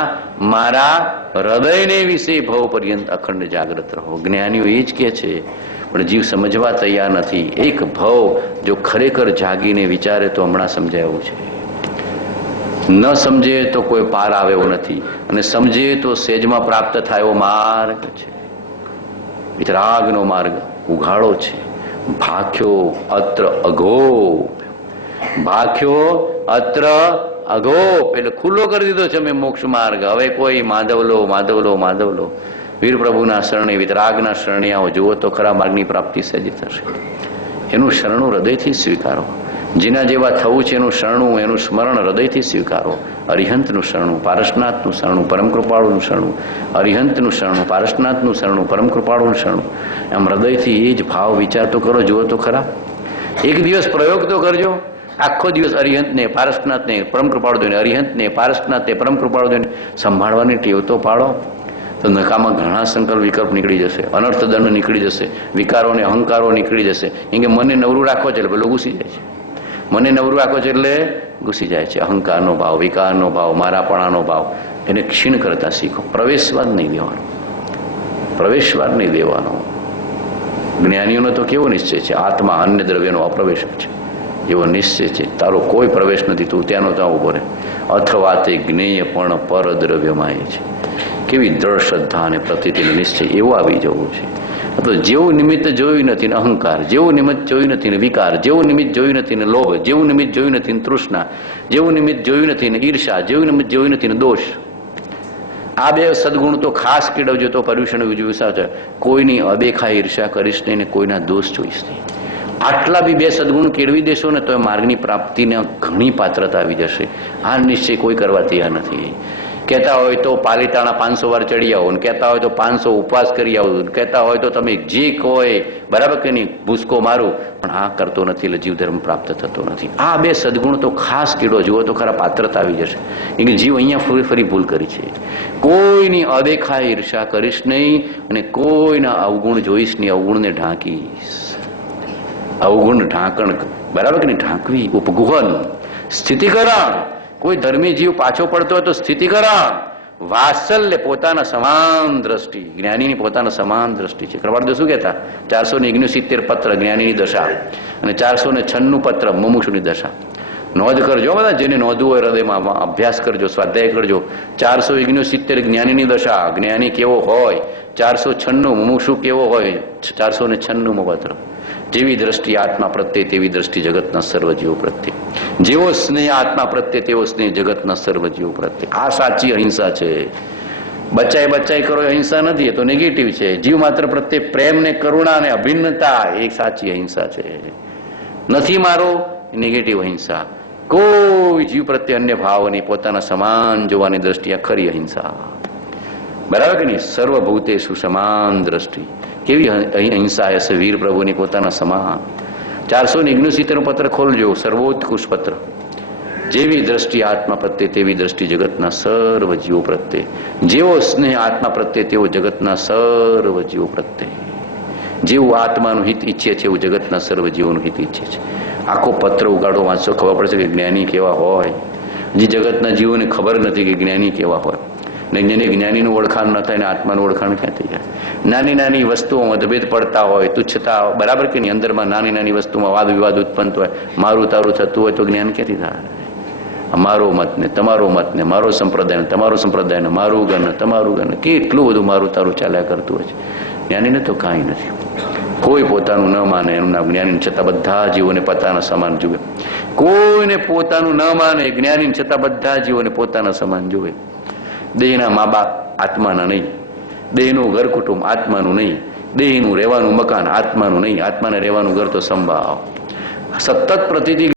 મારા હૃદયને વિશે ભવ પર્યંત અખંડ જાગ્રત રહો. જ્ઞાનીઓ એ જ કહે છે, પણ જીવ સમજવા તૈયાર નથી. એક ભવ જો ખરેખર જાગીને વિચારે તો હમણાં સમજાય એવું છે. ન સમજે તો કોઈ પાર આવે એવો નથી, અને સમજે તો સેજમાં પ્રાપ્ત થાય એવો માર્ગ છે. વિતરાગનો માર્ગ ઉઘાડો છે. ભાખ્યો અત્ર અઘો, ભાખ્યો અત્ર અઘો, એટલે ખુલ્લો કરી દીધો છે મેં મોક્ષ માર્ગ. હવે કોઈ માધવલો માધવલો માધવલો. વીર પ્રભુના શરણે, વિતરાગના શરણે આવો. જુઓ તો ખરા માર્ગની પ્રાપ્તિ સહેજ થશે. એનું શરણું હૃદયથી સ્વીકારો. જેના જેવા થવું છે એનું શરણું, એનું સ્મરણ હૃદયથી સ્વીકારો. અરિહંતનું શરણું, પારસનાથનું શરણું, પરમ કૃપાળુનું શરણું. અરિહંતનું શરણું, પારસનાથનું શરણું, પરમ કૃપાળુનું શરણું. એમ હૃદયથી એ જ ભાવ વિચાર તો કરો. જુઓ તો ખરા. એક દિવસ પ્રયોગ તો કરજો. આખો દિવસ અરિહંતને, પારસનાથને, પરમ કૃપાળુદેવને, અરિહંતને, પારસનાથને, પરમ કૃપાળુદેવને સંભાળવાની ટેવ તો પાડો. તો નકામાં ઘણા સંકલ્પ વિકલ્પ નીકળી જશે, અનર્થ દંડ નીકળી જશે, વિકારો ને અહંકારો નીકળી જશે. કેમ કે મને નવરું રાખો છે એટલે પેલો ઘૂસી જાય છે. મને નવરું રાખો છે એટલે ઘૂસી જાય છે. અહંકારનો ભાવ, વિકારનો ભાવ, મારાપણાનો ભાવ એને ક્ષીણ કરતા શીખો. પ્રવેશવાદ નહીં દેવાનો, પ્રવેશવાદ નહીં દેવાનો. જ્ઞાનીઓનો તો કેવો નિશ્ચય છે, આત્મા અન્ય દ્રવ્યનો અપ્રવેશક છે. એવો નિશ્ચય છે, તારો કોઈ પ્રવેશ નથી, તું ત્યાંનો ત્યાં ઉભો રહે. અથવા તે જ્ઞેય પણ પરદ્રવ્યમાં છે. કેવી દ્રઢ શ્રદ્ધા અને પ્રતિનો નિશ્ચય એવો આવી જવું છે. તો જેવું નિમિત્ત જોયું નથી ને અહંકાર, જેવું નિમિત્ત જોયું નથી ને વિકાર, જેવું નિમિત્ત જોયું નથી ને લોભ, જેવું નિમિત્ત જોયું નથી ને તૃષ્ણા, જેવું નિમિત્ત જોયું નથી ને ઈર્ષા, જેવું નિમિત્ત જોયું નથી ને દોષ. આ બે સદગુણ તો ખાસ કેળવજો તો પર્યુષણ વિજય છે. કોઈની અદેખા ઈર્ષા કરીશ નહીં ને કોઈના દોષ જોઈશ નહીં. આટલા બી બે સદગુણ કેળવી દેશો ને તો માર્ગની પ્રાપ્તિને ઘણી પાત્રતા આવી જશે. આ નિશ્ચય કોઈ કરવા તૈયાર નથી. કહેતા હોય તો પાલિતાણા 500 વાર ચડી આવો, કહેતા હોય તો 500 ઉપવાસ કરી આવો, કહેતા હોય તો તમે જે કહો બરાબર કે નહીં ભૂસકો મારું, પણ આ કરતો નથી એટલે જીવ ધર્મ પ્રાપ્ત થતો નથી. આ બે સદગુણ તો ખાસ કેળો જુઓ તો ખરા પાત્રતા આવી જશે. કેમ કે જીવ અહીંયા ફરી ફરી ભૂલ કરી છે. કોઈની અદેખા ઈર્ષા કરીશ નહીં અને કોઈના અવગુણ જોઈશ નહીં, અવગુણને ઢાંકીશ. અવગુણ ઢાંકણ બરાબર કે નહીં, ઢાંકવી, ઉપગુહન, સ્થિતિકરણ. કોઈ ધર્મી જીવ પાછો પડતો હોય તો સ્થિતિકરણ, વાત્સલ્ય, પોતાના સમાન દ્રષ્ટિ. જ્ઞાનીની પોતાના સમાન દ્રષ્ટિ છે. કૃપાળુ શું કહેતા? 469 પત્ર જ્ઞાનીની દશા અને 496 પત્ર મુમુક્ષુની દશા. નોંધ કરજો બધા, જેને નોંધવું હોય હૃદયમાં અભ્યાસ કરજો, સ્વાધ્યાય કરજો. 469 જ્ઞાનીની દશા, જ્ઞાની કેવો હોય. 496 મુમુક્ષુ કેવો હોય. 496 પત્ર. જેવી દ્રષ્ટિ આત્મા પ્રત્યે તેવી દ્રષ્ટિ જગતના સર્વ જીવો પ્રત્યે. જેવો સ્નેહ આત્મા પ્રત્યે તેવો સ્નેહ જગતના સર્વ જીવો પ્રત્યે. આ સાચી અહિંસા છે. બચાઈ કરો અહિંસા નથી, એ તો નેગેટિવ છે. જીવ માત્ર પ્રત્યે પ્રેમ ને કરુણા અને અભિન્નતા એ સાચી અહિંસા છે. નથી મારો નેગેટિવ અહિંસા. કોઈ જીવ પ્રત્યે અન્ય ભાવ નહીં, પોતાના સમાન જોવાની દ્રષ્ટિ આ ખરી અહિંસા. બરાબર કે નહીં? સર્વભૂતેષુ સમાન દ્રષ્ટિ. કેવી અહિંસા હશે વીર પ્રભુની પોતાના સમાન. 469 પત્ર ખોલજો, સર્વોત્કૃષ્ટ પત્ર. જેવી દ્રષ્ટિ આત્મા પ્રત્યે તેવી દ્રષ્ટિ જગતના સર્વ જીવો પ્રત્યે. જેવો સ્નેહ આત્મા પ્રત્યે તેવો જગતના સર્વ જીવો પ્રત્યે. જેવું આત્માનું હિત ઈચ્છે છે એવું જગતના સર્વ જીવોનું હિત ઈચ્છે છે. આખો પત્ર ઉગાડો વાંચો, ખબર પડશે કે જ્ઞાની કેવા હોય. જે જગતના જીવોને ખબર નથી કે જ્ઞાની કેવા હોય. જેને જ્ઞાનીનું ઓળખાણ ન થાય ને આત્માનું ઓળખાણ ક્યાં થઈ જાય. નાની નાની વસ્તુઓ મતભેદ પડતા હોય, તુચ્છતા બરાબર કે નહીં, અંદરમાં નાની નાની વસ્તુમાં વાદ વિવાદ ઉત્પન્ન હોય, મારું તારું થતું હોય તો જ્ઞાન ક્યાંથી થાય? મારો મત ને તમારો મત ને મારો સંપ્રદાય ને તમારો સંપ્રદાય ને મારું ગણ ને તમારું ગણ, કેટલું બધું મારું તારું ચાલ્યા કરતું હોય છે. જ્ઞાનીને તો કાંઈ નથી. કોઈ પોતાનું ન માને એનું નામ જ્ઞાની, છતાં બધા જીવોને પોતાના સમાન જુએ. કોઈને પોતાનું ન માને જ્ઞાની, છતાં બધા જીવોને પોતાના સમાન જુએ. દેહના મા બાપ આત્માના નહીં, દેહનું ઘર કુટુંબ આત્માનું નહીં, દેહનું રહેવાનું મકાન આત્માનું નહીં, આત્માને રહેવાનું ઘર તો સંભાવ. સતત પ્રતિથી